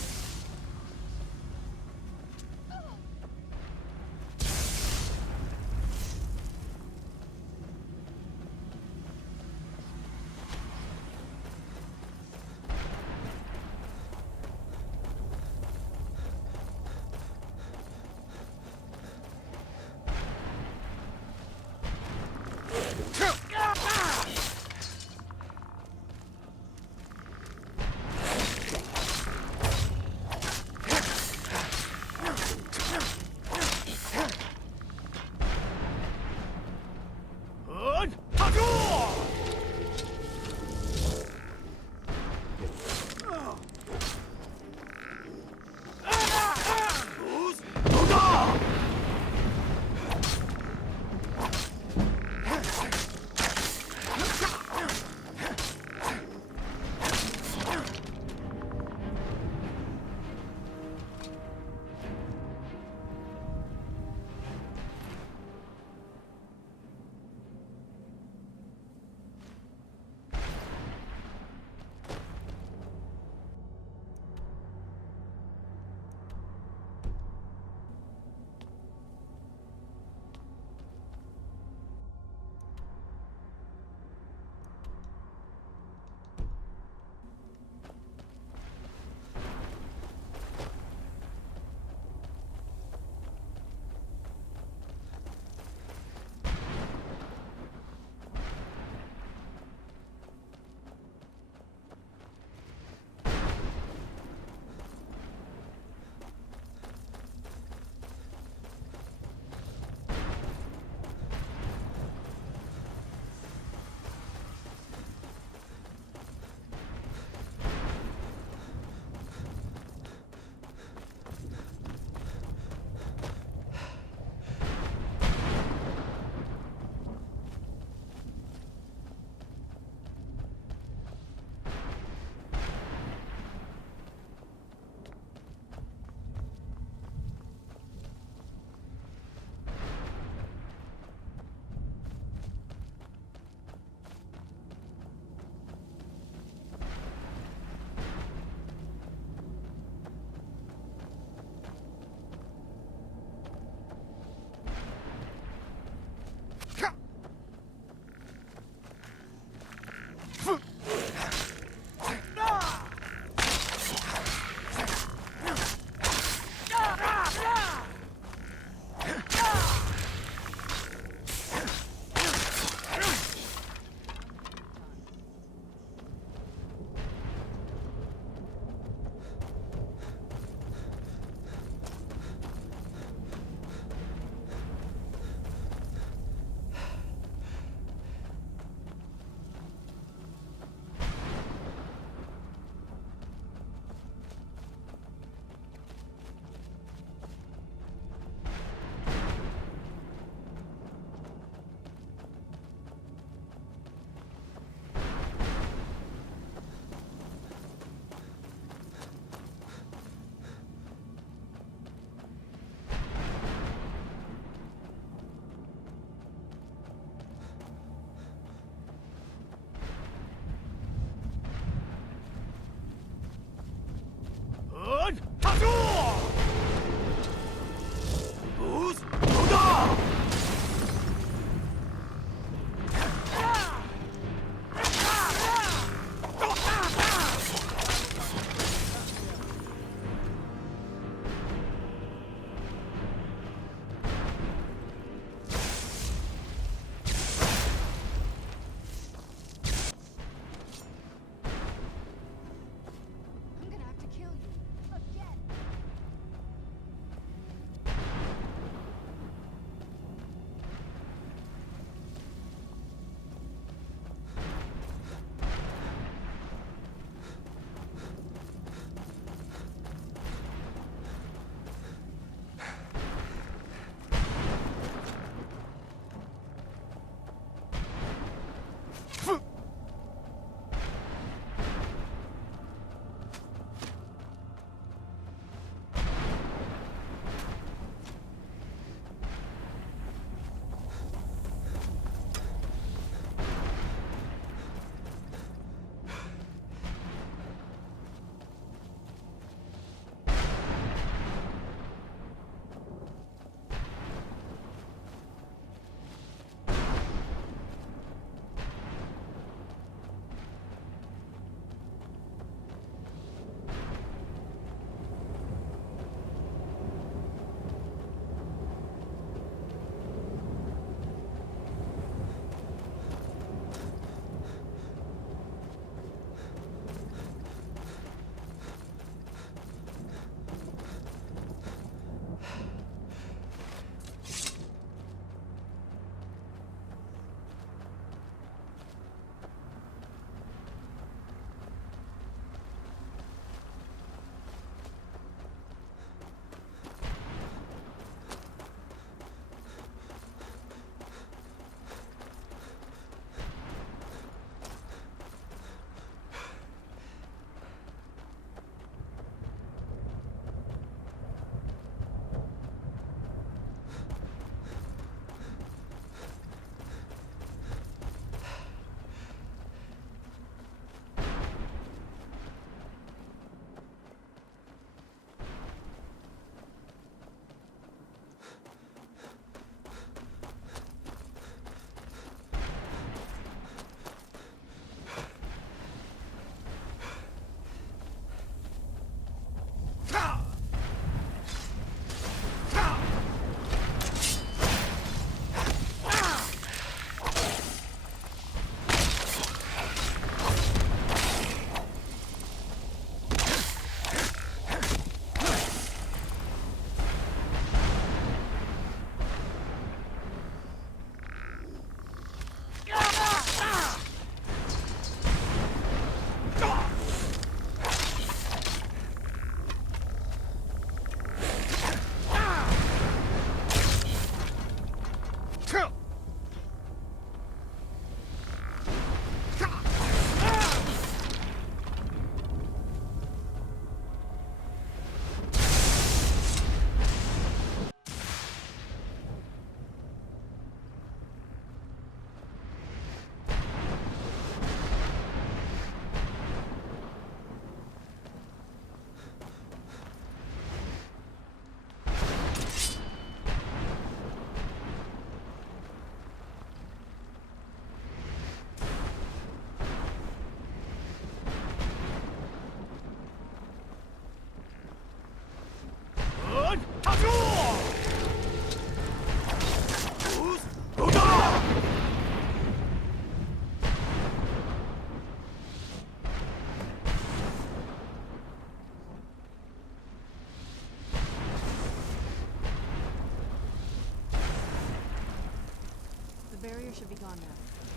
barrier should be gone now.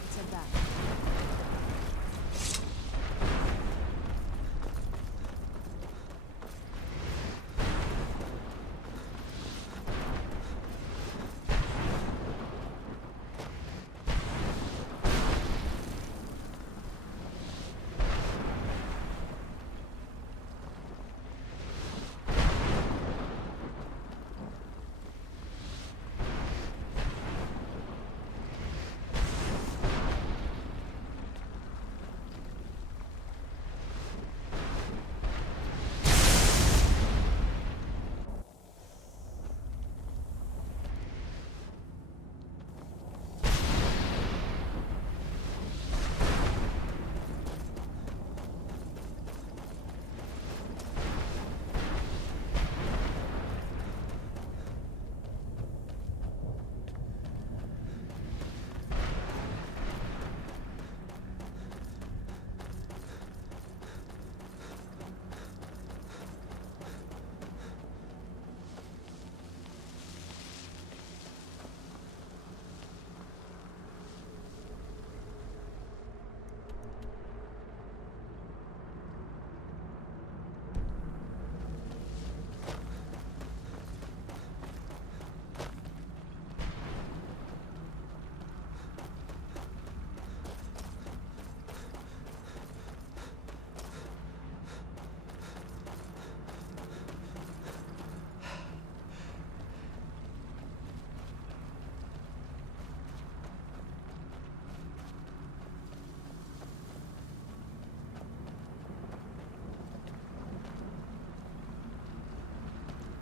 Let's head back.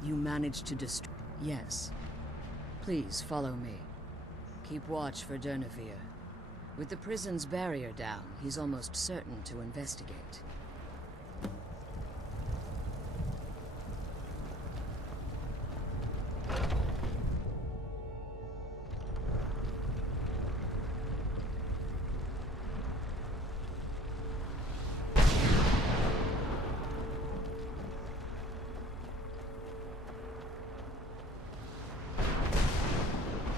You managed to destroy... Yes. Please follow me. Keep watch for Durnevere. With the prison's barrier down, he's almost certain to investigate.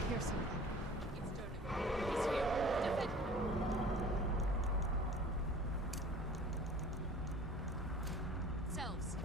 Here's something. Selves.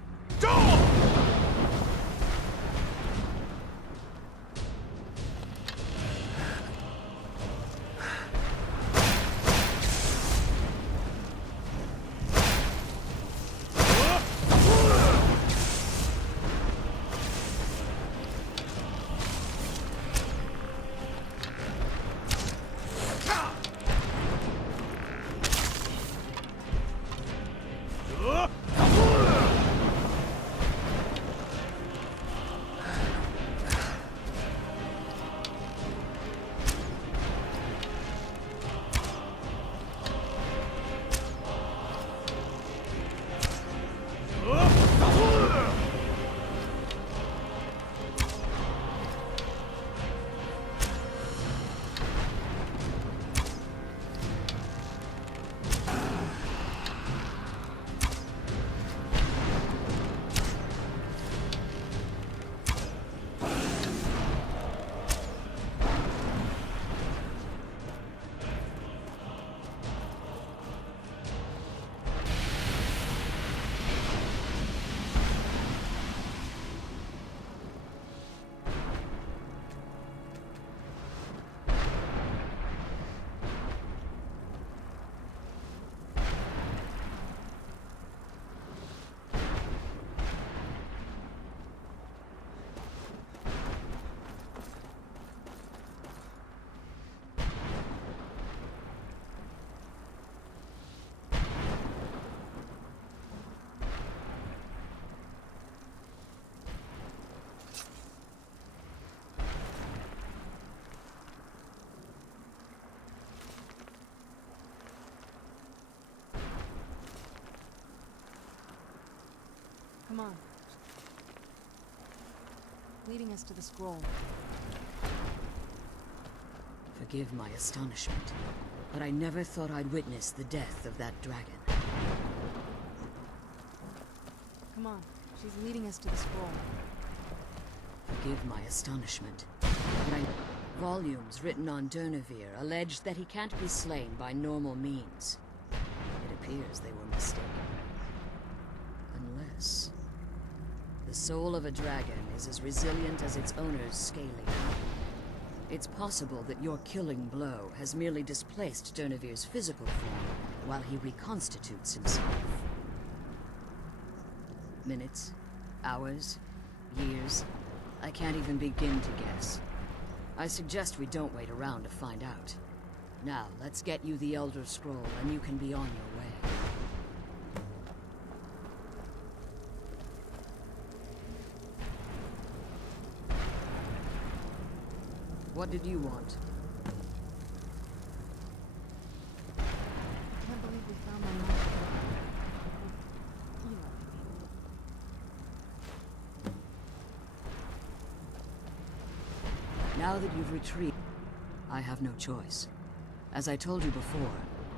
Come on. Leading us to the scroll. Forgive my astonishment, but I never thought I'd witness the death of that dragon. Come on. She's leading us to the scroll. Forgive my astonishment, but Volumes written on Durnevere allege that he can't be slain by normal means. It appears they were mistaken. Unless... the soul of a dragon is as resilient as its owner's scaly hide. It's possible that your killing blow has merely displaced Durnevere's physical form while he reconstitutes himself. Minutes, hours, years, I can't even begin to guess. I suggest we don't wait around to find out. Now, let's get you the Elder Scroll and you can be on your way. What did you want? Can't believe we found my mom. You know what I mean. Now that you've retrieved, I have no choice. As I told you before,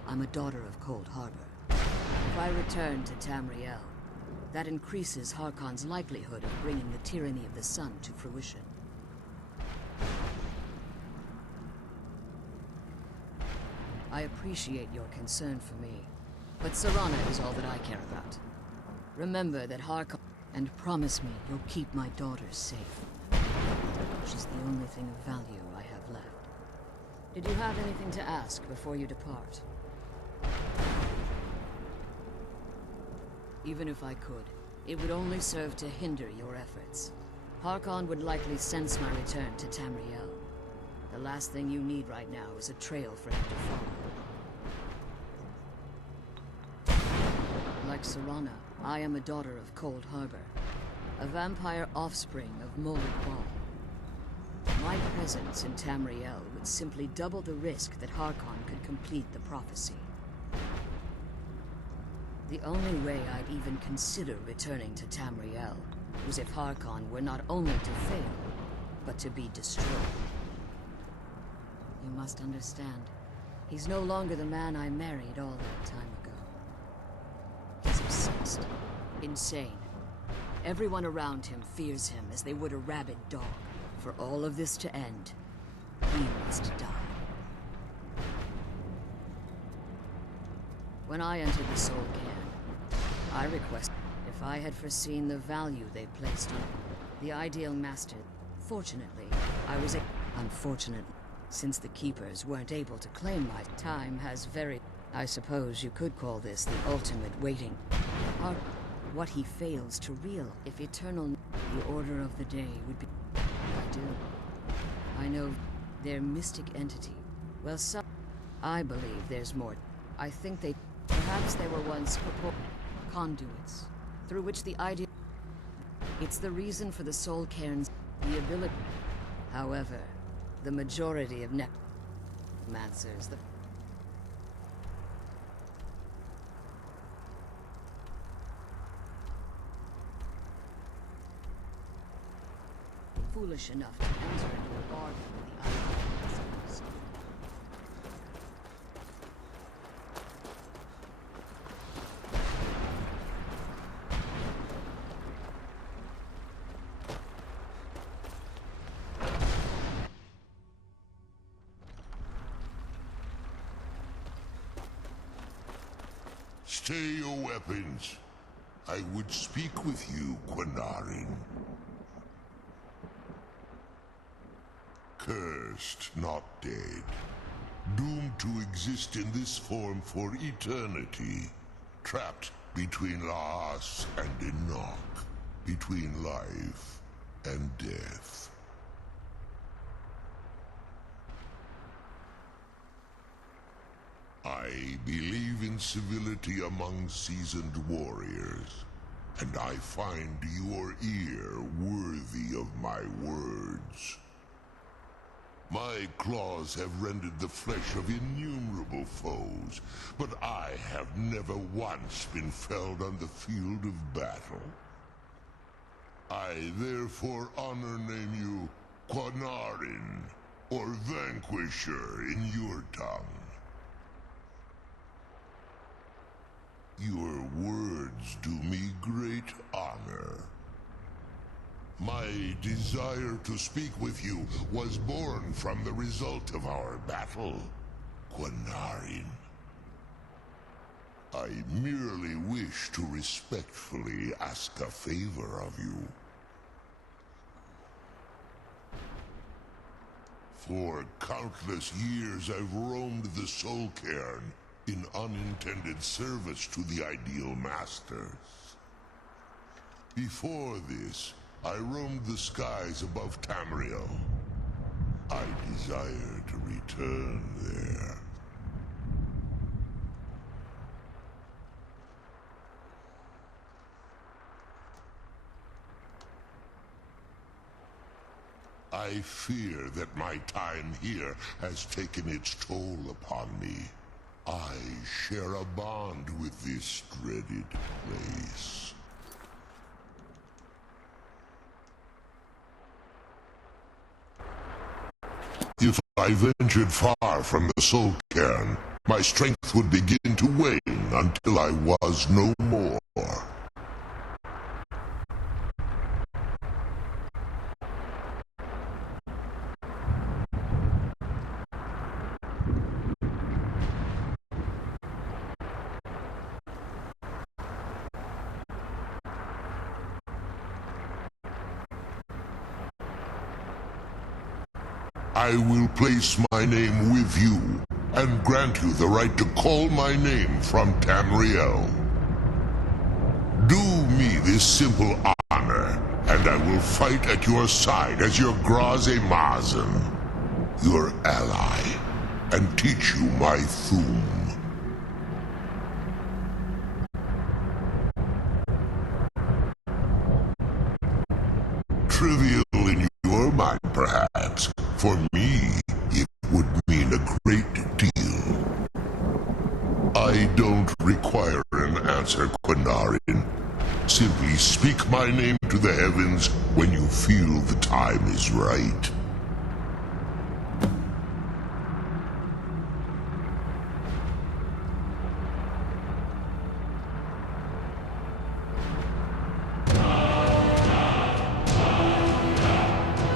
I'm a daughter of Cold Harbor. If I return to Tamriel, that increases Harkon's likelihood of bringing the tyranny of the sun to fruition. I appreciate your concern for me, but Serana is all that I care about. Remember that Harkon, and promise me you'll keep my daughter safe. She's the only thing of value I have left. Did you have anything to ask before you depart? Even if I could, it would only serve to hinder your efforts. Harkon would likely sense my return to Tamriel. The last thing you need right now is a trail for him to follow. Like Serana, I am a daughter of Cold Harbor, a vampire offspring of Molig Ball. My presence in Tamriel would simply double the risk that Harkon could complete the prophecy. The only way I'd even consider returning to Tamriel was if Harkon were not only to fail, but to be destroyed. You must understand, he's no longer the man I married all that time ago. He's obsessed, insane. Everyone around him fears him as they would a rabid dog. For all of this to end, he must die. When I entered the Soul Cairn, I requested if I had foreseen the value they placed on the ideal master. Fortunately, I was unfortunate, since the Keepers weren't able to claim my time has very... I suppose you could call this the ultimate waiting. Or what he fails to realize, if eternal... The order of the day would be... I do. I know their mystic entity. Well, some... I believe there's more. I think they... Perhaps they were once conduits, through which the idea... It's the reason for the Soul Cairns, the ability... However, the majority of necromancers, the... foolish enough to enter into a bargain with the Outlaws. Stay your weapons. I would speak with you, Quinarin. Cursed, not dead. Doomed to exist in this form for eternity. Trapped between Laas and Enoch. Between life and death. I believe in civility among seasoned warriors, and I find your ear worthy of my words. My claws have rended the flesh of innumerable foes, but I have never once been felled on the field of battle. I therefore honor name you Quinarin, or Vanquisher in your tongue. Your words do me great honor. My desire to speak with you was born from the result of our battle, Quinarin. I merely wish to respectfully ask a favor of you. For countless years I've roamed the Soul Cairn in unintended service to the Ideal Masters. Before this, I roamed the skies above Tamriel. I desire to return there. I fear that my time here has taken its toll upon me. I share a bond with this dreaded place. If I ventured far from the Soul Cairn, my strength would begin to wane until I was no more. I will place my name with you, and grant you the right to call my name from Tamriel. Do me this simple honor, and I will fight at your side as your Graze Mazen, your ally, and teach you my Thum. Trivial in your mind, perhaps. For me, it would mean a great deal. I don't require an answer, Quinarin. Simply speak my name to the heavens when you feel the time is right.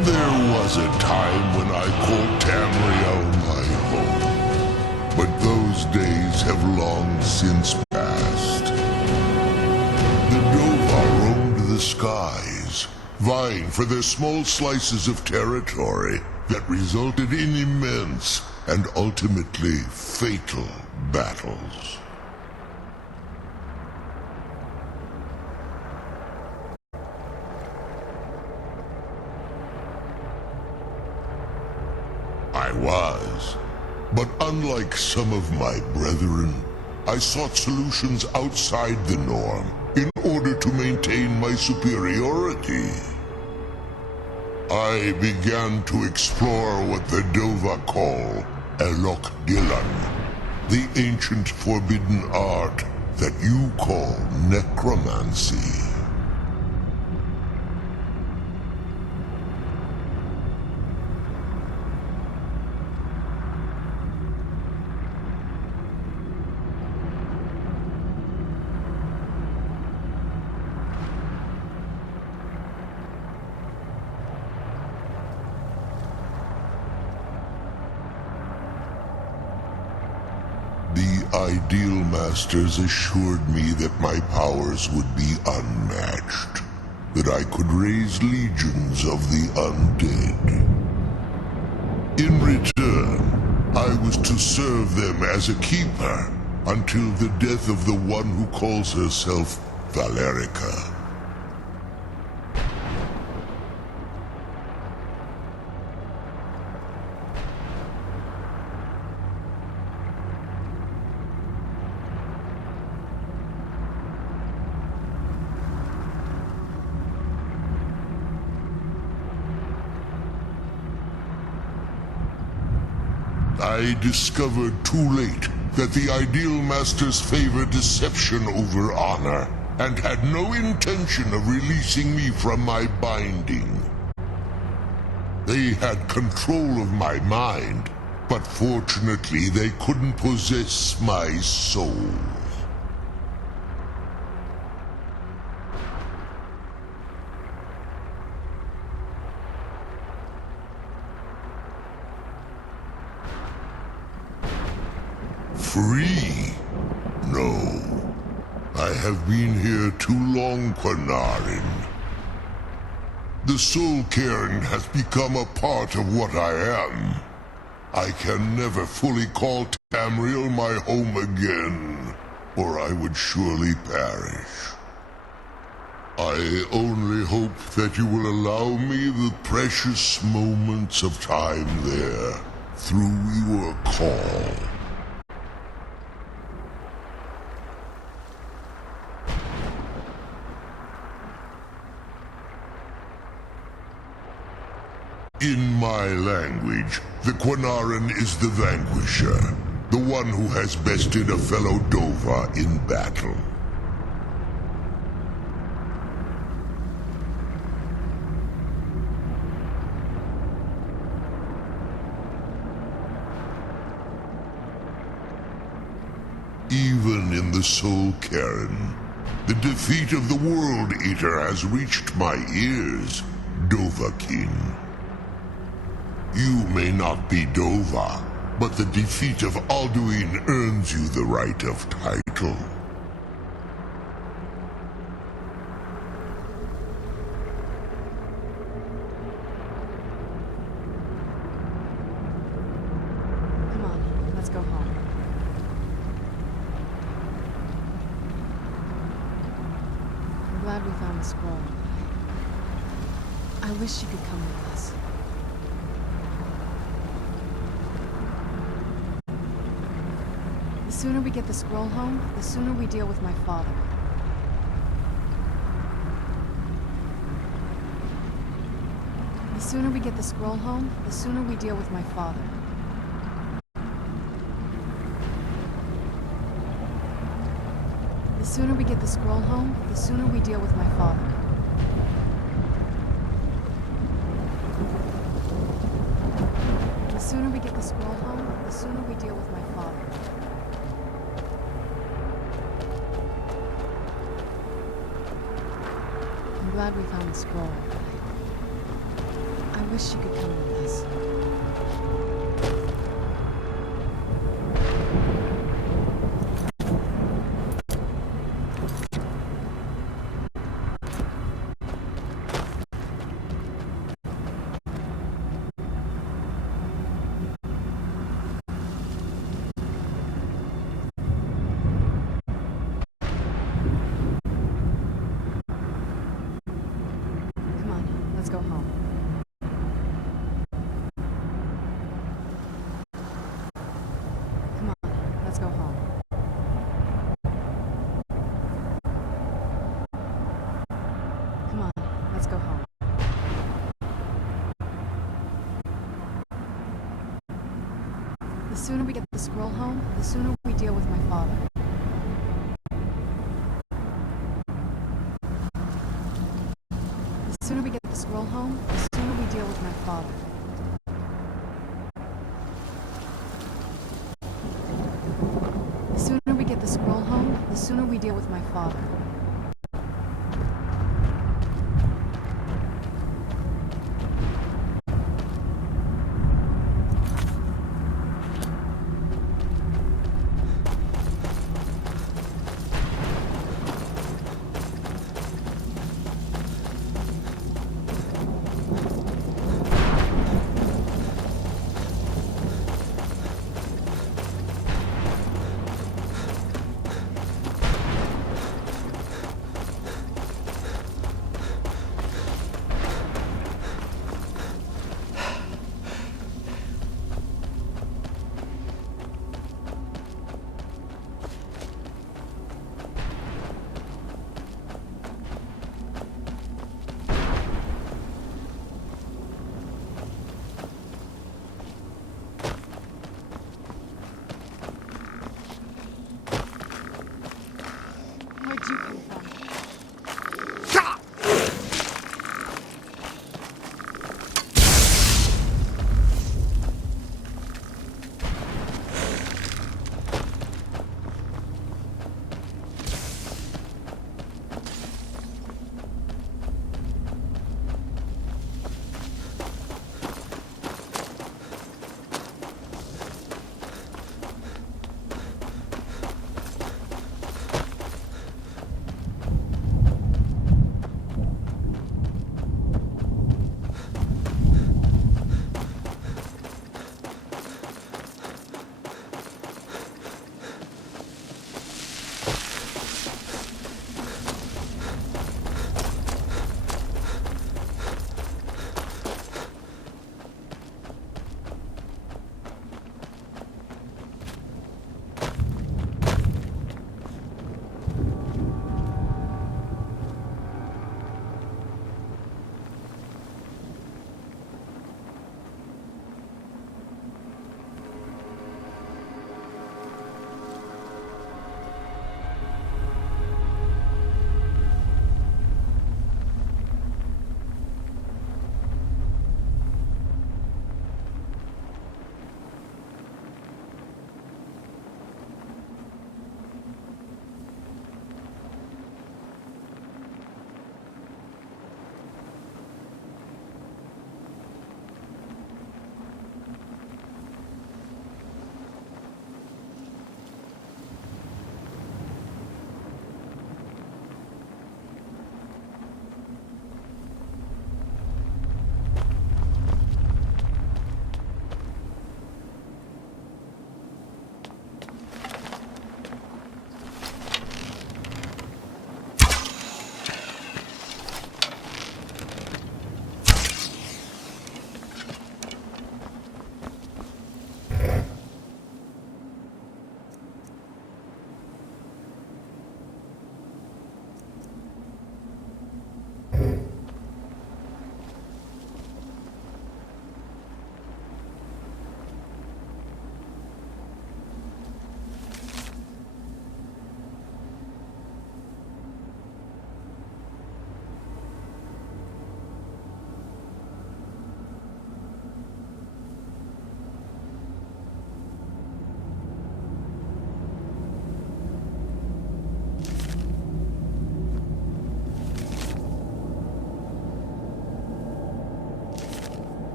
There was a time when I called Tamriel my home, but those days have long since passed. The Dova roamed the skies, vying for their small slices of territory that resulted in immense and ultimately fatal battles. I was. But unlike some of my brethren, I sought solutions outside the norm in order to maintain my superiority. I began to explore what the Dova call Elok Dilan, the ancient forbidden art that you call necromancy. The Ideal Masters assured me that my powers would be unmatched, that I could raise legions of the undead. In return, I was to serve them as a keeper until the death of the one who calls herself Valerica. I discovered too late that the Ideal Masters favor deception over honor, and had no intention of releasing me from my binding. They had control of my mind, but fortunately they couldn't possess my soul. free? No. I have been here too long, Quanarin. The Soul Cairn has become a part of what I am. I can never fully call Tamriel my home again, or I would surely perish. I only hope that you will allow me the precious moments of time there, through your call. In my language, the Quanarin is the vanquisher, the one who has bested a fellow Dova in battle. Even in the Soul Cairn, the defeat of the World Eater has reached my ears, Dovahkiin. You may not be Dova, but the defeat of Alduin earns you the right of title. Come on, let's go home. I'm glad we found the scroll. I wish you could come with us. The sooner we get the scroll home, the sooner we deal with my father. The sooner we get the scroll home, the sooner we deal with my father. The sooner we get the scroll home, the sooner we deal with my father. The sooner we get the scroll home, the sooner we deal with my father. I'm glad we found the scroll. I wish you could come with us. Come on, let's go home. Come on, let's go home. Come on, let's go home. The sooner we get the scroll home, the sooner we deal with my father. The sooner we get the scroll home, the sooner we deal with my father. The sooner we get the scroll home, the sooner we deal with my father.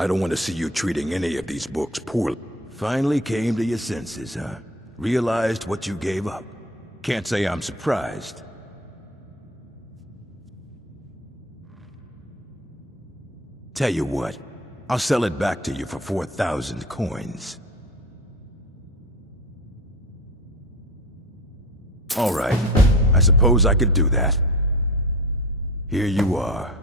I don't want to see you treating any of these books poorly. Finally came to your senses, huh? Realized what you gave up. Can't say I'm surprised. Tell you what, I'll sell it back to you for 4,000 coins. All right, I suppose I could do that. Here you are.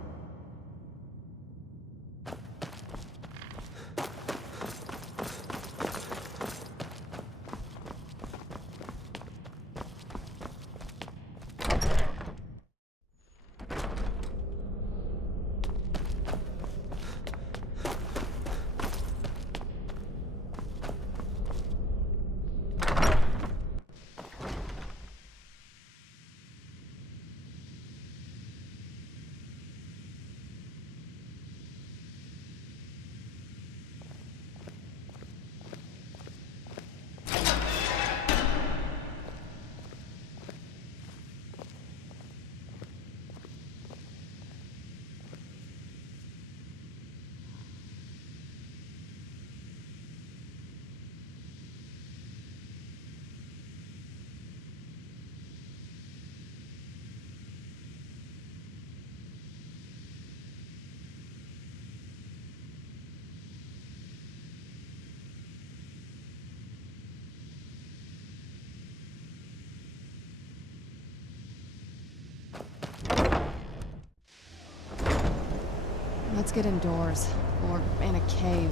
Let's get indoors. Or in a cave.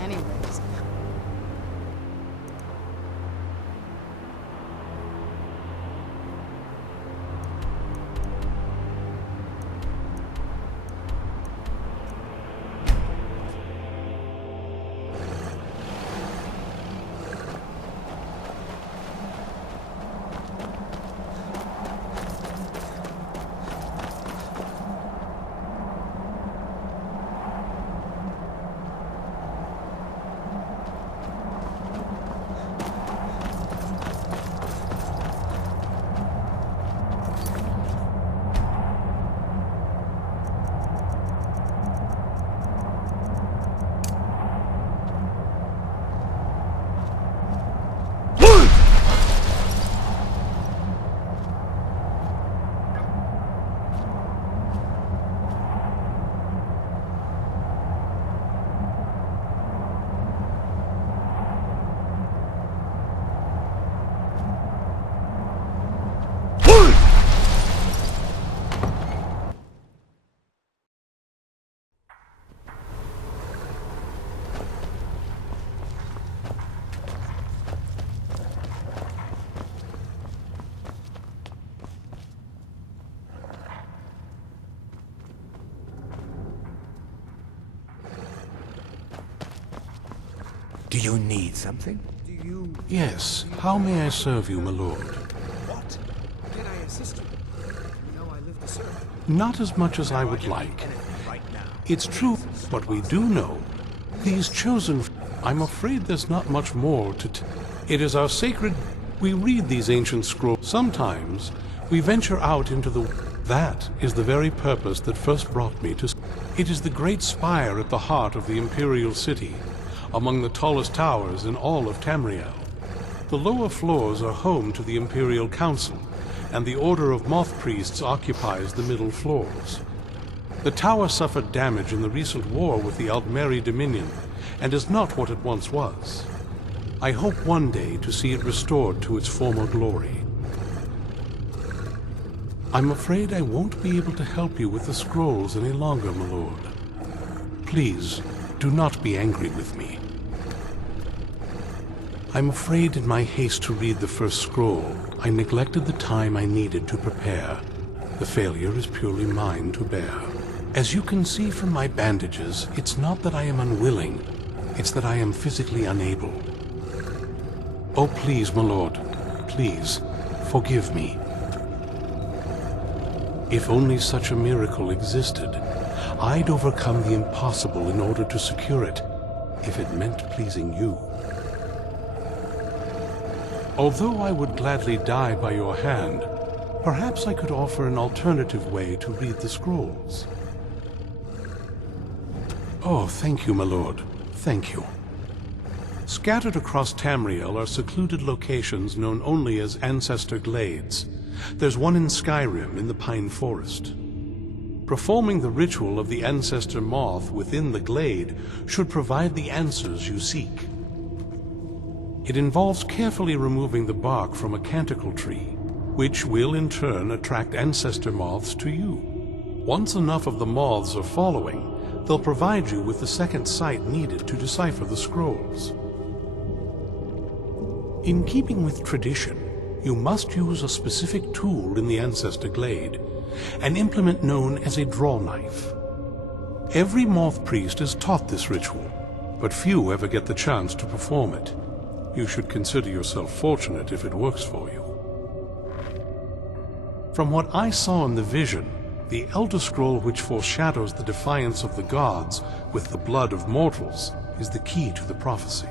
Anyways. Do you need something? Do you... Yes. How may I serve you, my lord? What? Can I assist you? You know I live to serve. Not as much as I would like. It's true, but we do know. These chosen... I'm afraid there's not much more to It is our sacred... We read these ancient scrolls. Sometimes, we venture out into the... That is the very purpose that first brought me to... It is the great spire at the heart of the Imperial City, among the tallest towers in all of Tamriel. The lower floors are home to the Imperial Council, and the Order of Moth Priests occupies the middle floors. The tower suffered damage in the recent war with the Aldmeri Dominion, and is not what it once was. I hope one day to see it restored to its former glory. I'm afraid I won't be able to help you with the scrolls any longer, my lord. Please, do not be angry with me. I'm afraid in my haste to read the first scroll, I neglected the time I needed to prepare. The failure is purely mine to bear. As you can see from my bandages, it's not that I am unwilling, it's that I am physically unable. Oh, please, my lord, please, forgive me. If only such a miracle existed, I'd overcome the impossible in order to secure it, if it meant pleasing you. Although I would gladly die by your hand, perhaps I could offer an alternative way to read the scrolls. Oh, thank you, my lord. Thank you. Scattered across Tamriel are secluded locations known only as Ancestor Glades. There's one in Skyrim in the Pine Forest. Performing the ritual of the Ancestor Moth within the glade should provide the answers you seek. It involves carefully removing the bark from a canticle tree, which will in turn attract Ancestor Moths to you. Once enough of the moths are following, they'll provide you with the second sight needed to decipher the scrolls. In keeping with tradition, you must use a specific tool in the Ancestor Glade, an implement known as a draw knife. Every moth priest is taught this ritual, but few ever get the chance to perform it. You should consider yourself fortunate if it works for you. From what I saw in the vision, the Elder Scroll which foreshadows the defiance of the gods with the blood of mortals is the key to the prophecy.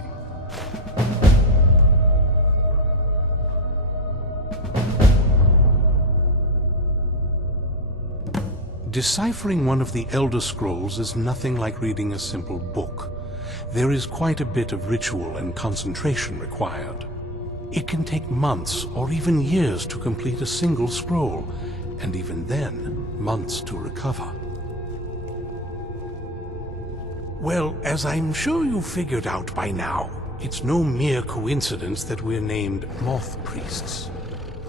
Deciphering one of the Elder Scrolls is nothing like reading a simple book. There is quite a bit of ritual and concentration required. It can take months or even years to complete a single scroll, and even then, months to recover. Well, as I'm sure you figured out by now, it's no mere coincidence that we're named Moth Priests.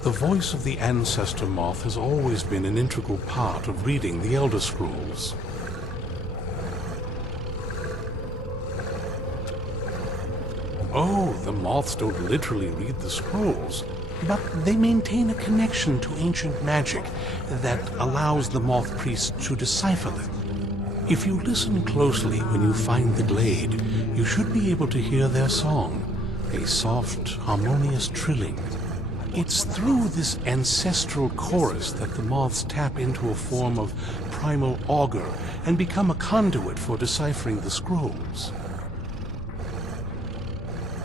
The voice of the Ancestor Moth has always been an integral part of reading the Elder Scrolls. Oh, the moths don't literally read the scrolls, but they maintain a connection to ancient magic that allows the moth priests to decipher them. If you listen closely when you find the glade, you should be able to hear their song, a soft, harmonious trilling. It's through this ancestral chorus that the moths tap into a form of primal augur and become a conduit for deciphering the scrolls.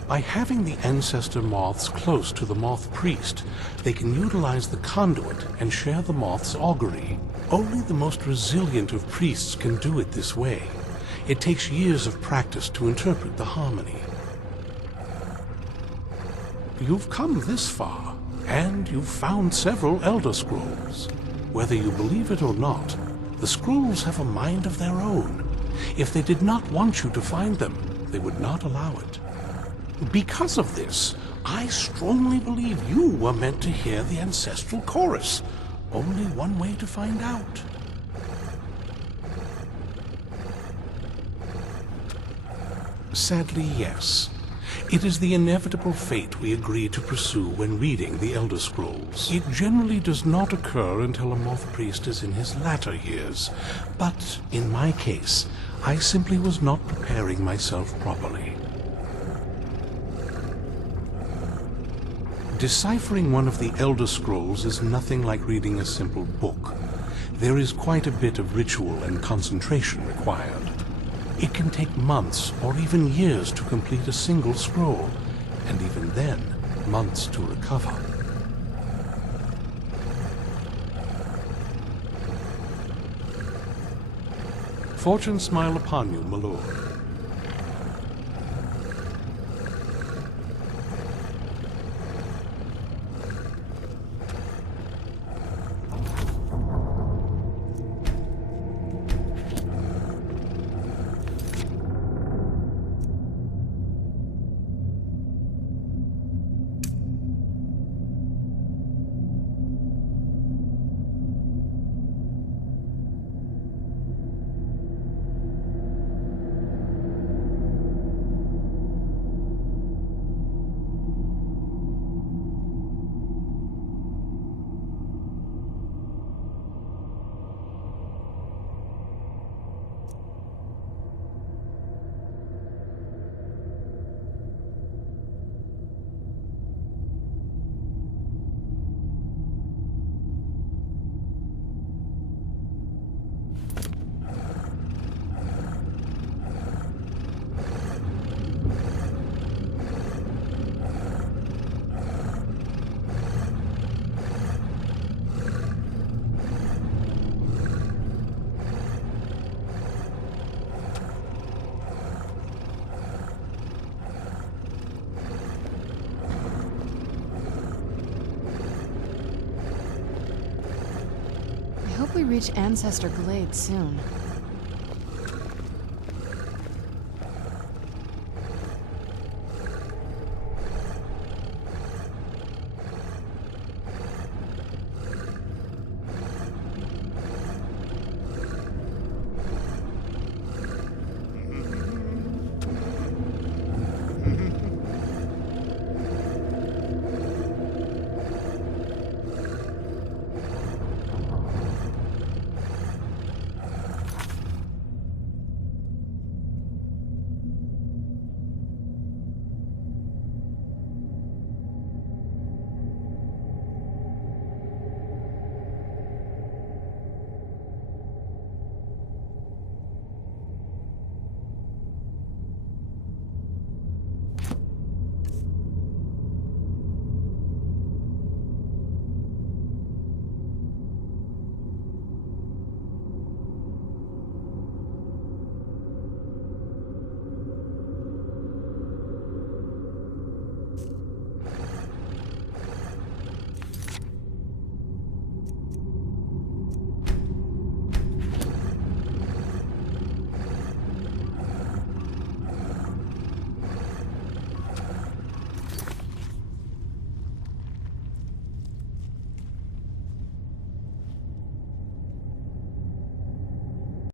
By having the ancestor moths close to the moth priest, they can utilize the conduit and share the moth's augury. Only the most resilient of priests can do it this way. It takes years of practice to interpret the harmony. You've come this far, and you've found several Elder Scrolls. Whether you believe it or not, the scrolls have a mind of their own. If they did not want you to find them, they would not allow it. Because of this, I strongly believe you were meant to hear the ancestral chorus. Only one way to find out. Sadly, yes. It is the inevitable fate we agree to pursue when reading the Elder Scrolls. It generally does not occur until a moth priest is in his latter years, but in my case, I simply was not preparing myself properly. Deciphering one of the Elder Scrolls is nothing like reading a simple book. There is quite a bit of ritual and concentration required. It can take months or even years to complete a single scroll, and even then, months to recover. Fortune smile upon you, my lord. we reach Ancestor Glade soon.